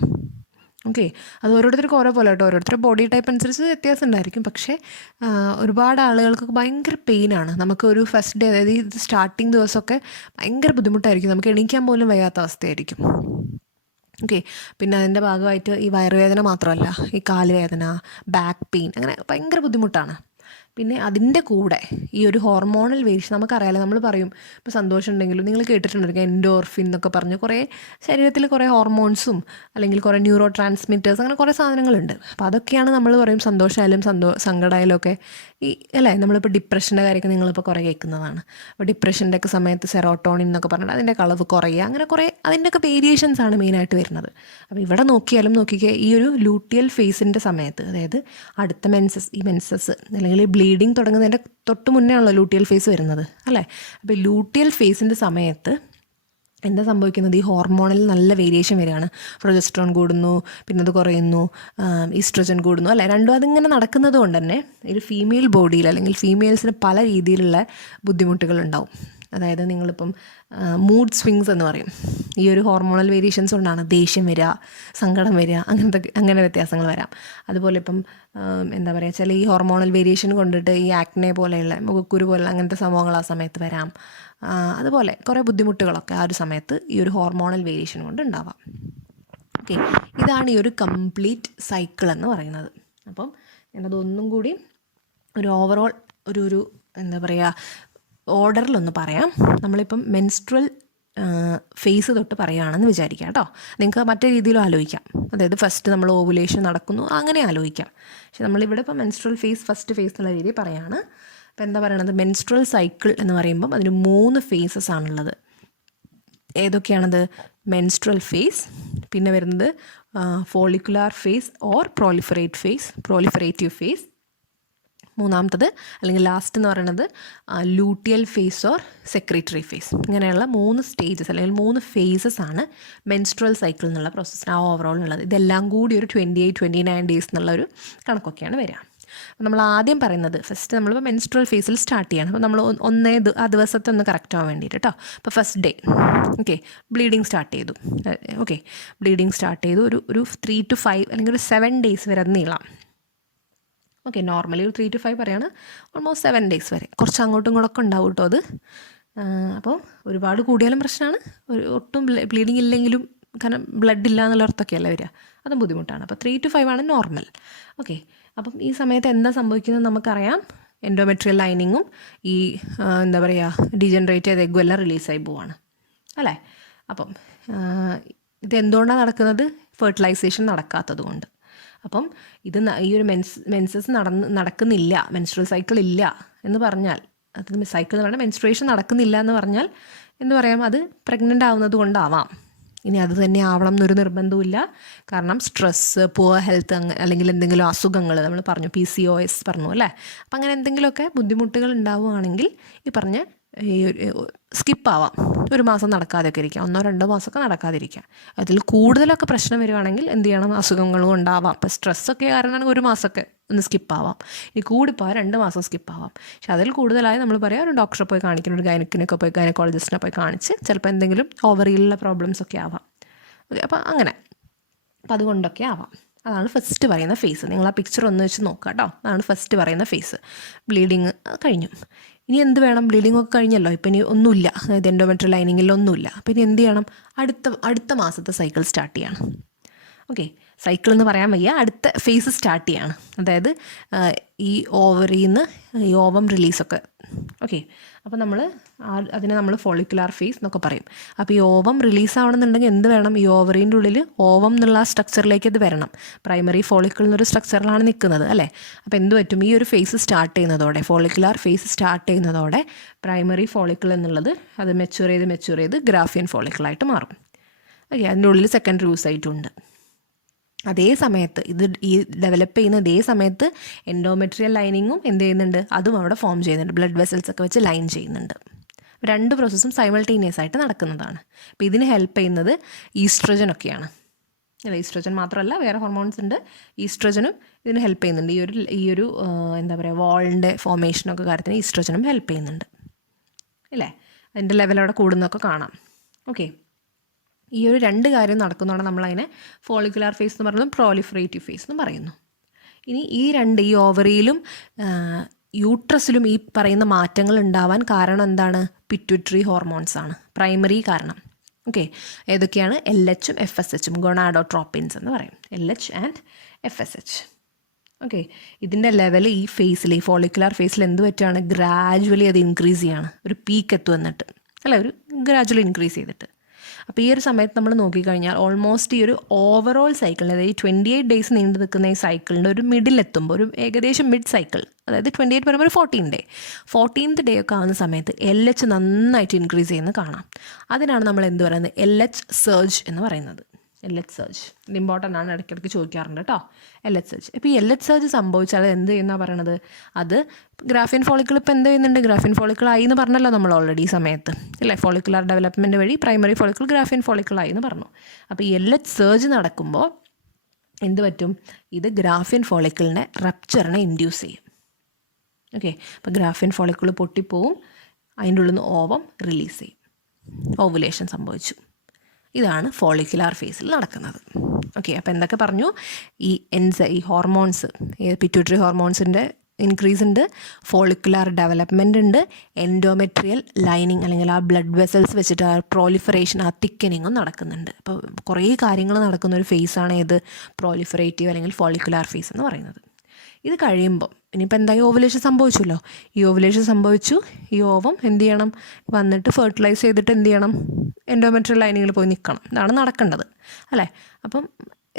ഓക്കെ, അത് ഓരോരുത്തർക്കും ഓരോ പോലെ കേട്ടോ, ഓരോരുത്തരുടെ ബോഡി ടൈപ്പ് അനുസരിച്ച് വ്യത്യാസം ഉണ്ടായിരിക്കും. പക്ഷേ ഒരുപാട് ആളുകൾക്ക് ഭയങ്കര പെയിനാണ്. നമുക്ക് ഒരു ഫസ്റ്റ് ഡേ, അതായത് ഇത് സ്റ്റാർട്ടിങ് ദിവസമൊക്കെ ഭയങ്കര ബുദ്ധിമുട്ടായിരിക്കും, നമുക്ക് എണീക്കാൻ പോലും വയ്യാത്ത അവസ്ഥയായിരിക്കും. ഓക്കെ, പിന്നെ അതിൻ്റെ ഭാഗമായിട്ട് ഈ വയറുവേദന മാത്രമല്ല, ഈ കാലുവേദന, ബാക്ക് പെയിൻ, അങ്ങനെ ഭയങ്കര ബുദ്ധിമുട്ടാണ്. പിന്നെ അതിൻ്റെ കൂടെ ഈ ഒരു ഹോർമോണൽ വേരിയേഷൻ നമുക്കറിയാലോ, നമ്മൾ പറയും ഇപ്പോൾ സന്തോഷം ഉണ്ടെങ്കിലും നിങ്ങൾ കേട്ടിട്ടുണ്ടായിരിക്കും എൻഡോർഫിൻ എന്നൊക്കെ പറഞ്ഞ് കുറേ ശരീരത്തിൽ കുറേ ഹോർമോൺസും അല്ലെങ്കിൽ കുറേ ന്യൂറോ ട്രാൻസ്മിറ്റേഴ്സ്, അങ്ങനെ കുറേ സാധനങ്ങളുണ്ട്. അപ്പോൾ അതൊക്കെയാണ് നമ്മൾ പറയും സന്തോഷമായാലും സങ്കടമായാലും ഒക്കെ ഈ അല്ലേ, നമ്മളിപ്പോൾ ഡിപ്രഷൻ്റെ കാര്യമൊക്കെ നിങ്ങളിപ്പോൾ കുറേ കേൾക്കുന്നതാണ്. അപ്പോൾ ഡിപ്രഷൻ്റെ ഒക്കെ സമയത്ത് സെറോട്ടോണിൻ എന്നൊക്കെ പറഞ്ഞിട്ട് അതിൻ്റെ അളവ് കുറയുക, അങ്ങനെ കുറേ അതിൻ്റെയൊക്കെ വേരിയേഷൻസ് ആണ് മെയിനായിട്ട് വരുന്നത്. അപ്പോൾ ഇവിടെ നോക്കിക്കേ, ഈ ഒരു ലൂട്ടിയൽ ഫേസിൻ്റെ സമയത്ത്, അതായത് അടുത്ത ഈ മെൻസസ് അല്ലെങ്കിൽ ബ്ലീഡിങ് തുടങ്ങുന്നതിൻ്റെ തൊട്ട് മുന്നേ ആണല്ലോ ലൂട്ടിയൽ ഫേസ് വരുന്നത് അല്ലേ. അപ്പോൾ ലൂട്ടിയൽ ഫേസിൻ്റെ സമയത്ത് എന്താ സംഭവിക്കുന്നത്? ഈ ഹോർമോണിൽ നല്ല വേരിയേഷൻ വരികയാണ്. പ്രൊജസ്ട്രോൺ കൂടുന്നു, പിന്നെ അത് കുറയുന്നു, ഈസ്ട്രജൻ കൂടുന്നു അല്ലേ. രണ്ടും അതിങ്ങനെ നടക്കുന്നത് കൊണ്ട് തന്നെ ഒരു ഫീമെയിൽ ബോഡിയിൽ അല്ലെങ്കിൽ ഫീമെയിൽസിന് പല രീതിയിലുള്ള ബുദ്ധിമുട്ടുകൾ ഉണ്ടാവും. അതായത് നിങ്ങളിപ്പം മൂഡ് സ്വിങ്സ് എന്ന് പറയും, ഈ ഒരു ഹോർമോണൽ വേരിയേഷൻസ് കൊണ്ടാണ് ദേഷ്യം വരിക, സങ്കടം വരിക, അങ്ങനെ വ്യത്യാസങ്ങൾ വരാം. അതുപോലെ ഇപ്പം എന്താ പറയുക, ചില ഈ ഹോർമോണൽ വേരിയേഷൻ കൊണ്ടിട്ട് ഈ ആക്നെ പോലെയുള്ള മുഖക്കുരു പോലെയുള്ള അങ്ങനത്തെ സംഭവങ്ങൾ ആ സമയത്ത് വരാം. അതുപോലെ കുറേ ബുദ്ധിമുട്ടുകളൊക്കെ ആ ഒരു സമയത്ത് ഈ ഒരു ഹോർമോണൽ വേരിയേഷൻ കൊണ്ട് ഉണ്ടാവാം. ഓക്കെ, ഇതാണ് ഈ ഒരു കംപ്ലീറ്റ് സൈക്കിൾ എന്ന് പറയുന്നത്. അപ്പം ഞാനതൊന്നും കൂടി ഒരു ഓവറോൾ ഒരു എന്താ പറയുക ഓർഡറിലൊന്ന് പറയാം. നമ്മളിപ്പം മെൻസ്ട്രൽ ഫേസ് തൊട്ട് പറയുകയാണെന്ന് വിചാരിക്കാം കേട്ടോ. നിങ്ങൾക്ക് മറ്റേ രീതിയിലും ആലോചിക്കാം, അതായത് ഫസ്റ്റ് നമ്മൾ ഓവുലേഷൻ നടക്കുന്നു അങ്ങനെ ആലോചിക്കാം. പക്ഷെ നമ്മളിവിടെ ഇപ്പോൾ മെൻസ്ട്രൽ ഫസ്റ്റ് ഫേസ് എന്നുള്ള രീതിയിൽ പറയുകയാണ്. അപ്പോൾ എന്താ പറയണത്, മെൻസ്ട്രൽ സൈക്കിൾ എന്ന് പറയുമ്പം അതിന് 3 ഫേസസ് ആണുള്ളത്. ഏതൊക്കെയാണത്? മെൻസ്ട്രൽ ഫേസ്, പിന്നെ വരുന്നത് follicular phase or proliferative phase, മൂന്നാമത്തത് അല്ലെങ്കിൽ ലാസ്റ്റ് എന്ന് പറയുന്നത് luteal phase or secretory phase. ഇങ്ങനെയുള്ള 3 സ്റ്റേജസ് അല്ലെങ്കിൽ 3 ഫേസസ് ആണ് മെൻസ്ട്രൽ സൈക്കിൾ എന്നുള്ള പ്രോസസ്സിന് ആ ഓവറോൾ ഉള്ളത്. ഇതെല്ലാം കൂടി ഒരു 28-29 ഡേയ്സ് എന്നുള്ളൊരു കണക്കൊക്കെയാണ് വരിക. അപ്പോൾ നമ്മൾ ആദ്യം പറയുന്നത് ഫസ്റ്റ് നമ്മളിപ്പോൾ മെൻസ്ട്രൽ ഫേസിൽ സ്റ്റാർട്ട് ചെയ്യണം. അപ്പോൾ നമ്മൾ ആ ദിവസത്തെ ഒന്ന് കറക്റ്റ് ആവാൻ വേണ്ടിയിട്ട് കേട്ടോ. അപ്പോൾ first day okay, bleeding start ചെയ്തു. ഓക്കെ, ബ്ലീഡിങ് സ്റ്റാർട്ട് ചെയ്തു ഒരു 3 to 5 അല്ലെങ്കിൽ ഒരു 7 ഡേയ്സ് വരെ അത് നീളാം. ഓക്കെ, നോർമലി ഒരു 3 to 5 പറയാണ്, ഓൾമോസ്റ്റ് 7 ഡേയ്സ് വരെ. കുറച്ച് അങ്ങോട്ടും ഇങ്ങോട്ടൊക്കെ ഉണ്ടാവും കേട്ടോ അത്. അപ്പോൾ ഒരുപാട് കൂടിയാലും പ്രശ്നമാണ്, ഒട്ടും ബ്ലീഡിങ് ഇല്ലെങ്കിലും കാരണം ബ്ലഡ് ഇല്ല എന്നുള്ള അർത്ഥമൊക്കെയല്ല വരിക, അതും ബുദ്ധിമുട്ടാണ്. അപ്പോൾ 3 to 5 ആണ് നോർമൽ. ഓക്കെ, അപ്പം ഈ സമയത്ത് എന്താ സംഭവിക്കുന്നത് നമുക്കറിയാം, എൻഡോമെട്രിയൽ ലൈനിങ്ങും ഈ എന്താ പറയുക ഡീജനറേറ്റ് ചെയ്ത എഗ്ഗും എല്ലാം റിലീസായി പോവാണ് അല്ലേ. അപ്പം ഇതെന്തുകൊണ്ടാണ് നടക്കുന്നത്? ഫെർട്ടിലൈസേഷൻ നടക്കാത്തത് കൊണ്ട്. അപ്പം ഈ ഒരു മെൻസസ് നടക്കുന്നില്ല, മെൻസ്ട്രൽ സൈക്കിൾ ഇല്ല എന്ന് പറഞ്ഞാൽ, അത് സൈക്കിൾ എന്ന് പറഞ്ഞാൽ മെൻസ്ട്രേഷൻ നടക്കുന്നില്ല എന്ന് പറഞ്ഞാൽ എന്ന് പറയാം, അത് പ്രഗ്നൻ്റ് ആവുന്നത് കൊണ്ടാവാം. ഇനി അത് തന്നെ ആവണം എന്നൊരു നിർബന്ധമില്ല. കാരണം സ്ട്രെസ്സ്, പുവർ ഹെൽത്ത്, അല്ലെങ്കിൽ എന്തെങ്കിലും അസുഖങ്ങൾ നമ്മൾ പറഞ്ഞു, PCOS പറഞ്ഞു അല്ലേ. അപ്പം അങ്ങനെ എന്തെങ്കിലുമൊക്കെ ബുദ്ധിമുട്ടുകൾ ഉണ്ടാവുകയാണെങ്കിൽ ഈ പറഞ്ഞ സ്കിപ്പാവാം, 1 മാസം നടക്കാതെയൊക്കെ ഇരിക്കാം, 1-2 മാസമൊക്കെ നടക്കാതിരിക്കാം. അതിൽ കൂടുതലൊക്കെ പ്രശ്നം വരുവാണെങ്കിൽ എന്ത് ചെയ്യണം, അസുഖങ്ങളും ഉണ്ടാവാം. ഇപ്പോൾ സ്ട്രെസ്സൊക്കെ കാരണമാണെങ്കിൽ 1 മാസമൊക്കെ ഒന്ന് സ്കിപ്പാവാം, ഇനി കൂടിപ്പോയാൽ 2 മാസം സ്കിപ്പാവാം. പക്ഷെ അതിൽ കൂടുതലായി നമ്മൾ പറയാം ഒരു ഡോക്ടറെ പോയി കാണിക്കണം, ഒരു ഗൈനക്കോളജിസ്റ്റിനെ പോയി കാണിച്ച് ചിലപ്പോൾ എന്തെങ്കിലും ഓവറിയിലുള്ള പ്രോബ്ലംസ് ഒക്കെ ആവാം. ഓക്കെ, അപ്പോൾ അങ്ങനെ, അപ്പം അതുകൊണ്ടൊക്കെ ആവാം. അതാണ് ഫസ്റ്റ് പറയുന്ന ഫേസ്. നിങ്ങൾ ആ പിക്ചർ ഒന്ന് വെച്ച് നോക്കുക കേട്ടോ. അതാണ് ഫസ്റ്റ് പറയുന്ന ഫേസ്. ബ്ലീഡിങ് കഴിഞ്ഞു. ഇനി എന്ത് വേണം? ബ്ലീഡിംഗ് ഒക്കെ കഴിഞ്ഞല്ലോ, ഇപ്പം ഇനി ഒന്നുമില്ല, അതായത് എൻഡോമെട്രിയൽ ലൈനിങ്ങിൽ ഒന്നുമില്ല. അപ്പം ഇനി എന്ത് ചെയ്യണം? അടുത്ത മാസത്തെ സൈക്കിൾ സ്റ്റാർട്ട് ചെയ്യണം. ഓക്കെ, സൈക്കിൾ എന്ന് പറയാൻ വയ്യ, അടുത്ത ഫേസ് സ്റ്റാർട്ട് ചെയ്യാണ്. അതായത് ഈ ഓവറിൽ നിന്ന് ഈ ഓവം റിലീസൊക്കെ ഓക്കെ, അപ്പോൾ നമ്മൾ അതിനെ നമ്മൾ ഫോളിക്കുലാർ ഫേസ് എന്നൊക്കെ പറയും. അപ്പോൾ ഈ ഓവം റിലീസ് ആവണമെന്നുണ്ടെങ്കിൽ എന്ത് വേണം? ഈ ഓവറീൻ്റെ ഉള്ളിൽ ഓവം എന്നുള്ള ആ സ്ട്രക്ചറിലേക്ക് ഇത് വരണം. പ്രൈമറി ഫോളിക്കിൾ എന്നൊരു സ്ട്രക്ചറിലാണ് നിൽക്കുന്നത് അല്ലേ. അപ്പോൾ എന്ത് പറ്റും? ഈ ഒരു ഫേസ് സ്റ്റാർട്ട് ചെയ്യുന്നതോടെ, ഫോളിക്കുലാർ ഫേസ് സ്റ്റാർട്ട് ചെയ്യുന്നതോടെ പ്രൈമറി ഫോളിക്കിൾ എന്നുള്ളത് അത് മെച്യൂർ ചെയ്ത് ഗ്രാഫിയൻ ഫോളിക്കിളായിട്ട് മാറും. ഓക്കെ, അതിൻ്റെ ഉള്ളിൽ സെക്കൻഡറി oocyte ഉണ്ട്. അതേ സമയത്ത് ഈ ഡെവലപ്പ് ചെയ്യുന്ന അതേ സമയത്ത് എൻഡോമെട്രിയൽ ലൈനിങ്ങും എന്ത് ചെയ്യുന്നുണ്ട്? അതും അവിടെ ഫോം ചെയ്യുന്നുണ്ട്. ബ്ലഡ് വെസൽസ് ഒക്കെ വെച്ച് ലൈൻ ചെയ്യുന്നുണ്ട്. രണ്ട് പ്രോസസ്സും സൈമൾട്ടേനിയസ് ആയിട്ട് നടക്കുന്നതാണ്. അപ്പോൾ ഇതിന് ഹെൽപ്പ് ചെയ്യുന്നത് ഈസ്ട്രജൻ ഒക്കെയാണ്. അല്ല, ഈസ്ട്രജൻ മാത്രമല്ല, വേറെ ഹോർമോൺസ് ഉണ്ട്. ഈസ്ട്രജനും ഇതിന് ഹെൽപ്പ് ചെയ്യുന്നുണ്ട്. ഈ ഒരു എന്താ പറയുക, വാളിൻ്റെ ഫോർമേഷനൊക്കെ കാര്യത്തിന് ഈസ്ട്രജനും ഹെൽപ്പ് ചെയ്യുന്നുണ്ട് അല്ലേ. അതിൻ്റെ ലെവൽ അവിടെ കൂടുന്നതൊക്കെ കാണാം. ഓക്കെ, ഈ ഒരു രണ്ട് കാര്യം നടക്കുന്നതാണ് നമ്മളതിനെ ഫോളിക്കുലാർ ഫേസ് എന്ന് പറയുന്നത്, പ്രോലിഫറേറ്റീവ് ഫേസ് എന്ന് പറയുന്നു. ഇനി ഈ ഓവറിയിലും യൂട്രസിലും ഈ പറയുന്ന മാറ്റങ്ങൾ ഉണ്ടാവാൻ കാരണം എന്താണ്? പിറ്റ്യൂട്ടറി ഹോർമോൺസ് ആണ് പ്രൈമറി കാരണം. ഓക്കെ, ഏതൊക്കെയാണ്? LH ഉം FSH ഉം, ഗൊണാഡോട്രോപ്പിൻസ് എന്ന് പറയും. LH and FSH. ഓക്കെ, ഇതിൻ്റെ ലെവൽ ഈ ഫേസിൽ, ഈ ഫോളിക്കുലാർ ഫേസിൽ എന്ത് പറ്റുകയാണ്? ഗ്രാജുവലി അത് ഇൻക്രീസ് ചെയ്യാണ്. ഒരു പീക്ക് എത്തും എന്നിട്ട്, അല്ല, ഒരു ഗ്രാജുവലി ഇൻക്രീസ് ചെയ്തിട്ട്. അപ്പോൾ ഈ ഒരു സമയത്ത് നമ്മൾ നോക്കിക്കഴിഞ്ഞാൽ ഓൾമോസ്റ്റ് ഈ ഒരു ഓവറോൾ സൈക്കിളിന്, അതായത് ഈ 28 ഡേയ്സ് നീണ്ടു നിൽക്കുന്ന ഈ സൈക്കിളിൻ്റെ ഒരു മിഡിലെത്തുമ്പോൾ, ഒരു ഏകദേശം മിഡ് സൈക്കിൾ, അതായത് 28 പറയുമ്പോൾ ഒരു 14th ഡേ ഒക്കെ ആവുന്ന സമയത്ത് LH നന്നായിട്ട് ഇൻക്രീസ് ചെയ്യുന്നത് കാണാം. അതിനാണ് നമ്മൾ എന്ത് പറയുന്നത്? LH സർജ് എന്ന് പറയുന്നത്. LH സർജ് ഇത് ഇമ്പോർട്ടൻ്റ് ആണ്, ഇടയ്ക്കിടയ്ക്ക് ചോദിക്കാറുണ്ട് കേട്ടോ. LH surge. ഇപ്പോൾ ഈ LH സർജ് സംഭവിച്ചാൽ എന്ത് ചെയ്യുന്ന പറയണത്? അത് ഗ്രാഫിയൻ ഫോളിക്കിൾ ഇപ്പോൾ എന്ത് ചെയ്യുന്നുണ്ട്? ഗ്രാഫിയൻ ഫോളിക്കിൾ ആയി എന്ന് പറഞ്ഞല്ലോ നമ്മൾ ഓൾറെഡി ഈ സമയത്ത് അല്ലേ. ഫോളിക്കുലാർ ഡെവലപ്മെൻറ്റ് വഴി പ്രൈമറി ഫോളിക്കിൾ ഗ്രാഫിയൻ ഫോളിക്കിൾ ആയി എന്ന് പറഞ്ഞു. അപ്പോൾ ഈ LH സർജ് നടക്കുമ്പോൾ എന്ത് പറ്റും? ഇത് ഗ്രാഫിയൻ ഫോളിക്കിളിനെ റപ്ചറിനെ ഇൻഡ്യൂസ് ചെയ്യും. ഓക്കെ, അപ്പോൾ ഗ്രാഫിയൻ ഫോളിക്കിൾ പൊട്ടിപ്പോവും, അതിൻ്റെ ഉള്ളിൽ നിന്ന് ഓവം റിലീസ് ചെയ്യും, ഓവുലേഷൻ സംഭവിച്ചു. ഇതാണ് ഫോളിക്കുലാർ ഫേസിൽ നടക്കുന്നത്. ഓക്കെ, അപ്പോൾ എന്തൊക്കെ പറഞ്ഞു? ഈ ഹോർമോൺസ്, പിറ്റ്യൂട്ടറി ഹോർമോൺസിൻ്റെ ഇൻക്രീസ് ഉണ്ട്, ഫോളിക്കുലാർ ഡെവലപ്മെൻ്റ് ഉണ്ട്, എൻഡോമെട്രിയൽ ലൈനിങ് അല്ലെങ്കിൽ ആ ബ്ലഡ് വെസൽസ് വെച്ചിട്ട് ആ പ്രോലിഫറേഷൻ, ആ തിക്കനിങ്ങും നടക്കുന്നുണ്ട്. അപ്പോൾ കുറേ കാര്യങ്ങൾ നടക്കുന്ന ഒരു ഫേസാണ് ഏത്? പ്രോലിഫറേറ്റീവ് അല്ലെങ്കിൽ ഫോളിക്കുലാർ ഫേസ് എന്ന് പറയുന്നത്. ഇത് കഴിയുമ്പോൾ ഇനിയിപ്പോൾ എന്തായി? ഓവുലേഷൻ സംഭവിച്ചല്ലോ. ഈ ഓവുലേഷൻ സംഭവിച്ചു, ഈ ഓവം എന്ത് ചെയ്യണം? വന്നിട്ട് ഫെർട്ടിലൈസ് ചെയ്തിട്ട് എന്ത് ചെയ്യണം? എൻഡോമെട്രിയൽ ലൈനിങ്ങിൽ പോയി നിൽക്കണം. ഇതാണ് നടക്കേണ്ടത് അല്ലേ. അപ്പം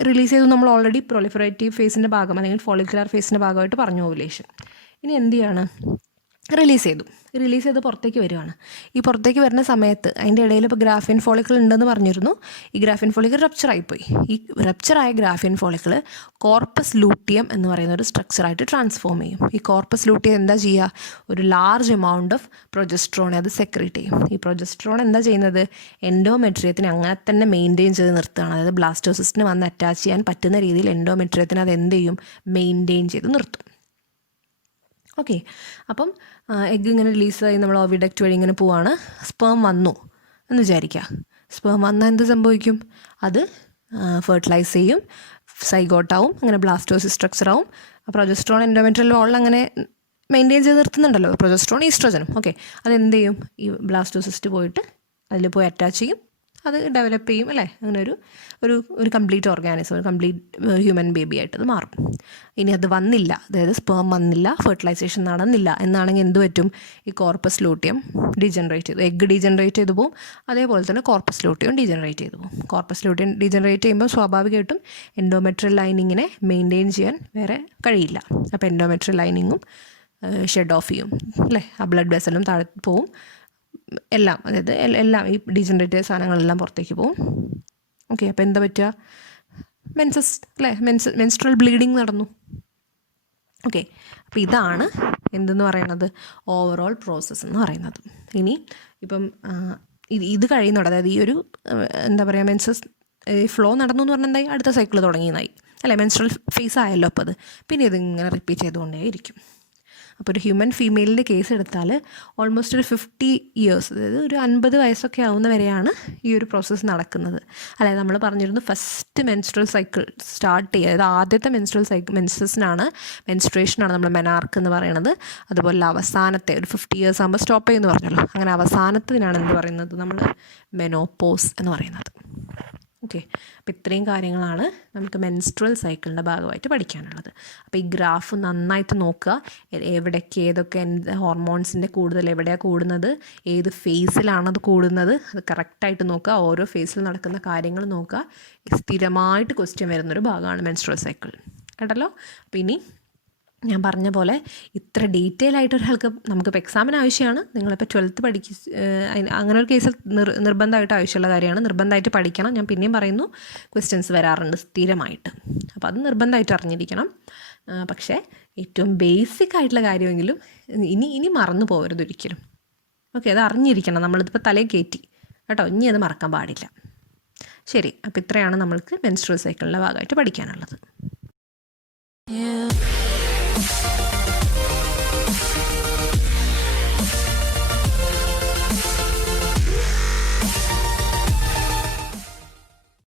റിലീസ് ചെയ്തു നമ്മൾ ഓൾറെഡി പ്രൊലിഫറേറ്റീവ് ഫേസിൻ്റെ ഭാഗം അല്ലെങ്കിൽ ഫോളിക്കുലാർ ഫേസിൻ്റെ ഭാഗമായിട്ട് പറഞ്ഞു ഓവുലേഷൻ. ഇനി എന്ത് ചെയ്യാണ്? റിലീസ് ചെയ്ത് പുറത്തേക്ക് വരികയാണ്. ഈ പുറത്തേക്ക് വരുന്ന സമയത്ത് അതിൻ്റെ ഇടയിൽ ഇപ്പോൾ ഗ്രാഫിയൻ ഫോളിക്കിൾ ഉണ്ടെന്ന് പറഞ്ഞിരുന്നു. ഈ ഗ്രാഫിയൻ ഫോളിക്കിൾ റപ്ചറായിപ്പോയി. ഈ റപ്ചറായ ഗ്രാഫിയൻ ഫോളിക്കിൾ കോർപ്പസ് ലൂട്ടിയം എന്ന് പറയുന്ന ഒരു സ്ട്രക്ചറായിട്ട് ട്രാൻസ്ഫോം ചെയ്യും. ഈ കോർപ്പസ് ലൂട്ടിയം എന്താ ചെയ്യുക? ഒരു ലാർജ് എമൗണ്ട് ഓഫ് പ്രൊജസ്ട്രോണെ അത് സെക്രീറ്റ് ചെയ്യും. ഈ പ്രൊജസ്ട്രോൺ എന്താ ചെയ്യുന്നത്? എൻഡോമെട്രിയത്തിന് അങ്ങനെ തന്നെ മെയിൻറ്റെയിൻ ചെയ്ത് നിർത്തുകയാണ്. അതായത് ബ്ലാസ്റ്റോസിസ്റ്റിന് വന്ന് അറ്റാച്ച് ചെയ്യാൻ പറ്റുന്ന രീതിയിൽ എൻഡോമെട്രിയത്തിന് അത് എന്ത് ചെയ്യും? മെയിൻറ്റെയിൻ ചെയ്ത് നിർത്തും. ഓക്കെ, അപ്പം എഗ്ഗ് ഇങ്ങനെ റിലീസായി നമ്മൾ ഓവിഡക്റ്റ് വഴി ഇങ്ങനെ പോവാണ്. സ്പേം വന്നു എന്ന് വിചാരിക്കുക. സ്പേം വന്നാൽ എന്ത് സംഭവിക്കും? അത് ഫെർട്ടിലൈസ് ചെയ്യും, സൈഗോട്ടാവും, അങ്ങനെ ബ്ലാസ്റ്റോസിസ് സ്ട്രക്ചറാവും. പ്രൊജസ്ട്രോൺ എൻഡോമെട്രിയൽ വാളിൽ അങ്ങനെ മെയിൻറ്റെയിൻ ചെയ്ത് നിർത്തുന്നുണ്ടല്ലോ, പ്രൊജസ്ട്രോൺ ഈസ്ട്രോജനും. ഓക്കെ, അതെന്ത് ചെയ്യും? ഈ ബ്ലാസ്റ്റോസിസ്റ്റ് പോയിട്ട് അതിൽ പോയി അറ്റാച്ച് ചെയ്യും, അത് ഡെവലപ്പ് ചെയ്യും അല്ലേ. അങ്ങനെ ഒരു കംപ്ലീറ്റ് ഓർഗാനിസം, ഒരു കംപ്ലീറ്റ് ഹ്യൂമൻ ബേബി ആയിട്ട് അത് മാറും. ഇനി അത് വന്നില്ല, അതായത് സ്പേം വന്നില്ല, ഫെർട്ടിലൈസേഷൻ നടന്നില്ല എന്നാണെങ്കിൽ എന്ത് പറ്റും? ഈ കോർപ്പസ് ലൂട്ടിയം ഡീജനറേറ്റ് ചെയ്തു, എഗ്ഗ് ഡീജനറേറ്റ് ചെയ്തു പോകും. അതേപോലെ തന്നെ കോർപ്പസ് ലൂട്ടിയം ഡീജനറേറ്റ് ചെയ്തു പോകും. കോർപ്പസ് ലൂട്ടിയം ഡീജനറേറ്റ് ചെയ്യുമ്പോൾ സ്വാഭാവികമായിട്ടും എൻഡോമെട്രിയൽ ലൈനിങ്ങിനെ മെയിൻറ്റെയിൻ ചെയ്യാൻ വേറെ കഴിയില്ല. അപ്പോൾ എൻഡോമെട്രിയൽ ലൈനിങ്ങും ഷെഡ് ഓഫ് ചെയ്യും അല്ലേ. ആ ബ്ലഡ് വെസലും താഴെ പോവും, എല്ലാം, അതായത് എല്ലാം ഈ ഡീജനറേറ്റീവ് സാധനങ്ങളെല്ലാം പുറത്തേക്ക് പോകും. ഓക്കെ, അപ്പോൾ എന്താ പറ്റുക? മെൻസസ് അല്ലേ, മെൻസ്ട്രൽ ബ്ലീഡിങ് നടന്നു. ഓക്കെ, അപ്പോൾ ഇതാണ് എന്തെന്ന് പറയുന്നത്? ഓവറോൾ പ്രോസസ്സ് എന്ന് പറയുന്നത്. ഇനി ഇപ്പം ഇത് കഴിയുന്നുണ്ട്, അതായത് ഈ ഒരു എന്താ പറയുക, മെൻസസ് ഫ്ലോ നടന്നു എന്ന് പറഞ്ഞാൽ എന്തായി? അടുത്ത സൈക്കിൾ തുടങ്ങിയതായി അല്ലേ. മെൻസ്ട്രൽ ഫേസ് ആയല്ലോ അപ്പോൾ അത്. പിന്നെ ഇതിങ്ങനെ റിപ്പീറ്റ് ചെയ്തുകൊണ്ടേ ഇരിക്കും. അപ്പോൾ ഒരു ഹ്യൂമൻ ഫീമെയിലിൻ്റെ കേസ് എടുത്താൽ ഓൾമോസ്റ്റ് ഒരു 50 ഇയേഴ്സ്, അതായത് ഒരു 50 വയസ്സൊക്കെ ആവുന്ന വരെയാണ് ഈ ഒരു പ്രോസസ്സ് നടക്കുന്നത്. അതായത് നമ്മൾ പറഞ്ഞിരുന്നു ഫസ്റ്റ് മെൻസ്ട്രൽ സൈക്കിൾ സ്റ്റാർട്ട് ചെയ്യുക, അതായത് ആദ്യത്തെ മെൻസ്ട്രേഷനാണ് നമ്മൾ മെനാർക്ക് എന്ന് പറയുന്നത്. അതുപോലെ അവസാനത്തെ ഒരു 50 ഇയേഴ്സ് ആകുമ്പോൾ സ്റ്റോപ്പ് ചെയ്യുമെന്ന് പറഞ്ഞല്ലോ. അങ്ങനെ അവസാനത്തിനാണ് എന്ത് പറയുന്നത്? നമ്മൾ മെനോപോസ് എന്ന് പറയുന്നത്. ഓക്കെ, അപ്പോൾ ഇത്രയും കാര്യങ്ങളാണ് നമുക്ക് മെൻസ്ട്രൽ സൈക്കിളിൻ്റെ ഭാഗമായിട്ട് പഠിക്കാനുള്ളത്. അപ്പോൾ ഈ ഗ്രാഫ് നന്നായിട്ട് നോക്കുക, എവിടേക്ക് ഏതൊക്കെ ഹോർമോൺസിൻ്റെ കൂടുതൽ എവിടെയാണ് കൂടുന്നത്, ഏത് ഫേസിലാണത് കൂടുന്നത്, അത് കറക്റ്റായിട്ട് നോക്കുക. ഓരോ ഫേസിൽ നടക്കുന്ന കാര്യങ്ങൾ നോക്കുക. സ്ഥിരമായിട്ട് ക്വസ്റ്റ്യൻ വരുന്നൊരു ഭാഗമാണ് മെൻസ്ട്രൽ സൈക്കിൾ. കേട്ടല്ലോ? അപ്പോൾ ഇനി ഞാൻ പറഞ്ഞ പോലെ ഇത്ര ഡീറ്റെയിൽ ആയിട്ട് ഒരാൾക്ക് നമുക്കിപ്പോൾ എക്സാമിന് ആവശ്യമാണ്. നിങ്ങളിപ്പോൾ 12th അങ്ങനെ ഒരു കേസിൽ നിർബന്ധമായിട്ട് ആവശ്യമുള്ള കാര്യമാണ്. നിർബന്ധമായിട്ട് പഠിക്കണം. ഞാൻ പിന്നെയും പറയുന്നു, ക്വസ്റ്റ്യൻസ് വരാറുണ്ട് സ്ഥിരമായിട്ട്. അപ്പോൾ അത് നിർബന്ധമായിട്ട് അറിഞ്ഞിരിക്കണം. പക്ഷേ ഏറ്റവും ബേസിക് ആയിട്ടുള്ള കാര്യമെങ്കിലും ഇനി മറന്നു പോകരുത് ഒരിക്കലും. ഓക്കെ, അത് അറിഞ്ഞിരിക്കണം. നമ്മളിതിപ്പോൾ തലയിൽ കയറ്റി കേട്ടോ, ഇനി അത് മറക്കാൻ പാടില്ല. ശരി, അപ്പോൾ ഇത്രയാണ് നമ്മൾക്ക് മെൻസ്ട്രുവൽ സൈക്കിളിൻ്റെ ഭാഗമായിട്ട് പഠിക്കാനുള്ളത്.